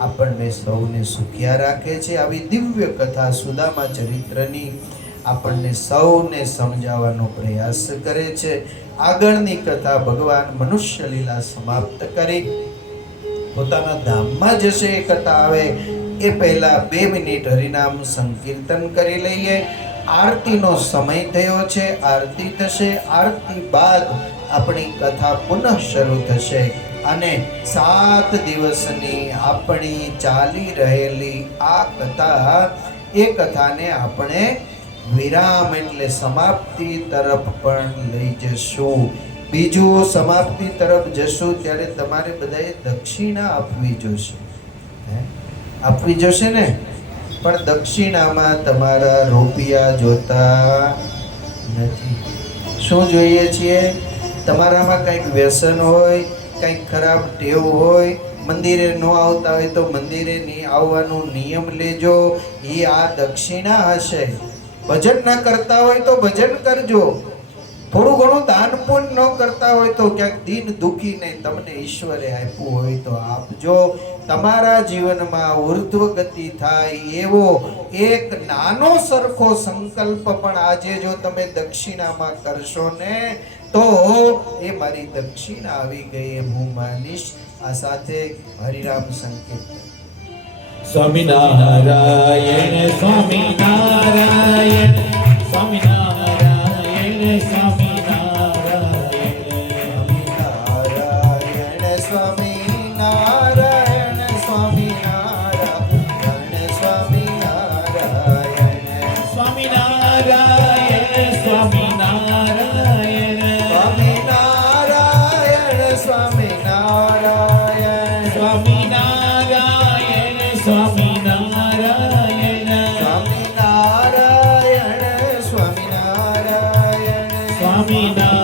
આપણને સૌને સુખિયા રાખે છે. આવી દિવ્ય કથા સુદામા ચરિત્રની આપણને સૌને સમજાવવાનો પ્રયાસ કરે છે. આગળની કથા ભગવાન મનુષ્ય લીલા સમાપ્ત કરી પોતાના ધામમાં જશે. એ કથા આવે એ પહેલા 2 મિનિટ હરિનામ સંકીર્તન કરી લઈએ. આરતીનો સમય થયો છે. આરતી થશે. આરતી બાદ આપણી કથા પુનઃ શરૂ થશે અને 7 દિવસની આપણી ચાલી રહેલી આ કથા, એ કથાને આપણે વિરામ એટલે સમાપ્તિ તરફ પણ લઈ જશું. બીજું, સમાપ્તિ તરફ જશું ત્યારે તમારે બધાએ દક્ષિણા આપવી જોશે. આપવી જોશે ને? પણ દક્ષિણામાં તમારા રૂપિયા જોતા નથી. શું જોઈએ છીએ? તમારામાં કંઈક વ્યસન હોય, કંઈક ખરાબ ટેવ હોય, મંદિરે ન આવતા હોય તો મંદિરે નહીં આવવાનો નિયમ લેજો. એ આ દક્ષિણા હશે. ભજન ન કરતા હોય તો ભજન કરજો. થોડું ઘણું દાન પુણ્ય ન કરતા હોય તો ક્યાંક દીન દુખીને તમને ઈશ્વરે આપ્યું હોય તો આપજો. તમારા જીવનમાં ઉર્ધ્વ ગતિ થાય એવો એક નાનો સરખો સંકલ્પ પણ આજે જો તમે દક્ષિણામાં કરશો ને તો એ મારી દક્ષિણા આવી ગઈ એમ હું માનીશ. આ સાથે હરિરામ સંકીર્તન. સ્વામિનારાયણ સ્વામિનારાયણ સ્વામિનારાયણ સ્વામિનારાયણ સ્વામિનારાયણ સ્વામિનારાયણ સ્વામિનારાયણ સ્વામિનારાયણ સ્વામિનારાયણ સ્વામિનારાયણ સ્વામિનારાયણ સ્વામિનારાયણ સ્વામિનારાયણ સ્વામિનારાયણ સ્વામિનારાયણ સ્વામિનારાયણ